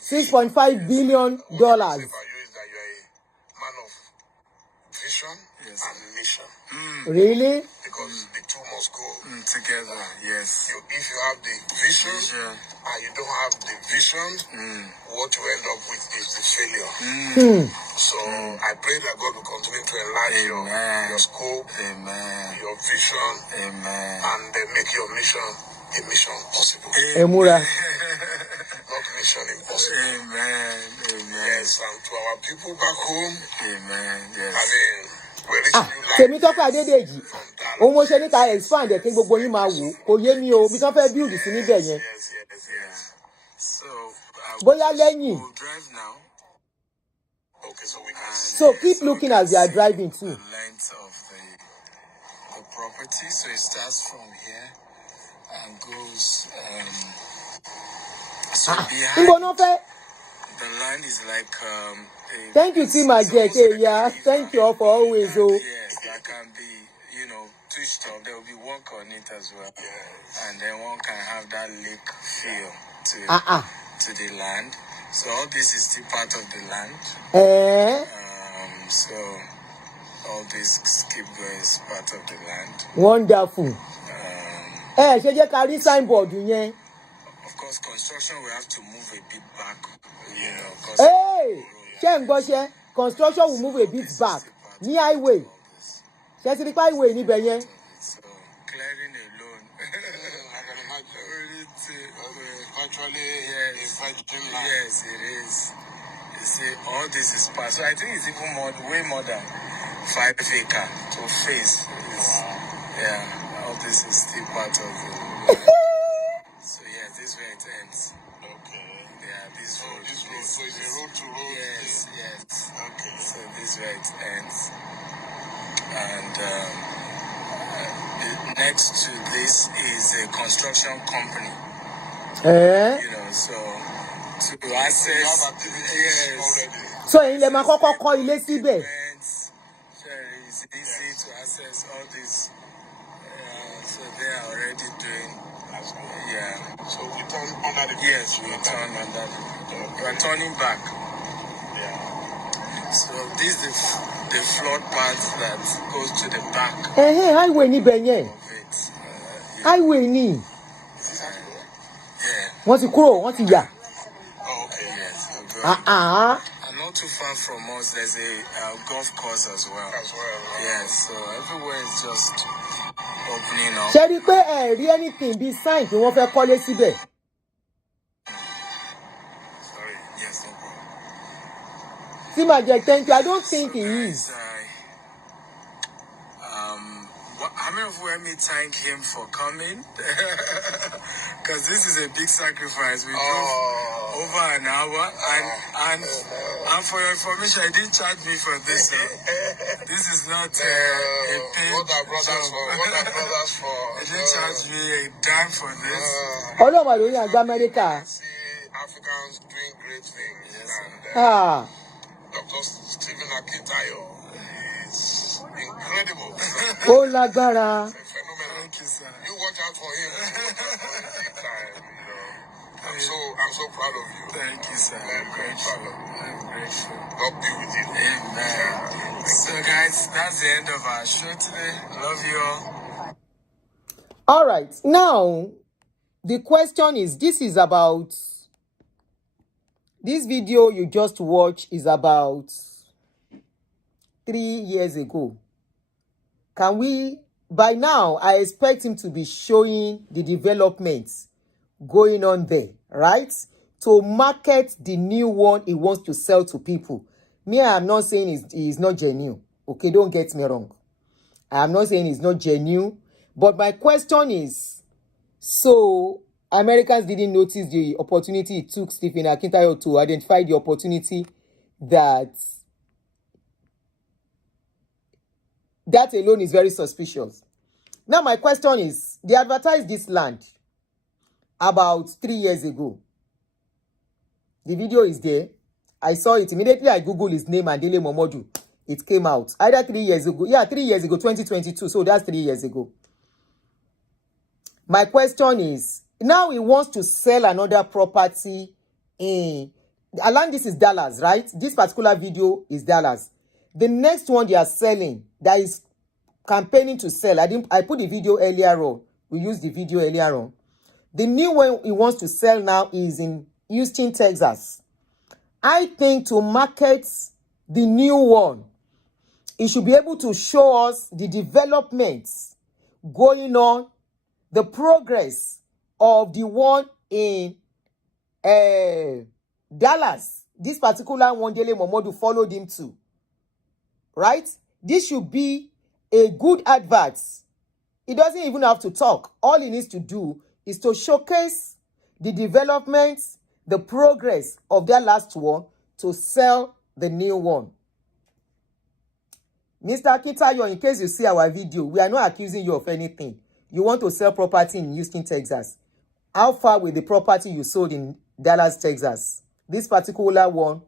$6.5 billion. That you're a man of vision and mission. Really? Because the two must go together. Yes. If you have the vision and you don't have the vision, what you end up with is the failure. So I pray that God will continue to enlarge your scope, your vision, and make your mission a mission possible. Emura. Not mission impossible. Amen. Yes, and to our people back home. Amen. Yes. I mean, Tèmi Tọ́pẹ́ Adédèjì òun mo ṣe níta expand ẹ̀ kí gbogbo yín máa wò kò yé mi o bí wọ́n fẹ́ build sí níbẹ̀ yẹn bóyá lẹ́yìn so keep looking as you are driving too. The length of the property, so it starts from here and goes so behind the land is like thank you, Team Ajek. Yeah, thank you all for always. Yes, that can be, touched up. There will be work on it as well. And then one can have that lake feel to the land. So all this is still part of the land. So all this keep going is part of the land. Wonderful. Signboard, of course, construction will have to move a bit back. Construction will move a bit back. Ní highway. Ṣé ti rí pé highway níbẹ̀ yẹn? So clearing alone. I can imagine. Virtually a virgin land. Yes, it is. You see, all this is part. So I think it's even way more than 5 acres to face. Yeah, all this is still part of the. So yeah, this is where it ends. This road. So it's a road to road. Yes. Okay. So this is where it ends. And next to this is a construction company. So to access. So in the Makoko call ilé síbẹ̀. It's easy to access all this. So they are already doing. So we turn under the. Yes, we turn under the. We are turning back. So this is the flood path that goes to the back. Highway ni bẹ̀yẹn. Highway ni. Wọ́n ti kúrò, wọ́n ti yà. Okay, yes. And not too far from us, there's a golf course as well. Yes, so everywhere is just opening up. Ṣé rí pé ẹ rí anything bí sign pé wọ́n fẹ́ kọ́lé síbẹ̀? Sorry, yes, no problem. Team Ajek, thank you. I don't think he is. How many of you let me thank him for coming? Because this is a big sacrifice. We drove over an hour, and for your information, I didn't charge me for this. This is not a paid What are brothers for? They didn't charge me a dime for this. Ọlọ́mọ ló yàn gba Amẹ́ríkà. See Africans doing great things. Yes, And Dr. Stephen Akintayo is incredible. Ó lágbára. Phenomenal. Thank you, sir. You watch out for him. Big time, I'm so proud of you. Thank you, sir. I'm grateful. God be with you. Amen. So, guys, that's the end of our show today. Love you all. All right. Now, the question is, this video you just watched is about 3 years ago. Can we, by now, I expect him to be showing the developments going on there, right? To market the new one he wants to sell to people. Me, I am not saying he's not genuine. Okay, don't get me wrong. I am not saying he's not genuine. But my question is, so Americans didn't notice the opportunity it took Stephen Akintayo to identify the opportunity that alone is very suspicious. Now my question is, they advertised this land about 3 years ago. The video is there. I saw it immediately. I googled his name and Dele Momodu. It came out either 3 years ago. Yeah, 3 years ago, 2022. So that's 3 years ago. My question is, now he wants to sell another property in Alan. This is Dallas, right? This particular video is Dallas. The next one they are selling, that is campaigning to sell. I put the video earlier on. We used the video earlier on. The new one he wants to sell now is in Houston, Texas. I think to market the new one, he should be able to show us the developments going on, the progress of the one in Dallas. This particular one, Dele Momodu followed him to. Right? This should be a good advert. He doesn't even have to talk. All he needs to do is to showcase the developments, the progress of their last one to sell the new one. Mr. Akintayo, in case you see our video, we are not accusing you of anything. You want to sell property in Houston, Texas. How far with the property you sold in Dallas, Texas? This particular one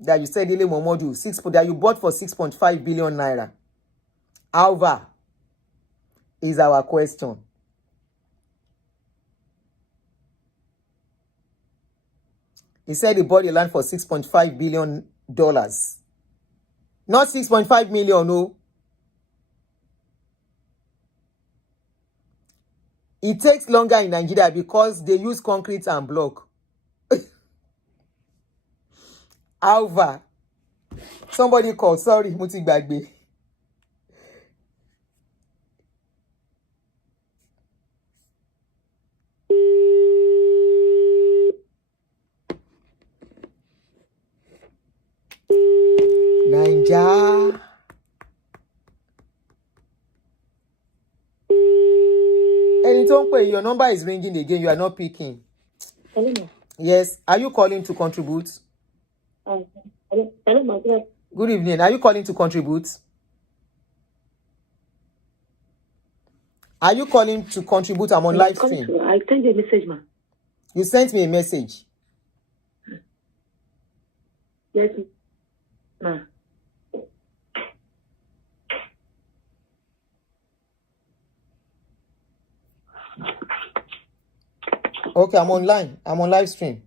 that you said, Dele Momodu, that you bought for 6.5 billion naira. How far is our question. He said he bought the land for $6.5 billion. Not 6.5 million, no. It takes longer in Nigeria because they use concrete and block. However, somebody called, sorry, Muti Bagbe. Naija. Anytime your number is ringing again, you are not picking. Hello. Yes. Are you calling to contribute? Hello. Good evening. Are you calling to contribute? Are you calling to contribute? I'm on live stream. I sent you a message, ma. You sent me a message. Yes, ma. Okay, I'm online. I'm on live stream.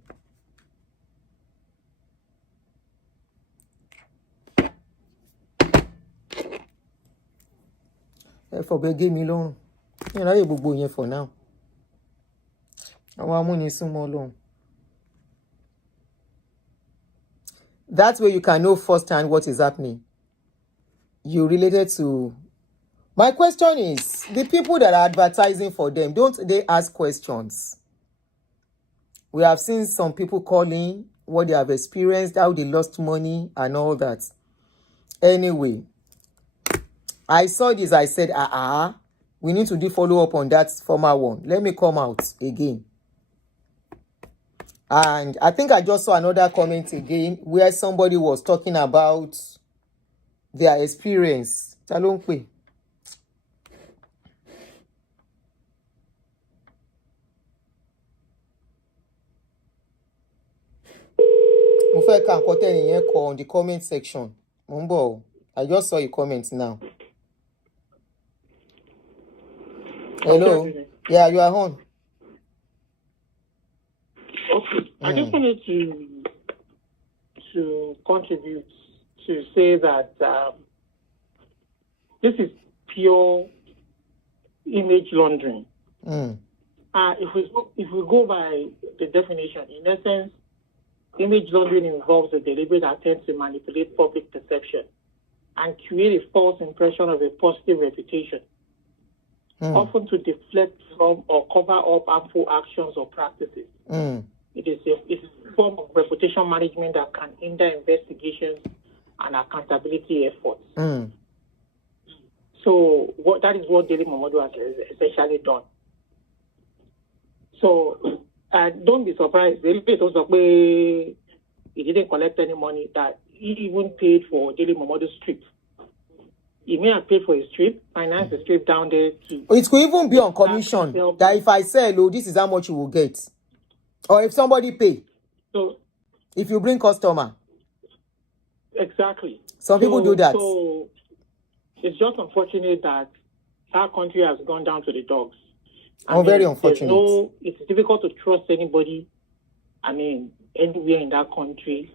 For begging me long. You know, you go here for now. I want money some more long. That way you can know firsthand what is happening. You related to. My question is, the people that are advertising for them, don't they ask questions? We have seen some people calling what they have experienced, how they lost money and all that. Anyway, I saw this, I said, we need to do follow up on that former one. Let me come out again. And I think I just saw another comment again where somebody was talking about their experience. Talonpe. On the comment section. Mumbo, I just saw your comments now. Hello. Yeah, you are on. Okay. I just wanted to contribute to say that this is pure image laundering. If we go by the definition, in essence, image laundering involves a deliberate attempt to manipulate public perception and create a false impression of a positive reputation, often to deflect from or cover up harmful actions or practices. It is a form of reputation management that can hinder investigations and accountability efforts. So that is what Daily Momodu has essentially done. So don't be surprised. He didn't collect any money, that he even paid for Daily Momodu's trip. He may have paid for his trip, finance the trip down there too. It could even be on commission. That if I sell, oh, this is how much you will get. Or if somebody pay. So if you bring customer. Exactly. Some people do that. So it's just unfortunate that our country has gone down to the dogs. Very unfortunate. It's difficult to trust anybody, anywhere in that country.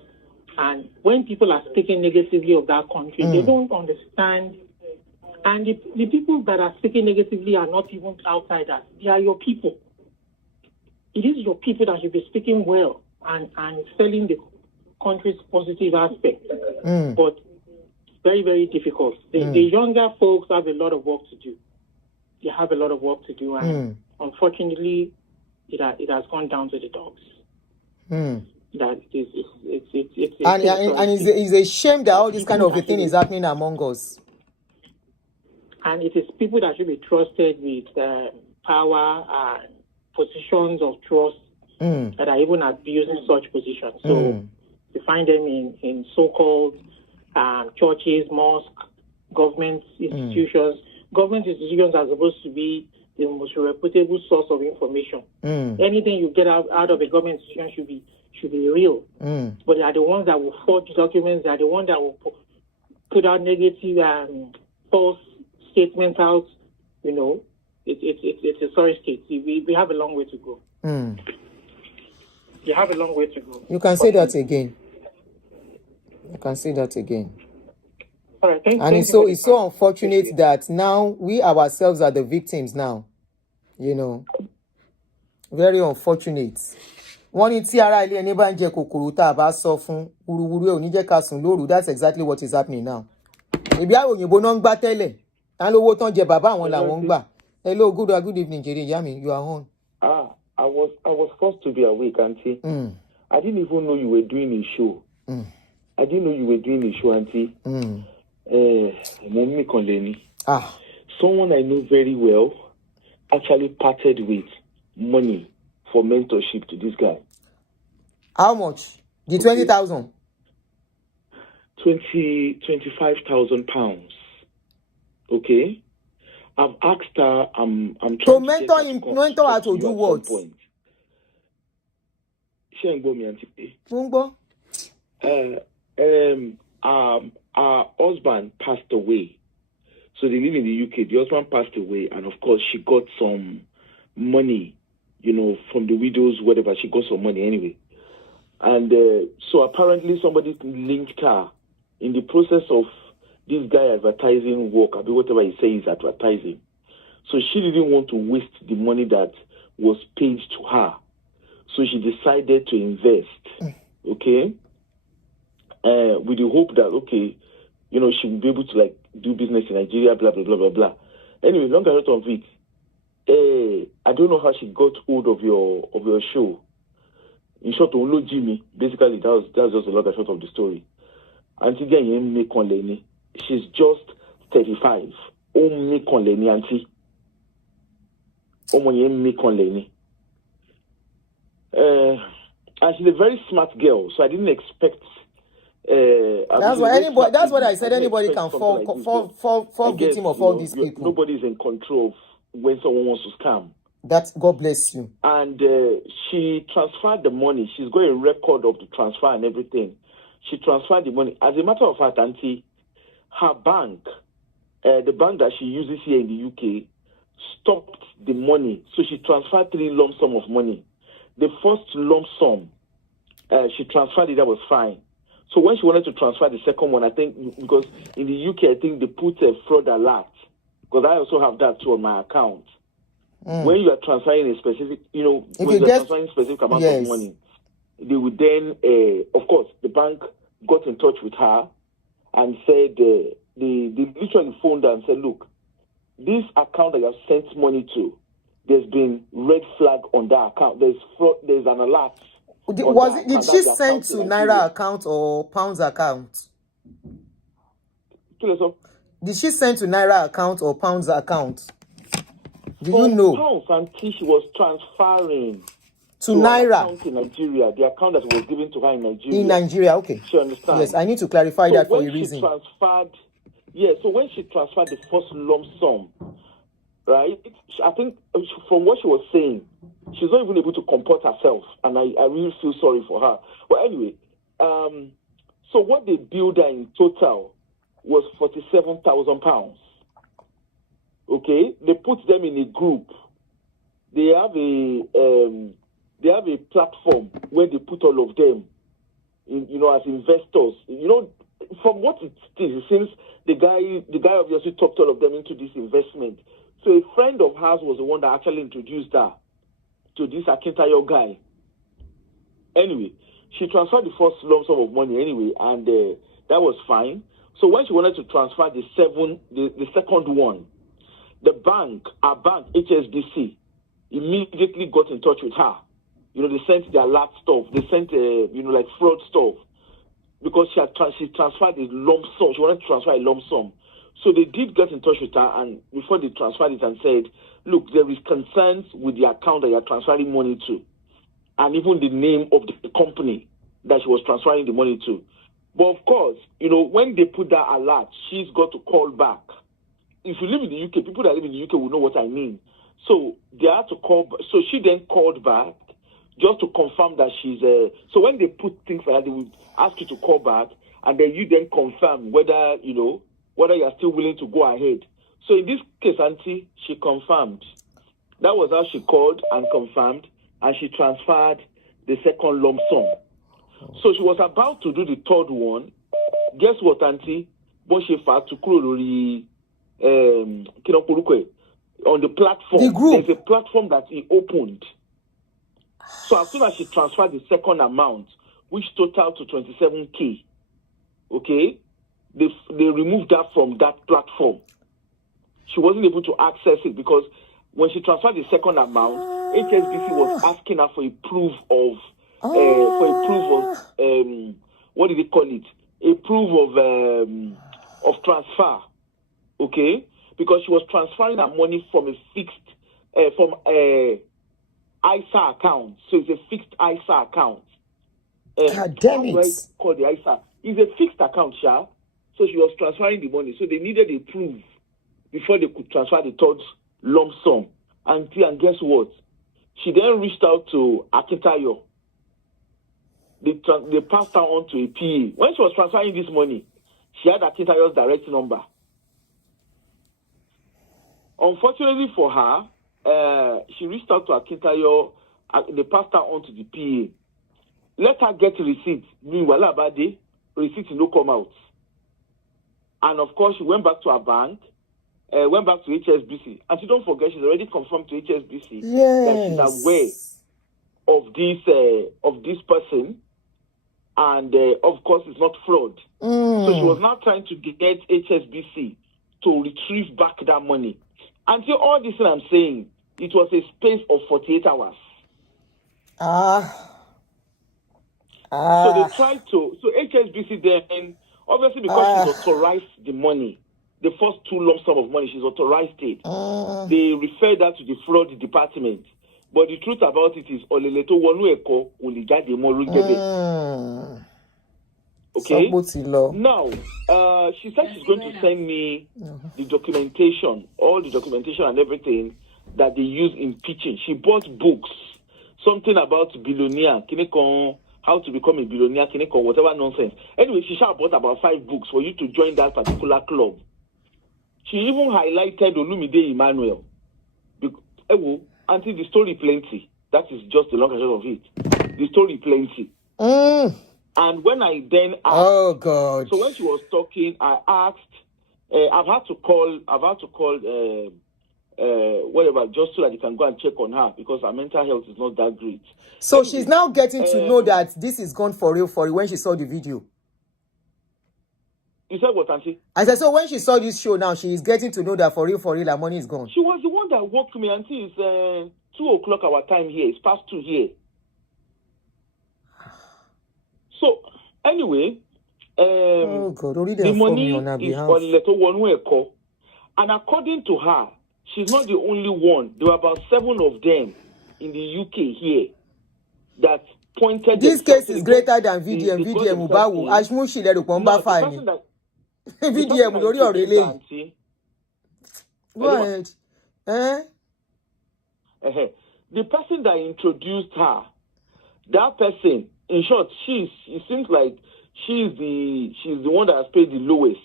And when people are speaking negatively of that country, they don't understand. And the people that are speaking negatively are not even outsiders. They are your people. It is your people that should be speaking well and selling the country's positive aspect. But very, very difficult. The younger folks have a lot of work to do. They have a lot of work to do, and unfortunately, it has gone down to the dogs. That it's a shame that all this kind of a thing is happening among us. And it is people that should be trusted with power and positions of trust that are even abusing such positions. So you find them in so-called churches, mosques, government institutions. Government institutions are supposed to be the most reputable source of information. Anything you get out of a government institution should be real. But they are the ones that will forge documents. They are the ones that will put out negative false statements out. It's a sorry state. We have a long way to go. You have a long way to go. You can say that again. All right, thank and you. It's so unfortunate that now we ourselves are the victims now. Very unfortunate. Wọ́n ní tí ara ilé ẹni bá ń jẹ kòkòrò tá a bá sọ fún wúruwúru ò ní jẹ́ ká sùn lóru. That's exactly what is happening now. Ebi àwọn òyìnbó náà ń gbà tẹ́lẹ̀. Tán lówó tán jẹ bàbá àwọn làwọn ń gbà. Hello, good evening, Jerry. Yami, you are on. I was forced to be awake, Auntie. I didn't even know you were doing a show. Auntie. Someone I know very well actually parted with money for mentorship to this guy. How much? The 20,000? 25,000 pounds. Okay? I've asked her, I'm trying to mentor him, mentor her to do what? Our husband passed away. So they live in the UK. The husband passed away, and of course she got some money, from the widows, whatever. She got some money anyway. And so apparently somebody linked her in the process of this guy advertising work, whatever he says is advertising. So she didn't want to waste the money that was paid to her. So she decided to invest, okay? With the hope that, okay, she will be able to, do business in Nigeria, blah, blah, blah, blah, blah. Anyway, long and short of it, I don't know how she got hold of your show. In short, Jimmy, basically, that's just a long and short of the story. Auntie, she's just 35. Auntie. And she's a very smart girl, so I didn't expect. That's what I said. Anybody can fall victim of all these people. Nobody's in control of when someone wants to scam. That God bless you. And she transferred the money. She's got a record of the transfer and everything. She transferred the money. As a matter of fact, Auntie, her bank, the bank that she uses here in the UK, stopped the money. So she transferred 3 lump sum of money. The first lump sum, she transferred it, that was fine. So when she wanted to transfer the second one, I think, because in the UK, I think they put a fraud alert, because I also have that too on my account. When you are transferring a specific, transferring a specific amount of money, they would then, of course, the bank got in touch with her and said, they literally phoned her and said, look, this account that you have sent money to, there's been red flag on that account. There's fraud, there's an alert. Did she send to Naira account or Pounds account? Did she send to Naira account or Pounds account? Do you know? Pounds until she was transferring to Naira account in Nigeria, the account that was given to her in Nigeria. In Nigeria, okay. She understands. Yes, I need to clarify that for a reason. So when she transferred the first lump sum, right? I think from what she was saying, she's not even able to comport herself, and I really feel sorry for her. But anyway, so what they billed her in total was £47,000. Okay, they put them in a group. They have a platform where they put all of them, as investors. From what it seems the guy obviously talked all of them into this investment. So a friend of hers was the one that actually introduced her to this Akintayo guy. Anyway, she transferred the first lump sum of money anyway, and that was fine. So when she wanted to transfer the second one, our bank, HSBC, immediately got in touch with her. They sent their alert stuff. They sent, like fraud stuff. Because she transferred a lump sum. She wanted to transfer a lump sum. So they did get in touch with her, and before they transferred it and said, look, there is concerns with the account that you're transferring money to, and even the name of the company that she was transferring the money to. But of course, when they put that alert, she's got to call back. If you live in the UK, people that live in the UK will know what I mean. So they had to call. So she then called back just to confirm that she's. So when they put things like that, they would ask you to call back, and then you then confirm whether you're still willing to go ahead. So in this case, Auntie, she confirmed. That was how she called and confirmed, and she transferred the second lump sum. So she was about to do the third one. Guess what, Auntie? But she had to on the platform. The group. There's a platform that he opened. So as soon as she transferred the second amount, which totaled to 27K, okay, they removed that from that platform. She wasn't able to access it because when she transferred the second amount, HSBC was asking her for a proof of what did they call it? A proof of transfer, okay? Because she was transferring her money from a fixed ISA account, so it's a fixed ISA account. God damn it! Call the ISA. It's a fixed account, Sha. So she was transferring the money. So they needed a proof before they could transfer the third lump sum. And guess what? She then reached out to Akintayo. They passed her on to a PA. When she was transferring this money, she had Akintayo's direct number. Unfortunately for her, she reached out to Akintayo. They passed her on to the PA. Let her get receipts. Meanwhile, about the receipts no come out. And of course, she went back to her bank, went back to HSBC. And she don't forget, she's already confirmed to HSBC that she's aware of this person. And of course, it's not fraud. So she was now trying to get HSBC to retrieve back that money. Until all this thing I'm saying, it was a space of 48 hours. So they tried to. So HSBC then, obviously because she's authorized the money, the first two lump sum of money, she's authorized it. They referred that to the fraud department. But the truth about it is, Oleleto Wonu Eko Uligade Morugebe. Okay? Now, she said she's going to send me the documentation, all the documentation and everything that they use in pitching. She bought books, something about billionaire, how to become a billionaire, whatever nonsense. Anyway, she bought about 5 books for you to join that particular club. She even highlighted Olumide Emmanuel. Until the story plenty. That is just the long and short of it. The story plenty. And when I then asked, so when she was talking, I asked, I've had to call, whatever, just so that you can go and check on her because her mental health is not that great. So anyway, she's now getting to know that this is gone for real when she saw the video. You said what, Auntie? I said, so when she saw this show now, she is getting to know that for real, her money is gone. She was the one that woke me, Auntie. It's 2 o'clock our time here. It's past 2 here. So, anyway, oh God, the money is on letter one way call. And according to her, she's not the only one. There were about 7 of them in the UK here that pointed. This case is greater than VDM. VDM Ubawu. Ashmushi le rukomba fine. VDM lórí ọ̀rọ̀ eléyìí. Go ahead. The person that introduced her, that person, in short, it seems like she's the one that has paid the lowest.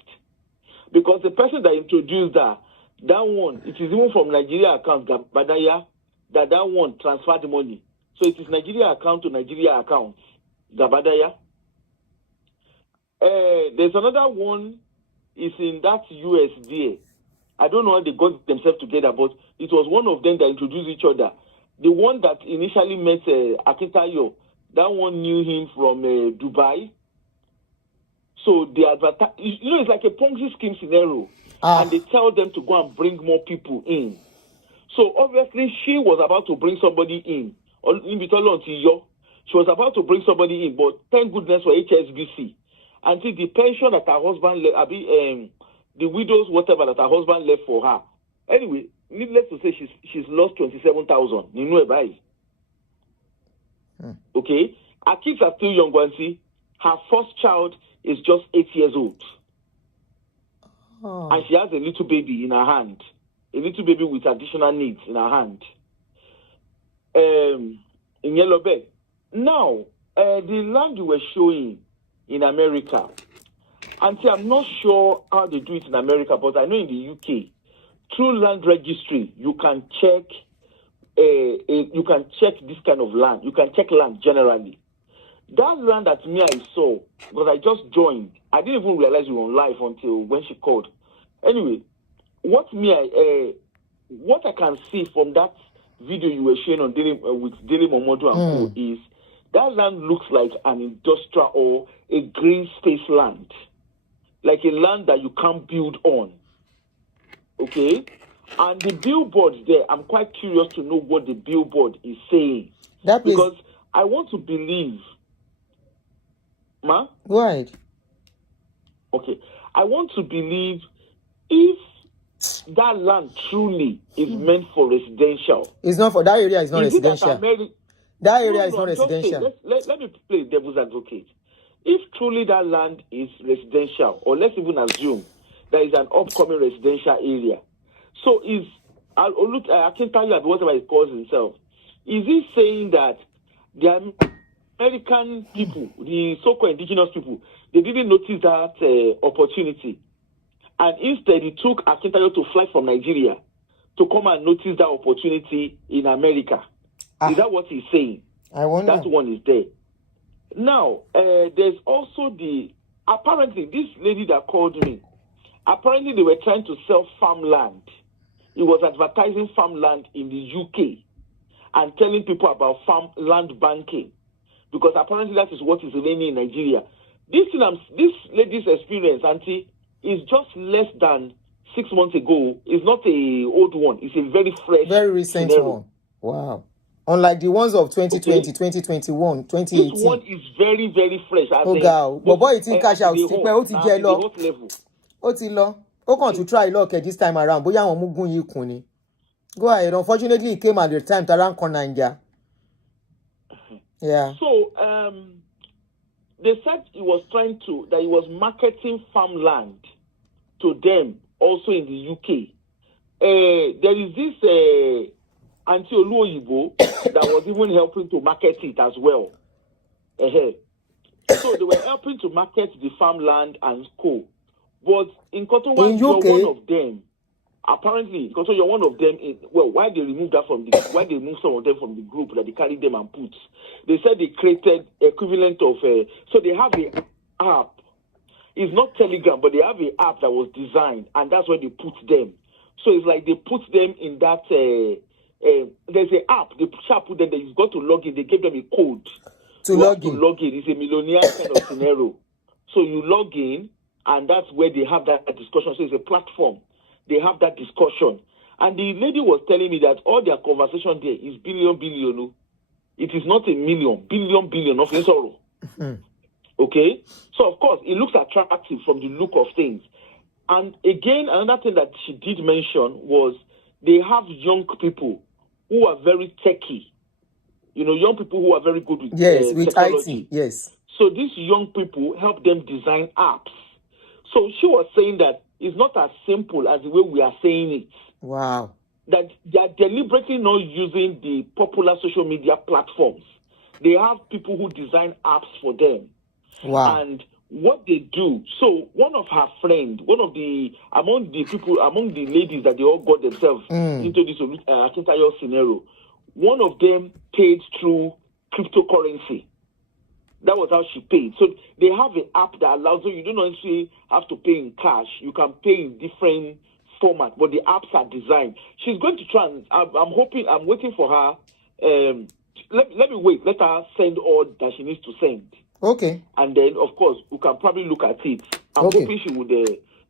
Because the person that introduced her, that one, it is even from Nigeria account, Gabadaya, that one transferred the money. So it is Nigeria account to Nigeria account, Gabadaya. There's another one, is in that USDA. I don't know how they got themselves together, but it was one of them that introduced each other. The one that initially met Akintayo, that one knew him from Dubai. So they advertise, it's like a Ponzi scheme scenario. And they tell them to go and bring more people in. So obviously she was about to bring somebody in. She was about to bring somebody in, but thank goodness for HSBC. Until the pension that her husband left, the widow's whatever that her husband left for her. Anyway, needless to say, she's lost 27,000. You know about it. Okay? Her kids are still young, Gwansi. Her first child is just 8 years old. And she has a little baby in her hand. A little baby with additional needs in her hand. In Yellow Bay. Now, the land you were showing in America, Auntie, I'm not sure how they do it in America, but I know in the UK, through land registry, you can check this kind of land. You can check land generally. That land that I saw, because I just joined, I didn't even realize we were on live until when she called. Anyway, what I can see from that video you were sharing on with Daily Momodu and Co is that land looks like an industrial or a green space land, like a land that you can't build on. Okay, and the billboard there, I'm quite curious to know what the billboard is saying because I want to believe. Ma? Go ahead. Okay. I want to believe if that land truly is meant for residential. It's not for that area, is not residential. That area is not residential. Let me play devil's advocate. If truly that land is residential, or let's even assume there is an upcoming residential area. So is Akintayo, whatever he calls himself, is he saying that the American people, the so-called indigenous people, they didn't notice that opportunity. And instead, he took Akintayo to fly from Nigeria to come and notice that opportunity in America. Is that what he's saying? I wonder. That one is there. Now, there's also apparently, this lady that called me, apparently they were trying to sell farmland. He was advertising farmland in the UK and telling people about farmland banking. Because apparently that is what is remaining in Nigeria. This lady's experience, Auntie, is just less than 6 months ago. It's not a old one. It's a very fresh, very recent one. Wow. Unlike the ones of 2020, 2021, 2018. This one is very, very fresh. Oh, God. But boy, it's in cash out. Ó kàn to try luck this time around. Bóyá àwọn mugun yìí kùn ni. Go ahead. Unfortunately, it came at the time Taran Konanja. Yeah. So, they said he was marketing farmland to them also in the UK. There is this Auntie Oluoyibo that was even helping to market it as well. So they were helping to market the farmland and co. But in Kotowa, you're one of them. Apparently, Kotowa, you're one of them. Why they removed that why they removed some of them from the group that they carried them and put? They said they created equivalent of so they have an app. It's not Telegram, but they have an app that was designed, and that's where they put them. So it's like they put them in that. There's an app. They put them there. You've got to log in. They gave them a code to log in. It's a millionaire kind of scenario. So you log in, And that's where they have that discussion. So it's a platform. They have that discussion. And the lady was telling me that all their conversation there is billion. It is not a million, billion, nothing sorrow. Okay? So, of course, it looks attractive from the look of things. And again, another thing that she did mention was they have young people who are very techy. Young people who are very good with with technology. IT, yes. So these young people help them design apps. So she was saying that it's not as simple as the way we are saying it. Wow. That they are deliberately not using the popular social media platforms. They have people who design apps for them. Wow. And what they do, so one of her friends, among the ladies that they all got themselves into this Akintayo scenario, one of them paid through cryptocurrency. That was how she paid. So they have an app that allows you don't necessarily have to pay in cash. You can pay in different formats, but the apps are designed. She's going to try and I'm waiting for her. Let me wait. Let her send all that she needs to send. Okay. And then, of course, we can probably look at it. I'm hoping she would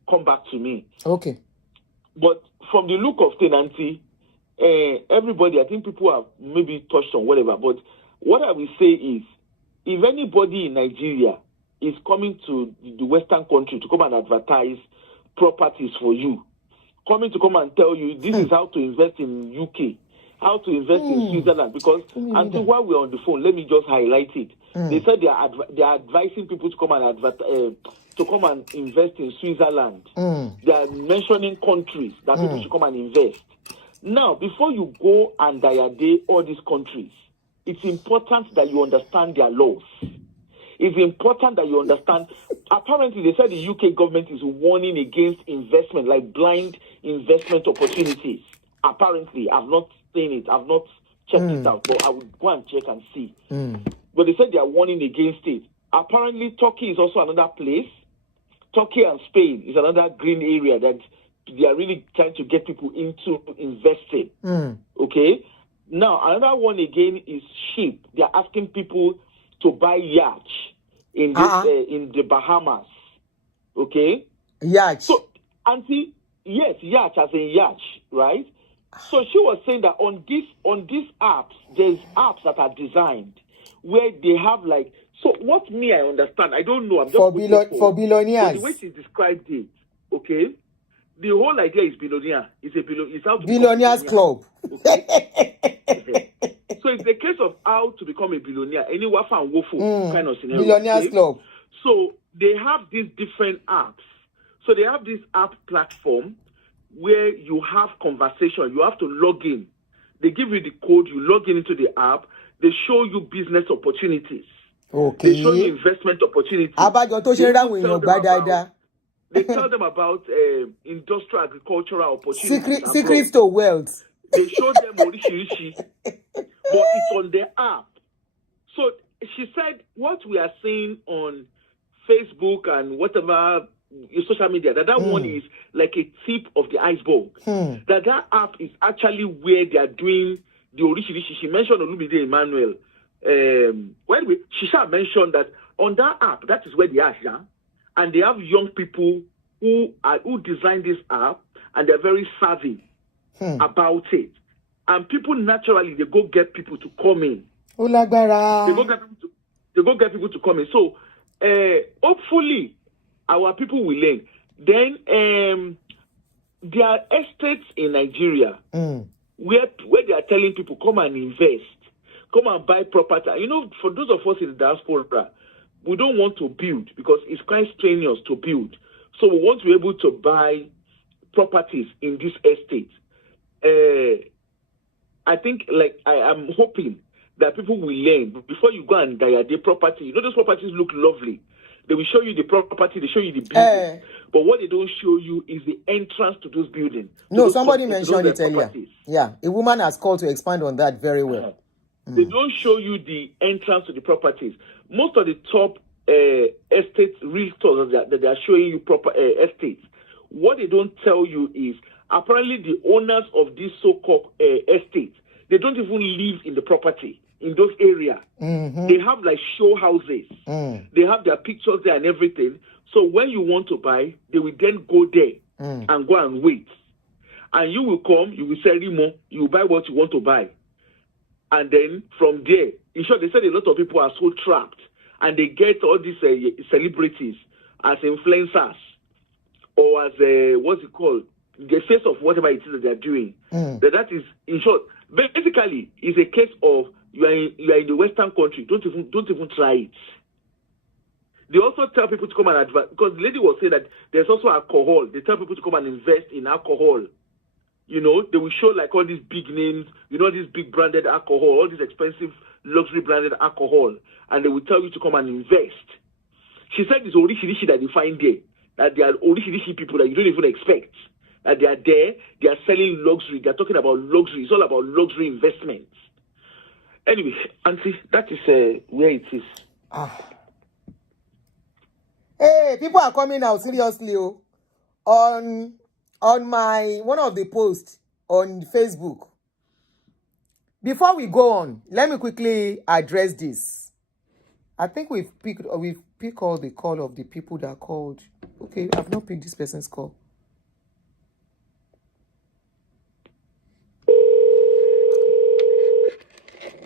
come back to me. Okay. But from the look of tenancy, everybody, I think people have maybe touched on whatever. But what I will say is, if anybody in Nigeria is coming to the Western country to come and advertise properties for you, coming to come and tell you this is how to invest in UK, how to invest in Switzerland, because until while we're on the phone, let me just highlight it. They said they are advising people to come and invest in Switzerland. They are mentioning countries that people should come and invest. Now, before you go and diade all these countries, it's important that you understand their laws. It's important that you understand. Apparently, they said the UK government is warning against investment, like blind investment opportunities. Apparently, I've not seen it. I've not checked it out, but I would go and check and see. But they said they are warning against it. Apparently, Turkey is also another place. Turkey and Spain is another green area that they are really trying to get people into investing. Okay? Now, another one again is ship. They are asking people to buy yacht in the Bahamas. Okay? Yacht. So, Auntie, yes, yacht as in yacht, right? So she was saying that on these apps, there's apps that are designed where they have like, so what me I understand, I don't know, I'm just for billionaires. The way she described it, okay? The whole idea is billionaire. It's how to billionaires club. Okay? So it's the case of how to become a billionaire. Any wafa and wofu kind of scenario. Billionaires club. So they have these different apps. So they have this app platform where you have conversation. You have to log in. They give you the code. You log in into the app. They show you business opportunities. Okay. They show you investment opportunities. They tell them about industrial agricultural opportunities. Secrets to wealth. They show them orishirishi, but it's on their app. So she said what we are seeing on Facebook and whatever social media, that one is like a tip of the iceberg. That app is actually where they are doing the orishirishi. She mentioned Olumide Emmanuel. She mentioned that on that app, that is where they are, yeah? And they have young people who design this app, and they're very savvy about it. And people naturally, they go get people to come in. They go get people to come in. So hopefully our people will learn. Then there are estates in Nigeria where they are telling people, come and invest, come and buy property. You know, for those of us in the diaspora, we don't want to build because it's quite strenuous to build. So we want to be able to buy properties in this estate. I think, I am hoping that people will learn before you go and diade property. You know, those properties look lovely. They will show you the property, they show you the building. But what they don't show you is the entrance to those buildings. No, somebody mentioned it earlier. Yeah, a woman has called to expand on that very well. They don't show you the entrance to the properties. Most of the top estate realtors that they are showing you proper estates, what they don't tell you is apparently the owners of these so-called estates, they don't even live in the property. in those areas. They have like show houses. They have their pictures there and everything. So when you want to buy, they will then go there and go and wait. And you will come, you will sell more, you will buy what you want to buy. And then from there, in short, they said a lot of people are so trapped and they get all these celebrities as influencers or as, what's it called? The face of whatever it is that they're doing. That is, in short, basically, it's a case of you are in the Western country. Don't even try it. They also tell people to come and advise, because the lady was saying that there's also alcohol. They tell people to come and invest in alcohol. You know, they will show like all these big names, you know, this big branded alcohol, all this expensive luxury branded alcohol, and they will tell you to come and invest. She said it's Orishi that they find there, that they are Orishi people that you don't even expect. That they are there, they are selling luxury, they are talking about luxury, it's all about luxury investments. Anyway, Auntie, that is where it is. Hey, people are coming out seriously on my one of the posts on Facebook. Before we go on, let me quickly address this. I think we've picked all the call of the people that called. Okay, I've not picked this person's call.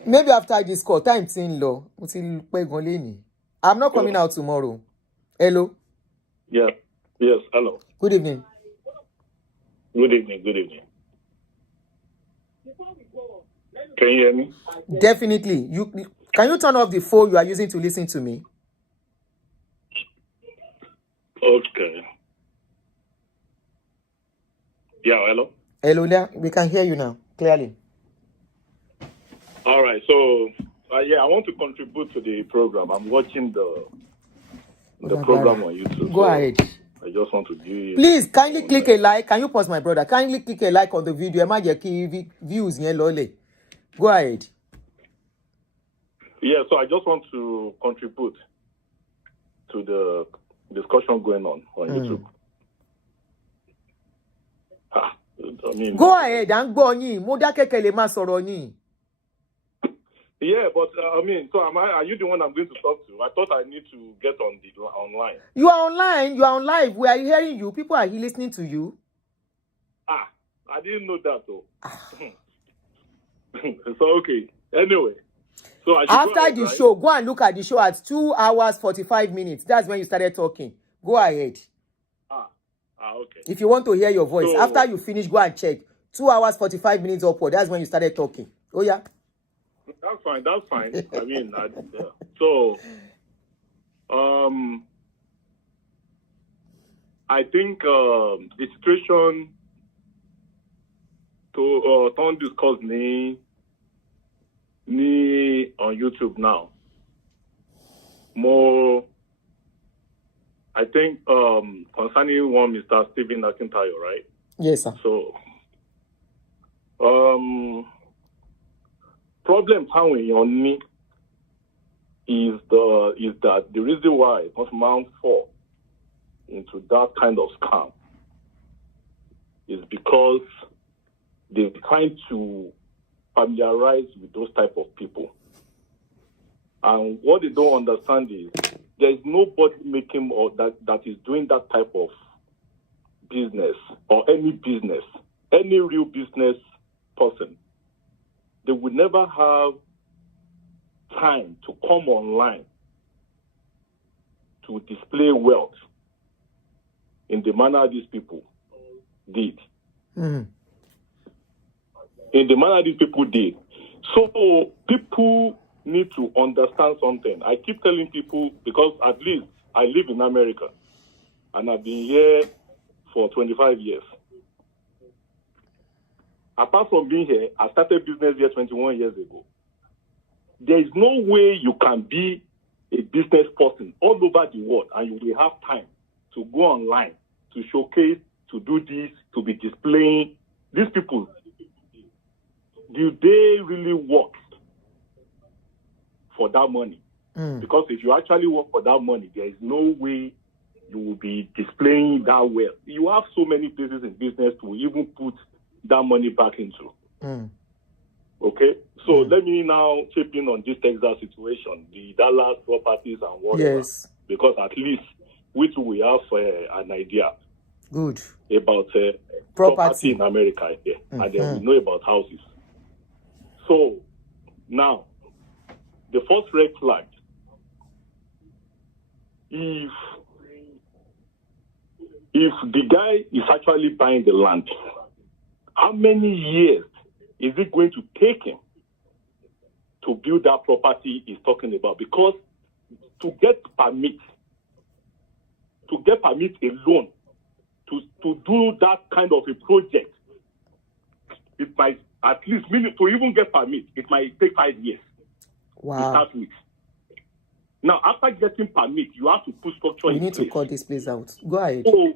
Maybe after this call, time in law. I'm not coming out tomorrow. Hello? Yeah. Yes, hello. Good evening. Good evening. Can you hear me? Definitely. Can you turn off the phone you are using to listen to me? Okay. Yeah, hello? Hello, we can hear you now, clearly. All right, so, I want to contribute to the program. I'm watching the program on YouTube. Go ahead. I just want to give. Please, kindly click a like. Can you pause, my brother? Kindly click a like on the video. Views. Go ahead. Yeah, so I just want to contribute to the discussion going on YouTube. Go ahead and go on. Yeah, but so are you the one I'm going to talk to? I thought I need to get on the online. You are online. You are on live. We are hearing you. People are listening to you. I didn't know that though. So okay. Anyway, so after the show, go and look at the show at 2 hours 45 minutes. That's when you started talking. Go ahead. Okay. If you want to hear your voice, after you finish, go and check. 2 hours 45 minutes upward. That's when you started talking. Oh yeah. That's fine. I think the situation to don't discuss me on YouTube now. More, I think concerning one Mr. Stephen Akintayo, right? Yes, sir. So, problem having on me is that the reason why most man fall into that kind of scam is because they're trying to familiarize with those type of people. And what they don't understand is there's nobody making or that is doing that type of business or any real business person. They would never have time to come online to display wealth in the manner these people did. In the manner these people did. So people need to understand something. I keep telling people, because at least I live in America and I've been here for 25 years. Apart from being here, I started business here 21 years ago. There is no way you can be a business person all over the world and you will have time to go online, to showcase, to do this, to be displaying. These people, do they really work for that money? Because if you actually work for that money, there is no way you will be displaying that well. You have so many places in business to even put that money back into. Okay, so let me now chip in on this Texas situation, the Dallas properties and whatever. Yes. Because at least we have an idea. Good. About property in America here, and then we know about houses. So now, the first red flag: if the guy is actually buying the land, how many years is it going to take him to build that property he's talking about? Because to get permit alone, to do that kind of a project, it might at least to even get permit, it might take 5 years. Wow. To start with. Now, after getting permit, you have to put structure in place. We need to cut this place out. Go ahead. So,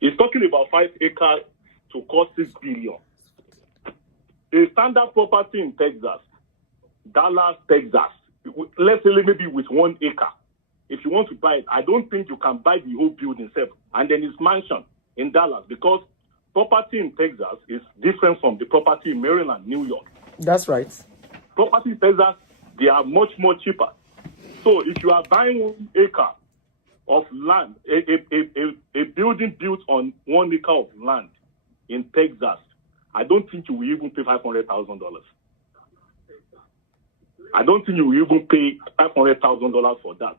it's talking about 5 acres to cost $6 billion. A standard property in Texas, Dallas, Texas, let's say maybe with 1 acre. If you want to buy it, I don't think you can buy the whole building itself. And then it's mansion in Dallas, because property in Texas is different from the property in Maryland, New York. That's right. Property in Texas, they are much more cheaper. So if you are buying 1 acre of land, a building built on 1 acre of land in Texas, I don't think you will even pay $500,000. I don't think you will even pay $500,000 for that,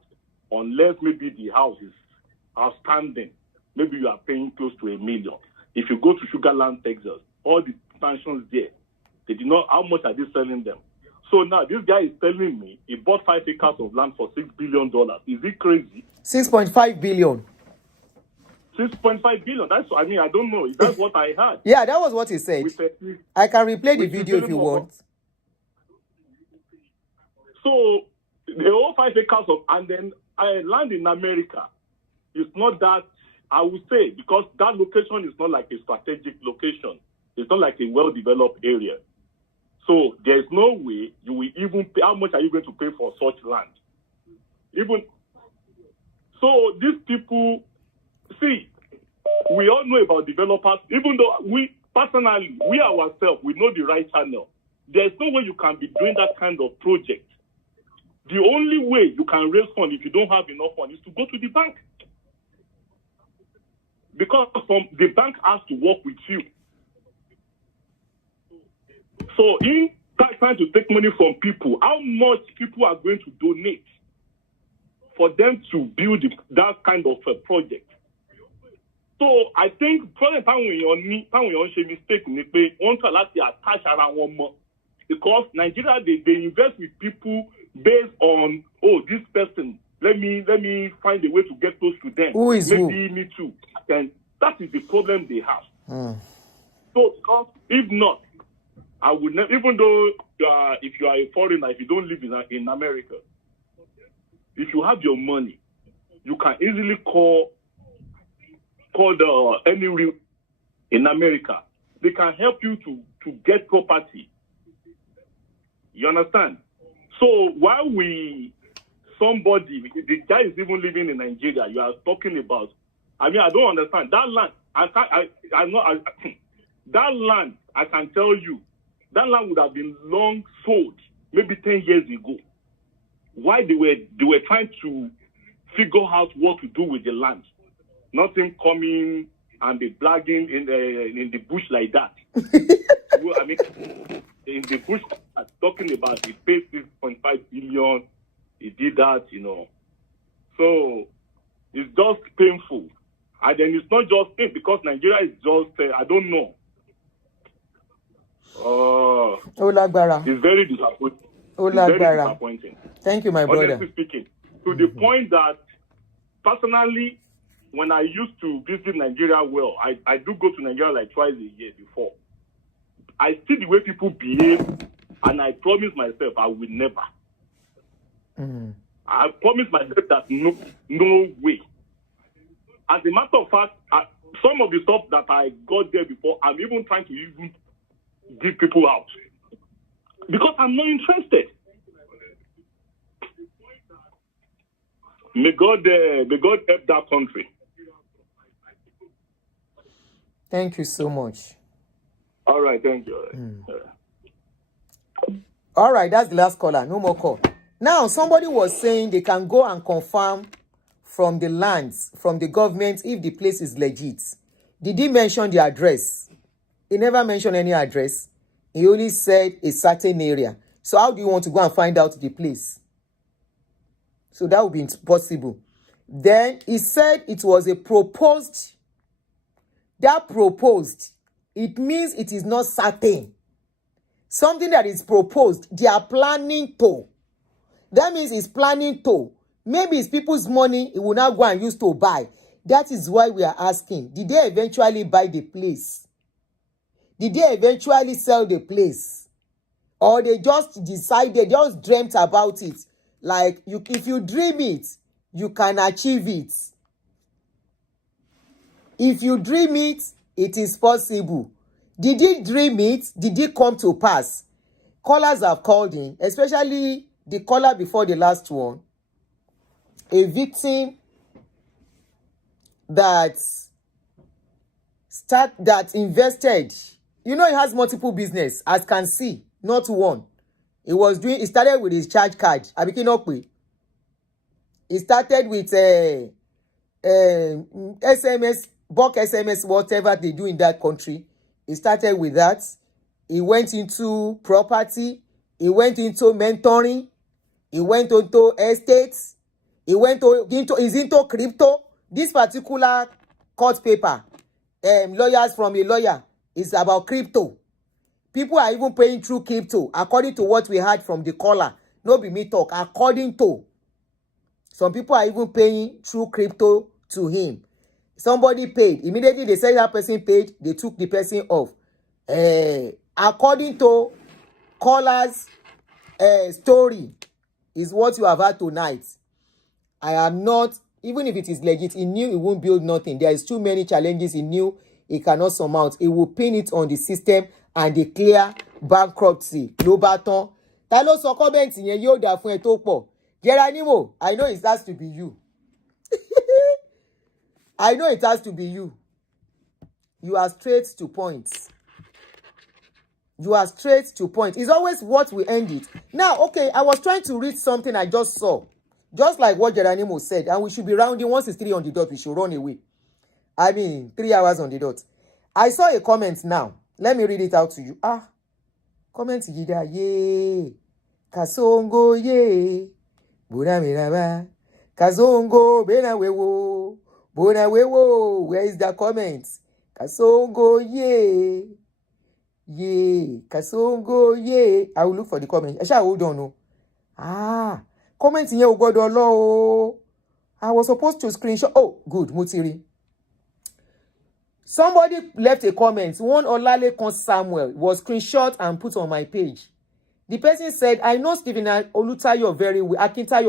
unless maybe the house is outstanding. Maybe you are paying close to $1 million. If you go to Sugarland, Texas, all the mansions there, they do not. How much are they selling them? So now this guy is telling me he bought 5 acres of land for $6 billion. Is he crazy? 6.5 billion. 6.5 billion. That's, I mean, I don't know. That's what I heard. Yeah, that was what he said. I can replay the video if you want. So the whole 5 acres of, and then land in America is not that, I would say, because that location is not like a strategic location. It's not like a well-developed area. So there's no way you will even pay. How much are you going to pay for such land? Even so, these people, see, we all know about developers. Even though we personally, we ourselves, we know the right channel. There's no way you can be doing that kind of project. The only way you can raise funds if you don't have enough funds is to go to the bank, because the bank has to work with you. So in trying to take money from people, how much people are going to donate for them to build that kind of a project? So I think probably time when you mistake, want to attach around one more, because Nigeria they invest with people based on, oh, this person, let me find a way to get close to them. Who is maybe who? Me too. And that is the problem they have. So if not, I would never, even though if you are a foreigner, if you don't live in America, if you have your money, you can easily call any real in America. They can help you to get property. You understand? So while the guy is even living in Nigeria, you are talking about, I mean, I don't understand. That land, that land, I can tell you, that land would have been long sold, maybe 10 years ago. Why they were trying to figure out what to do with the land. Nothing coming and be blagging in the bush like that. I mean, in the bush, talking about he paid 6.5 billion, he did that, you know. So it's just painful. And then it's not just pain, because Nigeria is just, I don't know. It's very disappointing. Very disappointing. Thank you, my brother. Honestly speaking, to the point that personally, when I used to visit Nigeria, well, I do go to Nigeria like twice a year before. I see the way people behave, and I promise myself I will never. I promise myself that no way. As a matter of fact, some of the stuff that I got there before, I'm even trying to even give people out, because I'm not interested. May God help that country. Thank you so much. All right, thank you. All right, that's the last caller. No more call. Now, somebody was saying they can go and confirm from the lands, from the government, if the place is legit. Did he mention the address? He never mentioned any address. He only said a certain area. So how do you want to go and find out the place? So that would be impossible. Then he said it was a proposed. That proposed, it means it is not certain. Something that is proposed, they are planning to. That means it's planning to. Maybe it's people's money, it will not go and use to buy. That is why we are asking, did they eventually buy the place? Did they eventually sell the place? Or they just decided, just dreamt about it? Like, if you dream it, you can achieve it. If you dream it, it is possible. Did he dream it? Did it come to pass? Callers have called in, especially the caller before the last one. A victim that invested. You know, he has multiple business, as can see, not one. He started with his charge card. He started with SMS, bulk SMS, whatever they do in that country. He started with that. He went into property. He went into mentoring. He went into estates. He's into crypto. This particular court paper, lawyers from a lawyer, is about crypto. People are even paying through crypto, according to what we heard from the caller. No be me talk. According to some people are even paying through crypto to him. Somebody paid. Immediately they said that person paid, they took the person off. According to caller's story, is what you have heard tonight. I am not, even if it is legit, he knew he won't build nothing. There is too many challenges. He knew he cannot surmount. He will pin it on the system and declare bankruptcy. Ló bá tán. Ta ló sọ comment yẹn yóò dà fún ẹ tó pọ̀. Geronimo, I know it has to be you. I know it has to be you. You are straight to points. You are straight to point. It's always what we end it. Now, okay, I was trying to read something I just saw. Just like what Geronimo said. And we should be rounding. Once it's 3 on the dot, we should run away. I mean, 3 hours on the dot. I saw a comment now. Let me read it out to you. Comment yida ye. Kasongo ye. Buna miraba. Kasongo bena wewo. Buna wewo. Where is the comment? Kasongo ye. Ye. Kasongo ye. I will look for the comment. I shall hold on. No. Comment here, oh God, oh, I was supposed to screenshot. Oh, good, Mutiri. Somebody left a comment. One Olalekan Samuel was screenshot and put on my page. The person said, I know Stephen Akintayo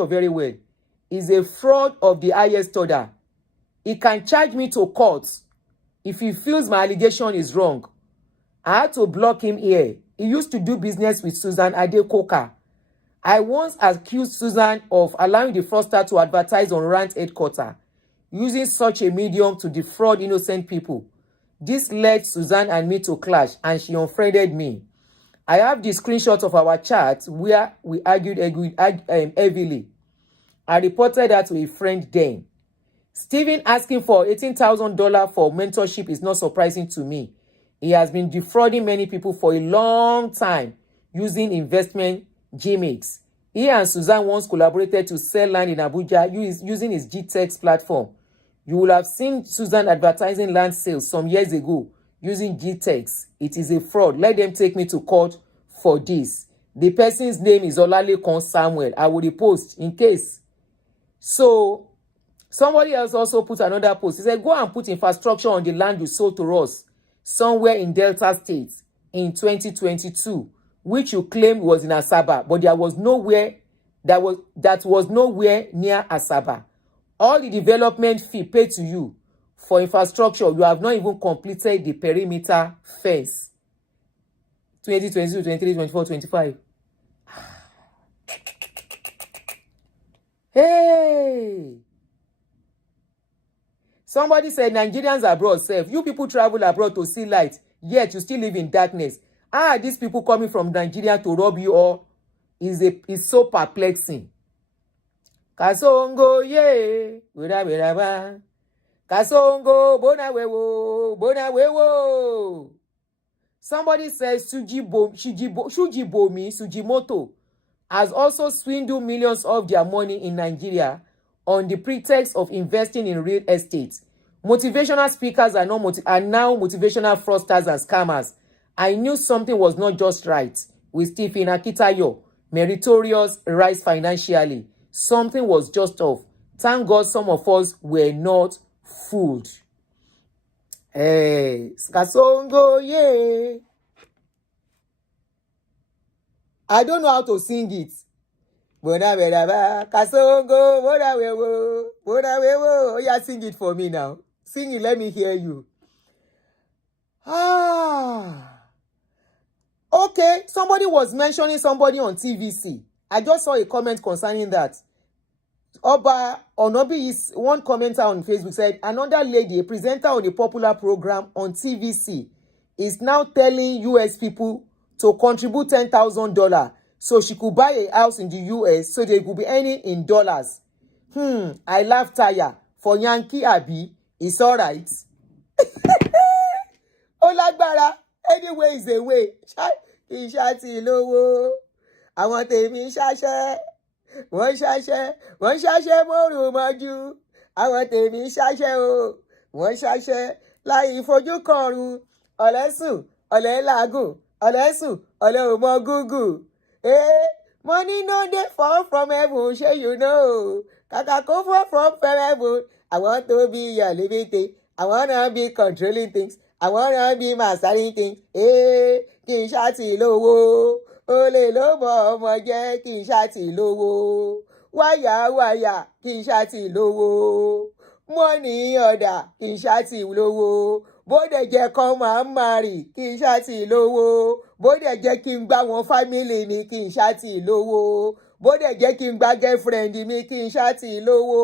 very well. He's a fraud of the highest order. He can charge me to court if he feels my allegation is wrong. I had to block him here. He used to do business with Susan Adekoka. I once accused Susan of allowing the fraudster to advertise on Rant headquarters, using such a medium to defraud innocent people. This led Susan and me to clash, and she unfriended me. I have the screenshot of our chat where we argued heavily. I reported that to a friend then. Stephen asking for $18,000 for mentorship is not surprising to me. He has been defrauding many people for a long time using investment gimmicks. He and Susan once collaborated to sell land in Abuja using his GTEX platform. You will have seen Susan advertising land sales some years ago using GTEX. It is a fraud. Let them take me to court for this. The person's name is Olalekan Samuel. I will repost in case. So, somebody else also put another post. He said, go and put infrastructure on the land you sold to us somewhere in Delta State in 2022. Which you claim was in Asaba, but there was nowhere that was nowhere near Asaba. All the development fee paid to you for infrastructure, you have not even completed the perimeter fence. 2022, 23, 24, 25. Hey! Somebody said Nigerians abroad safe. You people travel abroad to see light, yet you still live in darkness. these people coming from Nigeria to rob you all is so perplexing. Kasongo ye, wera Kasongo bona wewo. Somebody says Sujimoto has also swindled millions of their money in Nigeria on the pretext of investing in real estate. Motivational speakers are now motivational fraudsters and scammers. I knew something was not just right with Stephen Akintayo, meritorious rise financially. Something was just off. Thank God some of us were not fooled. Kasongo, yeah. I don't know how to sing it. Kasongo, oh yeah, sing it for me now. Sing it, let me hear you. Okay, somebody was mentioning somebody on TVC. I just saw a comment concerning that. Oba Onobi is one commenter on Facebook said another lady, a presenter on a popular program on TVC, is now telling US people to contribute $10,000 so she could buy a house in the US so they could be earning in dollars. I laugh tire for Yankee Abi. It's all right. Olagbara, anyway is a way. Ishati lowo. I want a shashe. Wọ́n ṣáṣẹ́ mọ́rùn mọ́jú àwọn tèmi ṣáṣẹ́ o wọ́n ṣáṣẹ́ láì fojú kọrùn ọ̀lẹ́sùn ọ̀lẹ́ làágùn ọ̀lẹ́sùn ọ̀lẹ́ ò mọ gúgù. Money no dey fall from heaven ṣé you know kàkà kó fall from heaven. I want to be your living thing. I wanna be controlling things. I wanna be mastering things. Kì í ṣáàtì lówó. Olè ló mọ ọmọ jẹ́ kì í ṣáàtì lówó. Wáyà kì í ṣáàtì lówó. Money order kì í ṣáàtì lówó. Bóde jẹ́ kọ́ máa ń marry kì í ṣáàtì lówó. Bóde jẹ́ kí n gbá wọn family mi kì í ṣáàtì lówó. Bóde jẹ́ kí n gbá girlfriend mi kì í ṣáàtì lówó.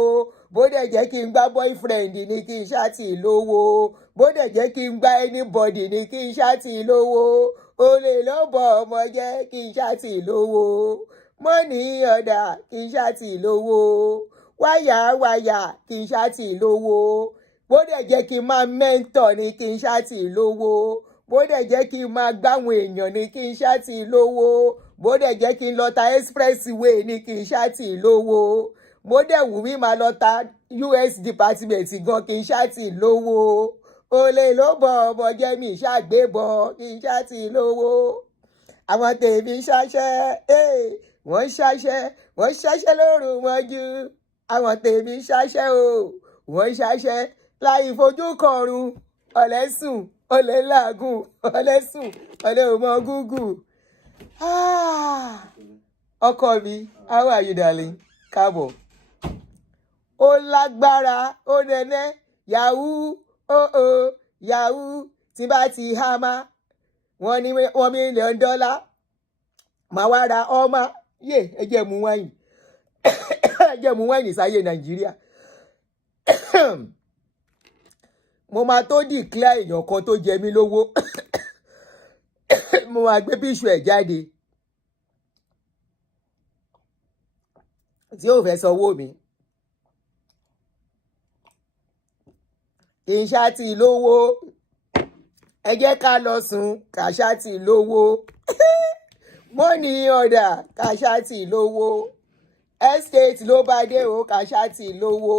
Bóde jẹ́ kí n gbá boyfriend ni kì í ṣáàtì lówó. Bóde jẹ́ kí n gbá anybody ni kì í ṣáàtì lówó. Olè ló bọ ọmọ jẹ́ kì í ṣáàtì lówó. Money order kì í ṣáàtì lówó. Wáyà kì í ṣáàtì lówó. Bóde jẹ́ kí n máa mentor ni kì í ṣáàtì lówó. Bóde jẹ́ kí n máa gbáwọn èèyàn ni kì í ṣáàtì lówó. Bóde jẹ́ kí n lọ ta expressway ni kì í ṣáàtì lówó. Bóde wù mí máa lọ ta US department gan kì í ṣáàtì lówó. Olè ló bọ ọmọ jẹ́ mi ṣàgbébọn kì í ṣáàtì lówó. Àwọn tèmi ṣáṣẹ́ wọ́n ṣáṣẹ́ lóru mọ́jú. Àwọn tèmi ṣáṣẹ́ o wọ́n ṣáṣẹ́ láì fojú kọrùn ọ̀lẹ́sùn ọ̀lẹ́ làágùn ọ̀lẹ́sùn ọ̀lẹ́ ò mọ gúgù. Ọkọ mi, how are you darling? Káàbọ̀. Ó lágbára ó nẹ́nẹ́ yahoo yahoo tí bá ti hámá wọ́n ní $1 million máa wá ra ọmọ ẹ jẹ́ mú wáìnì ẹ jẹ́ mú wáìnì sáyé Nàìjíríà. Mo máa tó declare èèyàn kan tó jẹ mí lówó mo máa gbé píṣù ẹ̀ jáde tí ó fẹ́ sanwó mi. Kì í ṣáàtì lówó. Ẹ jẹ́ ká lọ sùn ká ṣáàtì lówó. Money order ká ṣáàtì lówó. Estate ló bá dé o ká ṣáàtì lówó.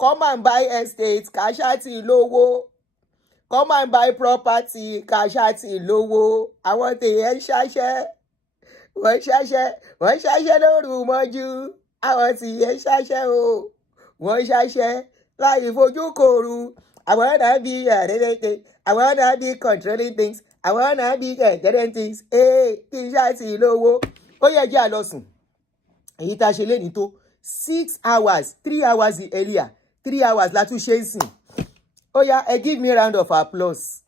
Come and buy estate ká ṣáàtì lówó. Come and buy property ká ṣáàtì lówó. Àwọn tèèyàn ṣáṣẹ́ wọ́n ṣáṣẹ́ lóru mọ́jú. Àwọn tèèyàn ṣáṣẹ́ o wọ́n ṣáṣẹ́ láì fojú kòru. I wanna be anything. I wanna be controlling things. I wanna be getting things. Kì í ṣáàtì lówó. Ó yẹ jẹ́ àlọ́sùn. Èyí tá a ṣe lénìí tó 6 hours 3 hours earlier 3 hours la tún ṣe ń sìn. Ó yá give me a round of applause.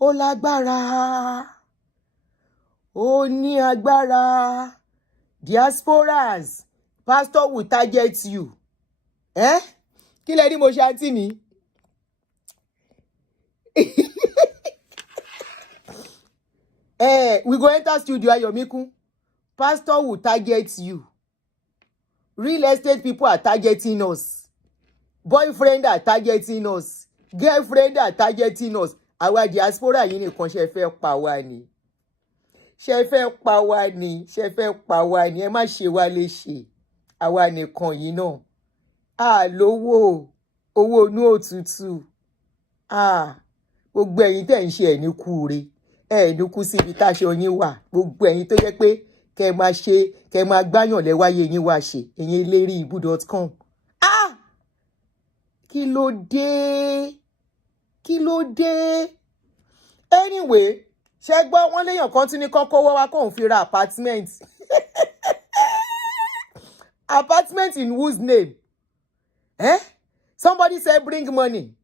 Ó lágbára. Ó ní agbára. Diasporas. Pastor will target you. Kí lẹ ní mo ṣe àǹtí mi? We go enter studio Ayomiku. Pastor will target you. Real estate people are targeting us. Boyfriend are targeting us. Girlfriend are targeting us. Our diaspora yìí nìkan ṣe fẹ́ pa wá ni. Ṣe fẹ́ pa wá ni. Ṣe fẹ́ pa wá ni. Ẹ má ṣe wá léṣe. Àwa nìkan yìí náà. Lówó. Owó inú òtútù. Gbogbo ẹ̀yin tẹ́ ń ṣe ẹ̀ ní kúure. Ẹ̀ ní kú síbi táṣọ yín wà. Gbogbo ẹ̀yin tó jẹ́ pé kẹ́ máa gbáyàn lẹ́wáyé yín wá ṣe. Ẹ̀yin elérìíbú.com. Kí ló dé? Kí ló dé? Anyway, ṣé gbọ́ wọ́n léèyàn kan tún ní kọ́kọ́ wá kóun fi ra apartment. Apartment in whose name? Somebody said bring money.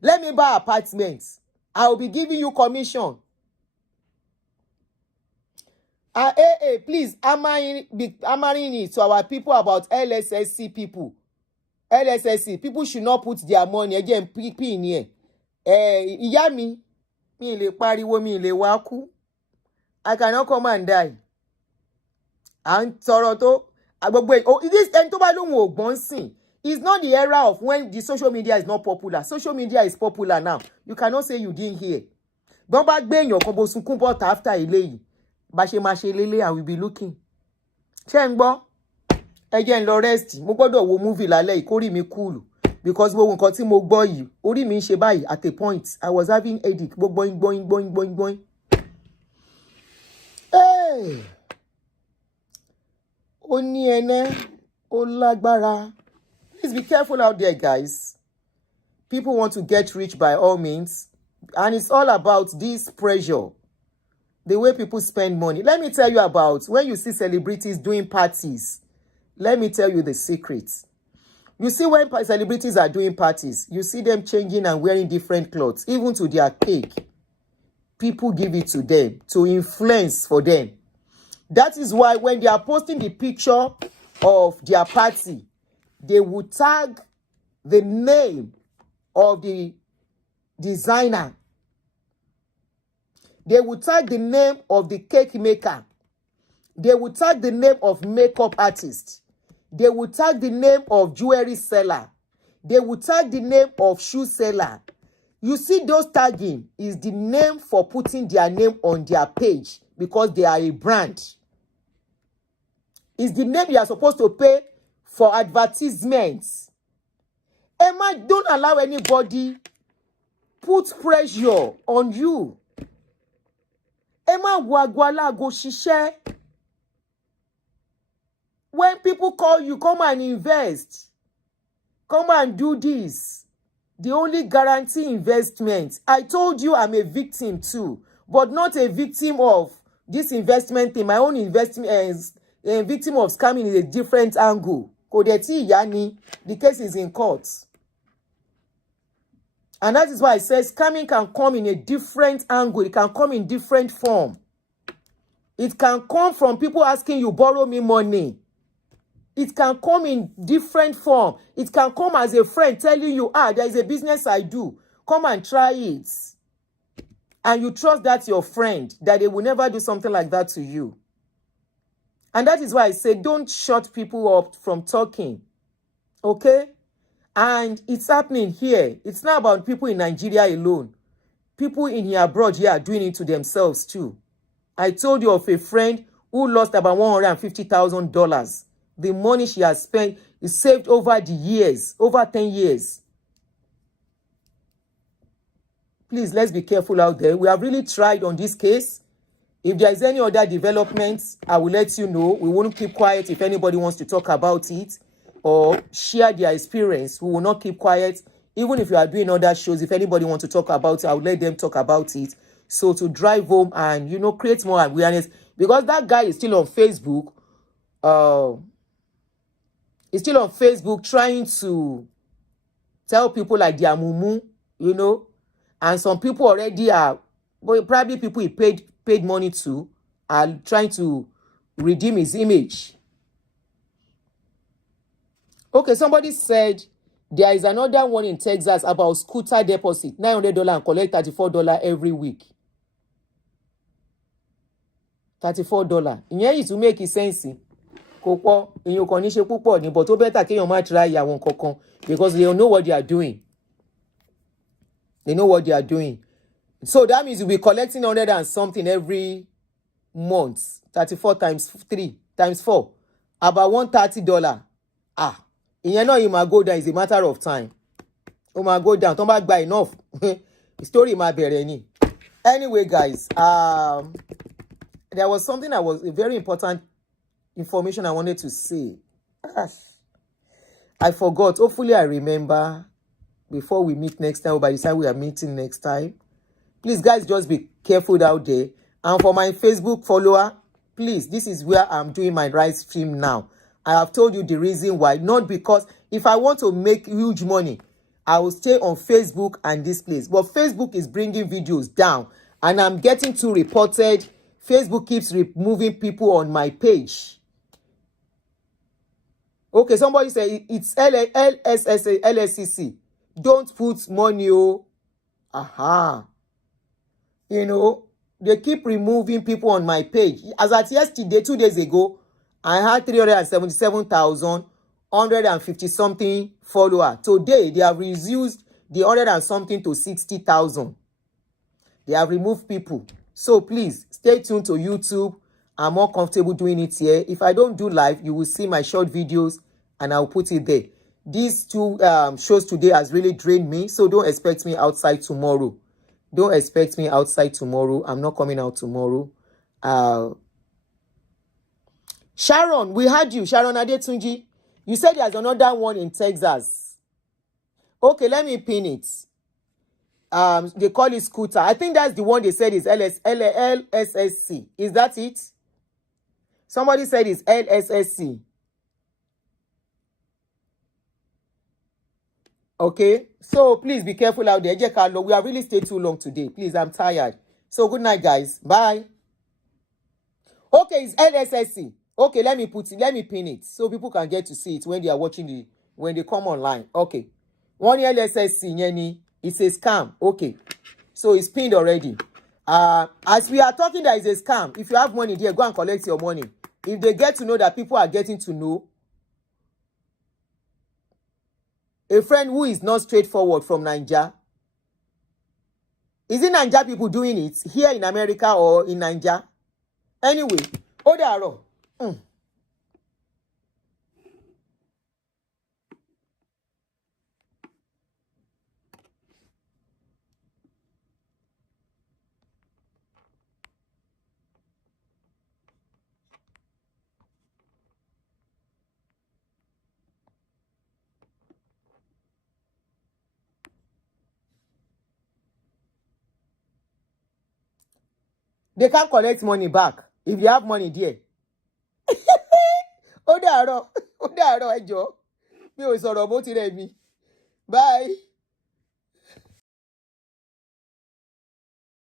Let me buy apartments. I will be giving you commission. Please, hammering it to our people about LSSC people. LSSC, people should not put their money again in here. Ìyá mi lè pariwo mi lè wá kú. I cannot come and die. And Toroto, this ẹni tó bá lóhùn ògbọ́n sìn. It's not the era of when the social media is not popular. Social media is popular now. You cannot say you didn't hear. Don't back bang your combo sunkún but after eléyìí. Bá ṣe máa ṣe lélẹ̀, I will be looking. Ṣé ń gbọ́? Ẹ jẹ́ n lọ rest. Mo gbọ́dọ̀ wo movie lálẹ́ yìí kó rí mi cool. Because gbogbo nǹkan tí mo gbọ́ yìí, orí mi ń ṣe báyìí at a point. I was having headache. Boing. Hey! Ó ní ẹnẹ́, ó lágbára. Please be careful out there, guys. People want to get rich by all means. And it's all about this pressure. The way people spend money. Let me tell you about when you see celebrities doing parties. Let me tell you the secrets. You see when celebrities are doing parties, you see them changing and wearing different clothes, even to their cake. People give it to them to influence for them. That is why when they are posting the picture of their party, they will tag the name of the designer. They will tag the name of the cake maker. They will tag the name of makeup artist. They will tag the name of jewelry seller. They will tag the name of shoe seller. You see, those tagging is the name for putting their name on their page because they are a brand. It's the name you are supposed to pay for advertisements. Emma, don't allow anybody put pressure on you. Emma, wagwala go shishe. When people call you, come and invest. Come and do this. The only guarantee investment. I told you I'm a victim too, but not a victim of this investment thing. My own investment is a victim of scamming in a different angle. Kodeti Yani, the case is in court. And that is why I say scamming can come in a different angle. It can come in different form. It can come from people asking you, borrow me money. It can come in different form. It can come as a friend telling you, there is a business I do. Come and try it. And you trust that's your friend, that they will never do something like that to you. And that is why I say don't shut people up from talking. Okay? And it's happening here. It's not about people in Nigeria alone. People in here abroad here are doing it to themselves too. I told you of a friend who lost about $150,000. The money she has spent is saved over the years, over 10 years. Please, let's be careful out there. We have really tried on this case. If there is any other developments, I will let you know. We won't keep quiet if anybody wants to talk about it or share their experience. We will not keep quiet. Even if you are doing other shows, if anybody wants to talk about it, I will let them talk about it. So to drive home and, create more awareness. Because that guy is still on Facebook. He's still on Facebook trying to tell people like they are mumu, and some people already are, but probably people he paid money to are trying to redeem his image. Okay, somebody said there is another one in Texas about scooter deposit, $900 and collect $34 every week. $34. Ìyẹn yìí tún make sense. Kò pọ̀, ìyẹn kò ní ṣe púpọ̀ ni, but tó better kéèyàn má try àwọn kankan because they know what they are doing. They know what they are doing. So that means you'll be collecting 100 and something every month. 34 times 3 times 4. About $130. Ìyẹn náà it might go down. It's a matter of time. It might go down. Tó bá gba enough. Story máa bẹ̀rẹ̀ ni. Anyway, guys, there was something that was a very important information I wanted to say. I forgot. Hopefully, I remember before we meet next time, or by the time we are meeting next time. Please, guys, just be careful out there. And for my Facebook follower, please, this is where I'm doing my live stream now. I have told you the reason why. Not because if I want to make huge money, I will stay on Facebook and this place. But Facebook is bringing videos down. And I'm getting too reported. Facebook keeps removing people on my page. Okay, somebody say it's LSCC. Don't put money. Aha. You know, they keep removing people on my page. As at yesterday, 2 days ago, I had 377,150 something followers. Today, they have reduced the 100 and something to 60,000. They have removed people. So please, stay tuned to YouTube. I'm more comfortable doing it here. If I don't do live, you will see my short videos and I'll put it there. These two shows today has really drained me. So don't expect me outside tomorrow. Don't expect me outside tomorrow. I'm not coming out tomorrow. Sharon, we heard you. Sharon Adetunji. You said there's another one in Texas. Okay, let me pin it. They call it scooter. I think that's the one they said is LSSC. Is that it? Somebody said it's LSSC. Okay, so please be careful out there. We have really stayed too long today. Please, I'm tired. So good night, guys. Bye. Okay, it's LSSC. Okay, let me pin it so people can get to see it when they are watching when they come online. Okay. One LSSC, Yeni, it's a scam. Okay. So it's pinned already. As we are talking, that is a scam. If you have money there, go and collect your money. If they get to know that people are getting to know, a friend who is not straightforward from Nigeria. Is it Nigeria people doing it here in America or in Nigeria? Anyway, Odaro. They can't collect money back if you have money there. Ó dàárọ̀, ẹjọ́. Mi ò sọ̀rọ̀ bó ti rẹ̀ mi. Bye.